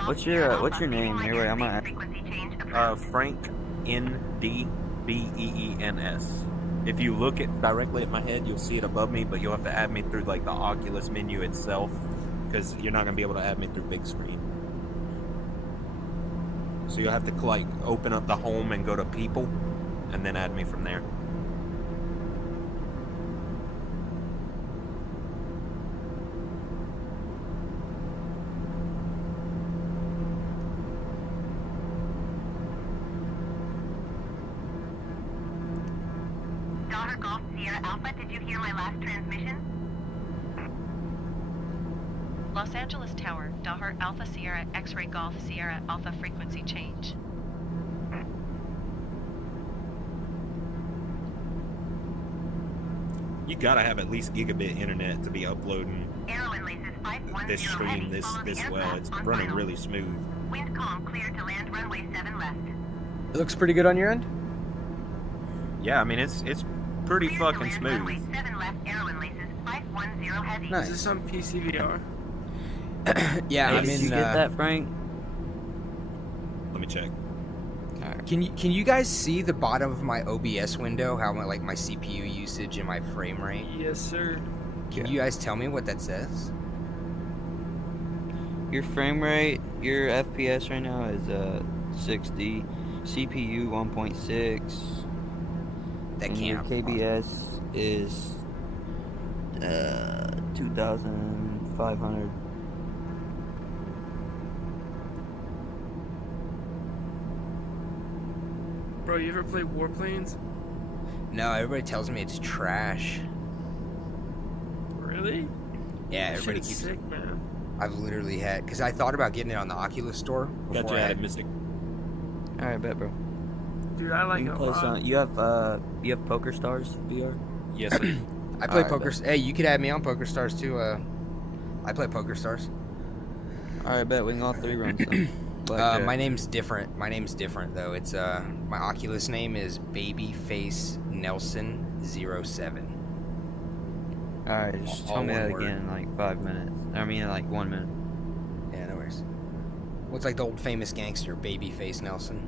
What's your name? Anyway, I'm gonna. Frank NDBEENS. If you look directly at my head, you'll see it above me, but you'll have to add me through like the Oculus menu itself, because you're not gonna be able to add me through Bigscreen. So you'll have to like open up the home and go to people, and then add me from there. Daughter Golf Sierra Alpha, did you hear my last transmission? Los Angeles Tower, Dahar Alpha Sierra X-Ray Golf Sierra Alpha frequency change. You gotta have at least gigabit internet to be uploading this stream this well. It's running really smooth. Wind calm, clear to land runway 7 left. It looks pretty good on your end. Yeah, I mean it's pretty fucking smooth. 7 left, Airwind laces, 510 heavy. Nice. Is this on PCVR? Yeah, Hey, I'm did in. you get that, Frank? Let me check. Can you guys see the bottom of my OBS window? How my my CPU usage and my frame rate? Yes, sir. Can you guys tell me what that says? Your frame rate, your FPS right now is 60, CPU 1.6. That and can't. your KBS is 2,500. Bro, you ever play Warplanes? No, everybody tells me it's trash. Really? Yeah, That everybody shit's keeps. sick, man. I've literally had because I thought about getting it on the Oculus store. Got before you I added, had- Mystic. All right, bet, bro. Dude, I like You it can a play lot. some. You have Poker Stars VR. Yes, sir. I play Alright, Poker. bet. Hey, you could add me on Poker Stars too. I play Poker Stars. All right, bet we can all three run some. Blackjack. My name's different. My name's different though. It's my Oculus name is Babyface Nelson 07. All right, just all tell me one that word. again in like 5 minutes. I mean, in like 1 minute. Yeah, no worries. What's like the old famous gangster, Babyface Nelson?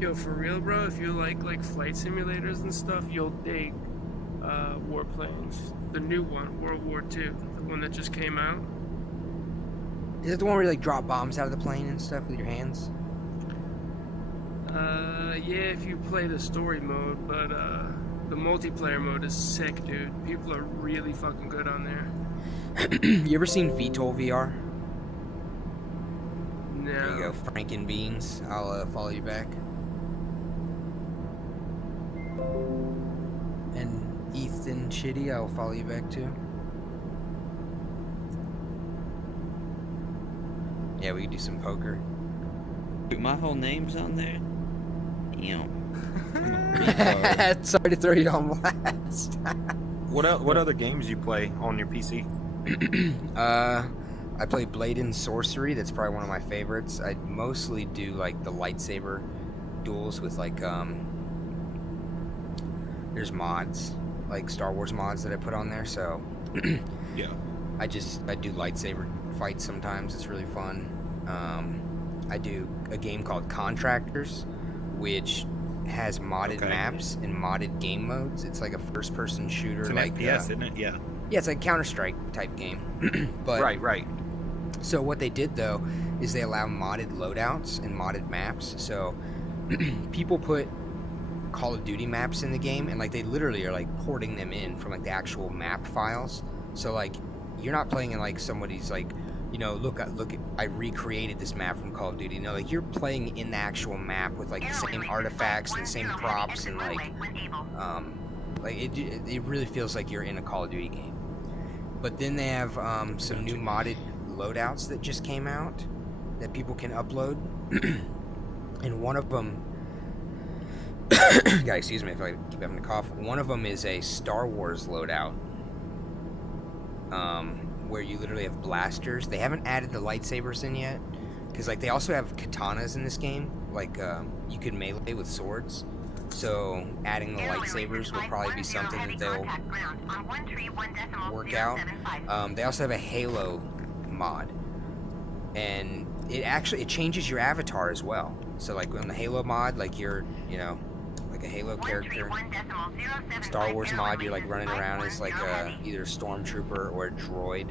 Yo, for real, bro, if you like flight simulators and stuff, you'll dig Warplanes. The new one, World War II, the one that just came out. Is it the one where you like drop bombs out of the plane and stuff with your hands? Yeah, if you play the story mode, but the multiplayer mode is sick, dude. People are really fucking good on there. You ever seen VTOL VR? No. There you go, Franken Beans. I'll follow you back. And Ethan Chitty, I'll follow you back too. Yeah, we can do some poker. Dude, my whole name's on there. Sorry to throw you on blast. What other games you play on your PC? I play Blade and Sorcery. That's probably one of my favorites. I mostly do like the lightsaber duels with like there's mods, like Star Wars mods that I put on there. So yeah, I do lightsaber fights sometimes. It's really fun. I do a game called Contractors, which has modded maps and modded game modes. It's like a first-person shooter. It's an like FPS, isn't it? Yeah. Yeah, it's like Counter-Strike type game. But right. So what they did though is they allow modded loadouts and modded maps. So people put Call of Duty maps in the game, and like they literally are like porting them in from like the actual map files. So like you're not playing in like somebody's like, you know, look, I recreated this map from Call of Duty. No, like you're playing in the actual map with like the same artifacts, the same props, and like it really feels like you're in a Call of Duty game. But then they have some new modded loadouts that just came out that people can upload, and one of them, guys, excuse me if I keep having to cough. One of them is a Star Wars loadout, where you literally have blasters. They haven't added the lightsabers in yet, because like they also have katanas in this game. Like you can melee with swords. So adding the lightsabers will probably be something that they'll work out. They also have a Halo mod, and it changes your avatar as well. So like on the Halo mod, like you're, you know, like a Halo character. Star Wars mod, you're like running around as like either a stormtrooper or a droid.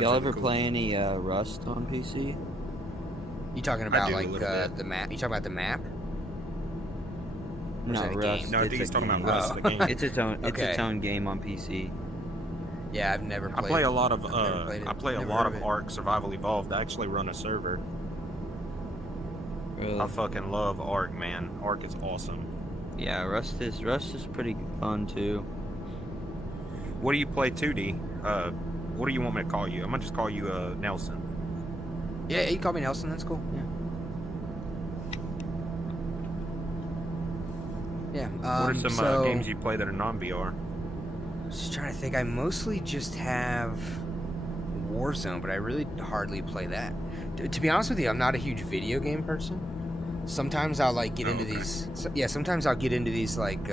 Y'all ever play any Rust on PC? You talking about like the map? You talking about the map? No, Rust. No, I think he's talking about Rust, the game. It's its own game on PC. Yeah, I've never played. I play a lot of Ark Survival Evolved. I actually run a server. Really? I fucking love Ark, man. Ark is awesome. Yeah, Rust is pretty fun too. What do you play 2D? What do you want me to call you? I'm gonna just call you Nelson. Yeah, you can call me Nelson. That's cool. Yeah. What are some games you play that are non-VR? Just trying to think. I mostly just have Warzone, but I really hardly play that. To be honest with you, I'm not a huge video game person. Sometimes I'll like get into these. Sometimes I'll get into these like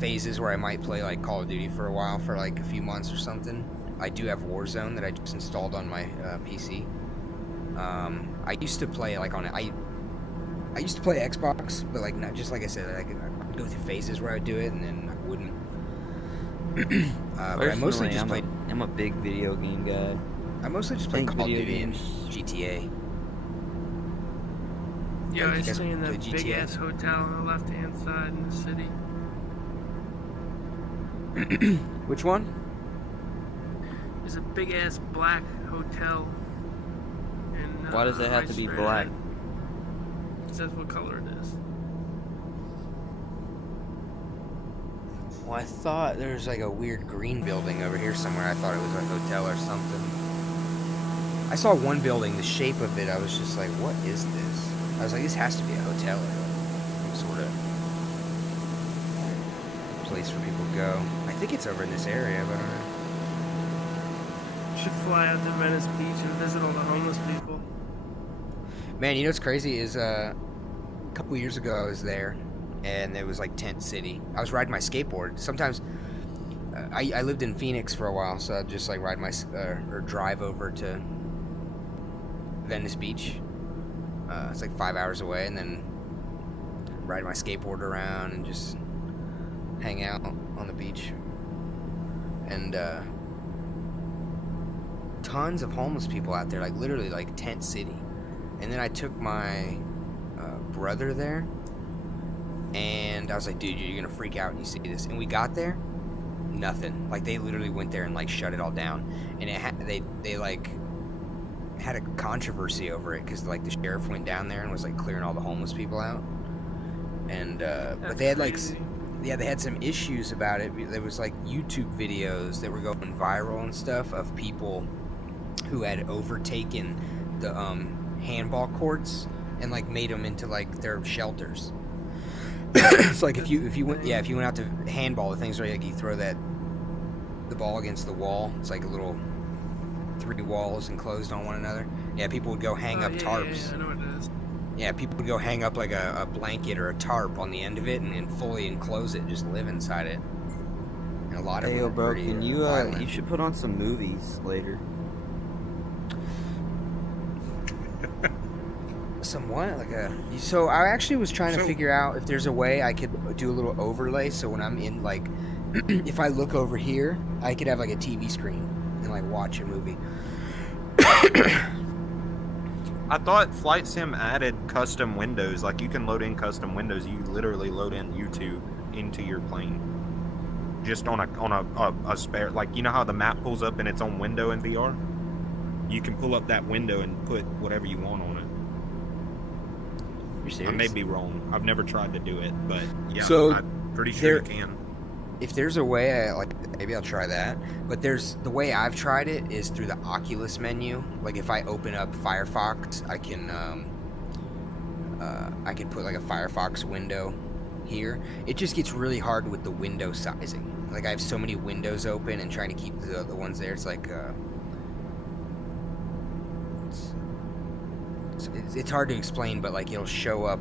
phases where I might play like Call of Duty for a while, for like a few months or something. I do have Warzone that I just installed on my PC. I used to play like on I used to play Xbox, but like not just like I said, I would go through phases where I would do it and then I wouldn't. But I mostly just played. I'm a big video game guy. I mostly just play Call of Duty and GTA. Yeah, I stay in that big ass hotel on the left hand side in the city. Which one? There's a big ass black hotel. In, why does it have to be black? Because that's what color it is. Well, I thought there was like a weird green building over here somewhere. I thought it was a hotel or something. I saw one building, the shape of it, I was just like, what is this? I was like, this has to be a hotel or some sort of place where people go. I think it's over in this area, but I don't know. You should fly out to Venice Beach and visit all the homeless people. Man, you know what's crazy is a couple years ago I was there, and it was like tent city. I was riding my skateboard. Sometimes I lived in Phoenix for a while, so I'd just like ride my or drive over to Venice Beach. It's like 5 hours away, and then ride my skateboard around and just hang out on the beach. And tons of homeless people out there, like literally like tent city. And then I took my brother there, and I was like, dude, you're gonna freak out when you see this. And we got there, nothing. Like they literally went there and like shut it all down. And they like had a controversy over it because like the sheriff went down there and was like clearing all the homeless people out. And but they had like they had some issues about it. There was like YouTube videos that were going viral and stuff of people who had overtaken the handball courts and like made them into like their shelters. So like if you went out to handball, the things where like you throw the ball against the wall. It's like a little 3 walls enclosed on one another. Yeah, people would go hang up tarps. Yeah, I know what it is. Yeah, people would go hang up like a blanket or a tarp on the end of it and fully enclose it and just live inside it. And a lot of them are bro, pretty can you violent. you should put on some movies later. Somewhat so I actually was trying to figure out if there's a way I could do a little overlay so when I'm in like if I look over here, I could have like a TV screen and like watch a movie. I thought Flight Sim added custom windows. Like you can load in custom windows. You literally load in YouTube into your plane, just on a spare. Like you know how the map pulls up in its own window in VR. You can pull up that window and put whatever you want on it. You're serious? I may be wrong. I've never tried to do it, but yeah, So I'm pretty sure you can. If there's a way, maybe I'll try that. But the way I've tried it is through the Oculus menu. Like if I open up Firefox, I can put like a Firefox window here. It just gets really hard with the window sizing. Like I have so many windows open and trying to keep the ones there. It's like it's hard to explain, but like it'll show up.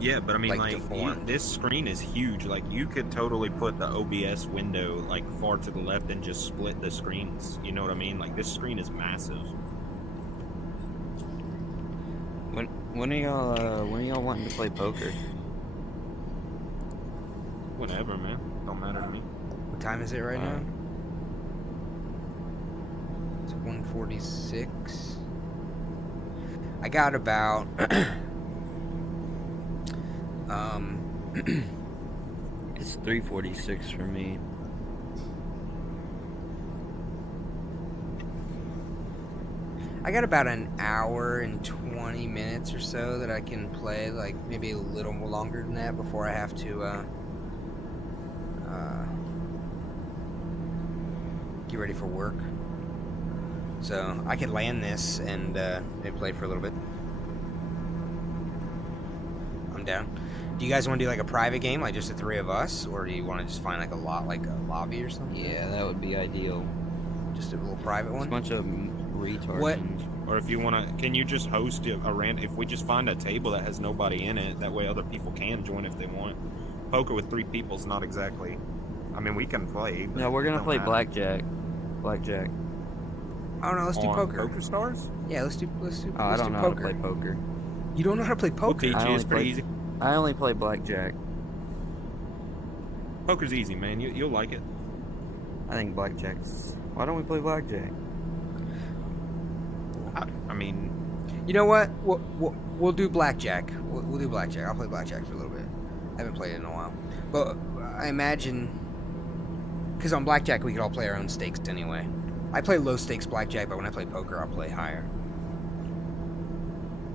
Yeah, but I mean, like deformed. this screen is huge. Like you could totally put the OBS window like far to the left and just split the screens. You know what I mean? Like this screen is massive. When are y'all wanting to play poker? Whatever, man. Don't matter to me. What time is it right now? It's 1:46. I got about It's 3:46 for me. I got about an hour and 20 minutes or so that I can play, like maybe a little more longer than that before I have to get ready for work. So I can land this and maybe play for a little bit. I'm down. Do you guys want to do like a private game, like just the three of us, or do you want to just find like a lobby or something? Yeah, that would be ideal. Just a little private one. Just a bunch of retards. What? Or if you want to, can you just host a random? If we just find a table that has nobody in it, that way other people can join if they want. Poker with 3 people is not exactly. I mean, we can play. But No, we're gonna play matter. blackjack. Blackjack. Oh no, let's do On poker. Poker Stars? Yeah, let's do. Oh, I let's don't do know how to poker. play poker. You don't know how to play poker? We'll teach you. It's pretty easy. I only play blackjack. Poker's easy, man. You'll like it. I think blackjack's. Why don't we play blackjack? I mean, You know what? We'll do blackjack. We'll do blackjack. I'll play blackjack for a little bit. I haven't played it in a while. But I imagine, because on blackjack we could all play our own stakes anyway. I play low stakes blackjack, but when I play poker, I'll play higher.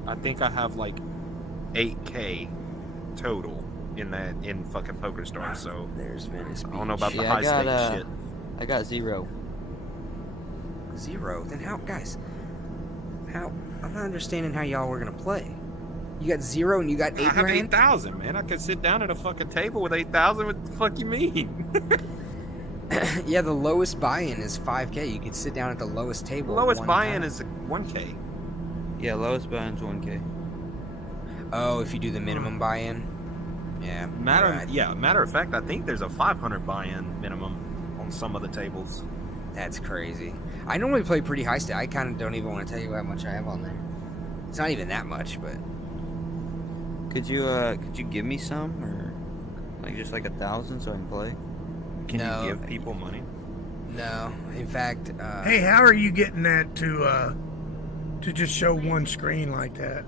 I think I have like 8K total in fucking Poker Stars. So there's Venice Beach. I don't know about the Yeah, high stakes shit. I got 0. 0? Then how, guys? How? I'm not understanding how y'all were gonna play. You got 0 and you got 8 I have grand? 8,000, man. I could sit down at a fucking table with 8,000. What the fuck you mean? Yeah, the lowest buy-in is 5K. You could sit down at the lowest table. Lowest buy-in is 1K. Yeah, lowest buy-in's 1K. Oh, if you do the minimum buy-in. Yeah. Matter of fact, I think there's a 500 buy-in minimum on some of the tables. That's crazy. I normally play pretty high stake. I kind of don't even want to tell you how much I have on there. It's not even that much, but Could you give me some, or like just like 1,000 so I can play? Can No. you give people money? no. In fact, Hey, how are you getting that to just show one screen like that?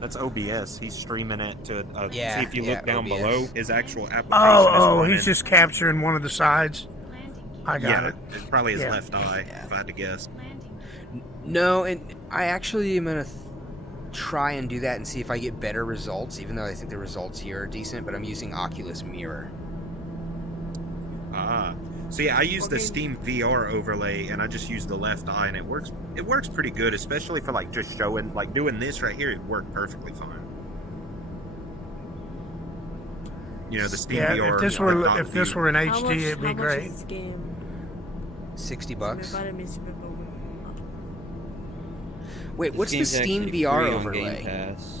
That's OBS. He's streaming it to. Yeah, see if you yeah, look down OBS. below, his actual application. Oh, is he's running. just capturing one of the sides. I got Yeah, it. it's probably his Yeah. left eye, if I had to guess. no, and I actually am gonna try and do that and see if I get better results. Even though I think the results here are decent, but I'm using Oculus Mirror. Ah, so yeah, I use the Steam VR overlay, and I just use the left eye, and it works. It works pretty good, especially for like just showing, like doing this right here. It worked perfectly fine. You know, the Steam Yeah, VR. if this were in HD, it'd be great. $60. Wait, what's the game's Steam actually VR free on overlay? Game Pass.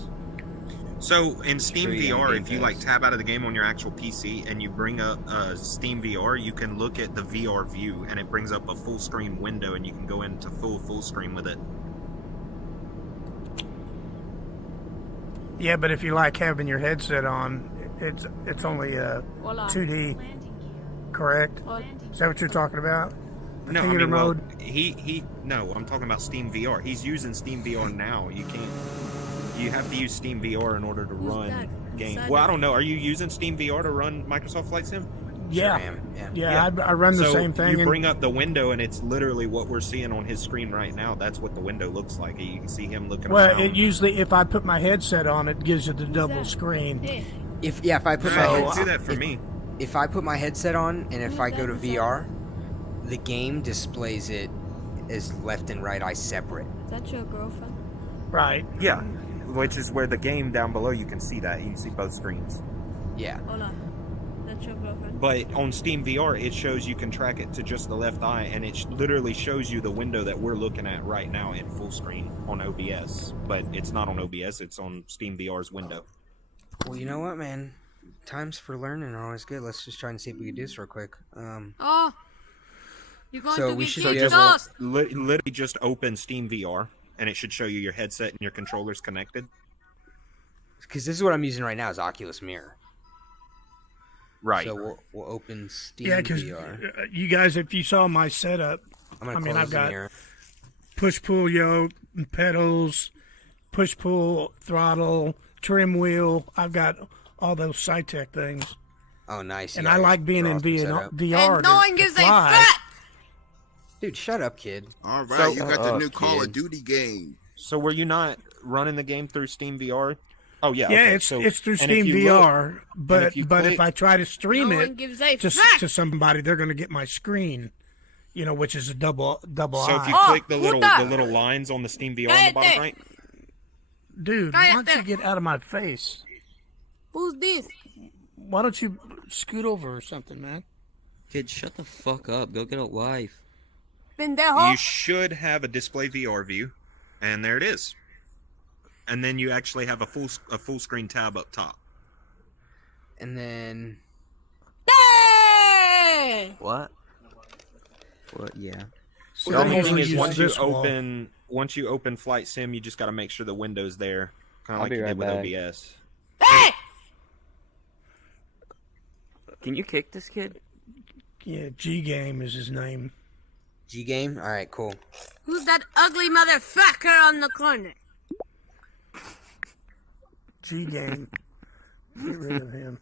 So in Steam free on VR, Game if you Pass. like tab out of the game on your actual PC and you bring up Steam VR, you can look at the VR view, and it brings up a full screen window, and you can go into full screen with it. Yeah, but if you like having your headset on, it's only 2D. correct? Is that what you're talking about? The No, I theater mean, well, mode? no, I'm talking about Steam VR. He's using Steam VR now. You have to use Steam VR in order to run games. Well, I don't know. Are you using Steam VR to run Microsoft Flight Sim? Yeah. Sure am, Yeah, I run the same thing. You bring up the window, and it's literally what we're seeing on his screen right now. That's what the window looks like. You can see him looking around. Well, it usually, if I put my headset on, it gives you the double screen. If I put my do headset, that for me. If I put my headset on and if I go to VR, the game displays it as left and right eye separate. Is that your girlfriend? Right. Yeah, which is where the game down below, you can see that. You can see both screens. Yeah. Hold on. That's your girlfriend? But on Steam VR, it shows you can track it to just the left eye, and it literally shows you the window that we're looking at right now in full screen on OBS. But it's not on OBS, it's on Steam VR's window. Well, you know what, man? Times for learning are always good. Let's just try and see if we can do this real quick. Oh! You're going So to we get should kicked just- off! Literally just open Steam VR, and it should show you your headset and your controllers connected. Because this is what I'm using right now is Oculus Mirror. Right. So we'll open Steam Yeah, because VR. you guys, if you saw my setup, I'm gonna I mean, close I've the got mirror. push-pull yoke, pedals, push-pull throttle, trim wheel. I've got all those SciTech things. Oh, nice. And Yeah, I like being you're in awesome setup. VR. And no one gives a fuck! Dude, shut up, kid. All right, So- you got the new kid. Call of Duty game. So were you not running the game through Steam VR? Oh yeah. Yeah, okay. it's So- it's through and Steam if you VR, look- but and if you if click- I try to stream No one it gives a to fuck! to somebody, they're going to get my screen, which is a double So if eye. you click the little lines on the Steam VR on the bottom right, Dude, why don't you get out of my face? Who's this? Why don't you scoot over or something, man? Kid, shut the fuck up. Go get a life. Pendejo? you should have a display VR view, and there it is. And then you actually have a full screen tab up top. And then Hey! What? What? Yeah. So Well, the I whole thing usually is use once you open Flight Sim, you just got to make sure the window's there, kind of I'll like be you right did with back. OBS. Hey! Can you kick this kid? Yeah, G Game is his name. G game. All right, cool. Who's that ugly motherfucker on the corner? G Game. Get rid of him.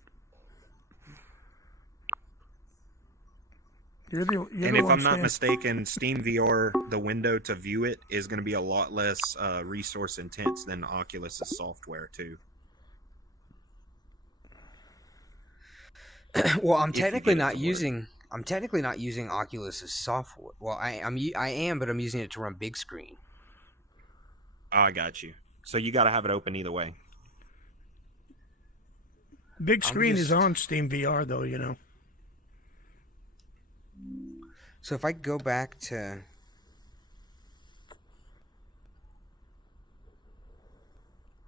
And if I'm not mistaken, Steam VR, the window to view it is going to be a lot less resource intense than Oculus's software too. Well, I'm If you technically get it not to work. using. I'm technically not using Oculus's software. Well, I am, but I'm using it to run big screen. I got you. So you got to have it open either way. Big I'm Screen is just- on Steam VR, though, So if I go back to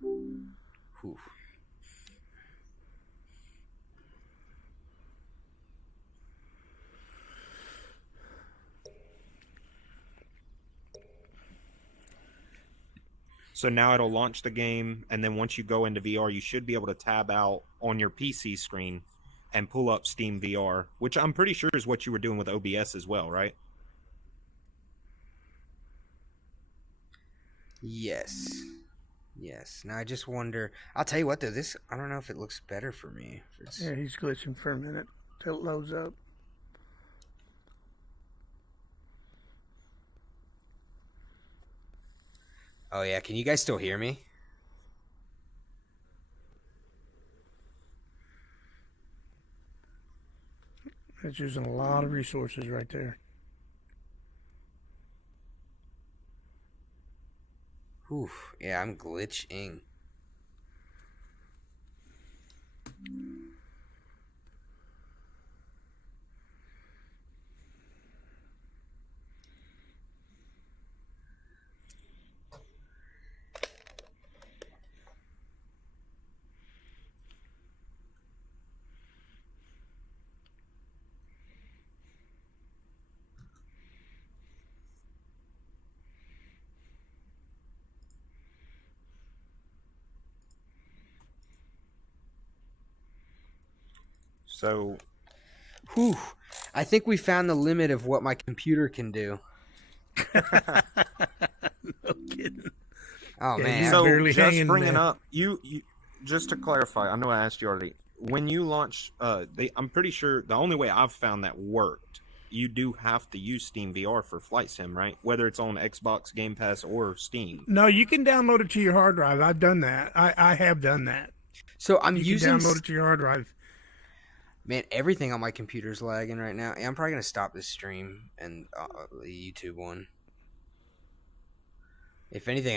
Whew. So now it'll launch the game, and then once you go into VR, you should be able to tab out on your PC screen and pull up Steam VR, which I'm pretty sure is what you were doing with OBS as well, right? Yes. Yes. Now I just wonder. I'll tell you what, though. I don't know if it looks better for me. If it's, Yeah, he's glitching for a minute till it loads up. Oh yeah. Can you guys still hear me? It's using a lot of resources right there. Oof. Yeah, I'm glitching. So, Whew. I think we found the limit of what my computer can do. No kidding. Oh Yeah, man! you're So barely just hanging bringing there. up you just to clarify, I know I asked you already. When you launch, I'm pretty sure the only way I've found that worked, you do have to use Steam VR for Flight Sim, right? Whether it's on Xbox Game Pass or Steam. No, you can download it to your hard drive. I've done that. I have done that. So I'm you using. can download it to your hard drive. Man, everything on my computer's lagging right now. I'm probably gonna stop this stream and the YouTube one. If anything,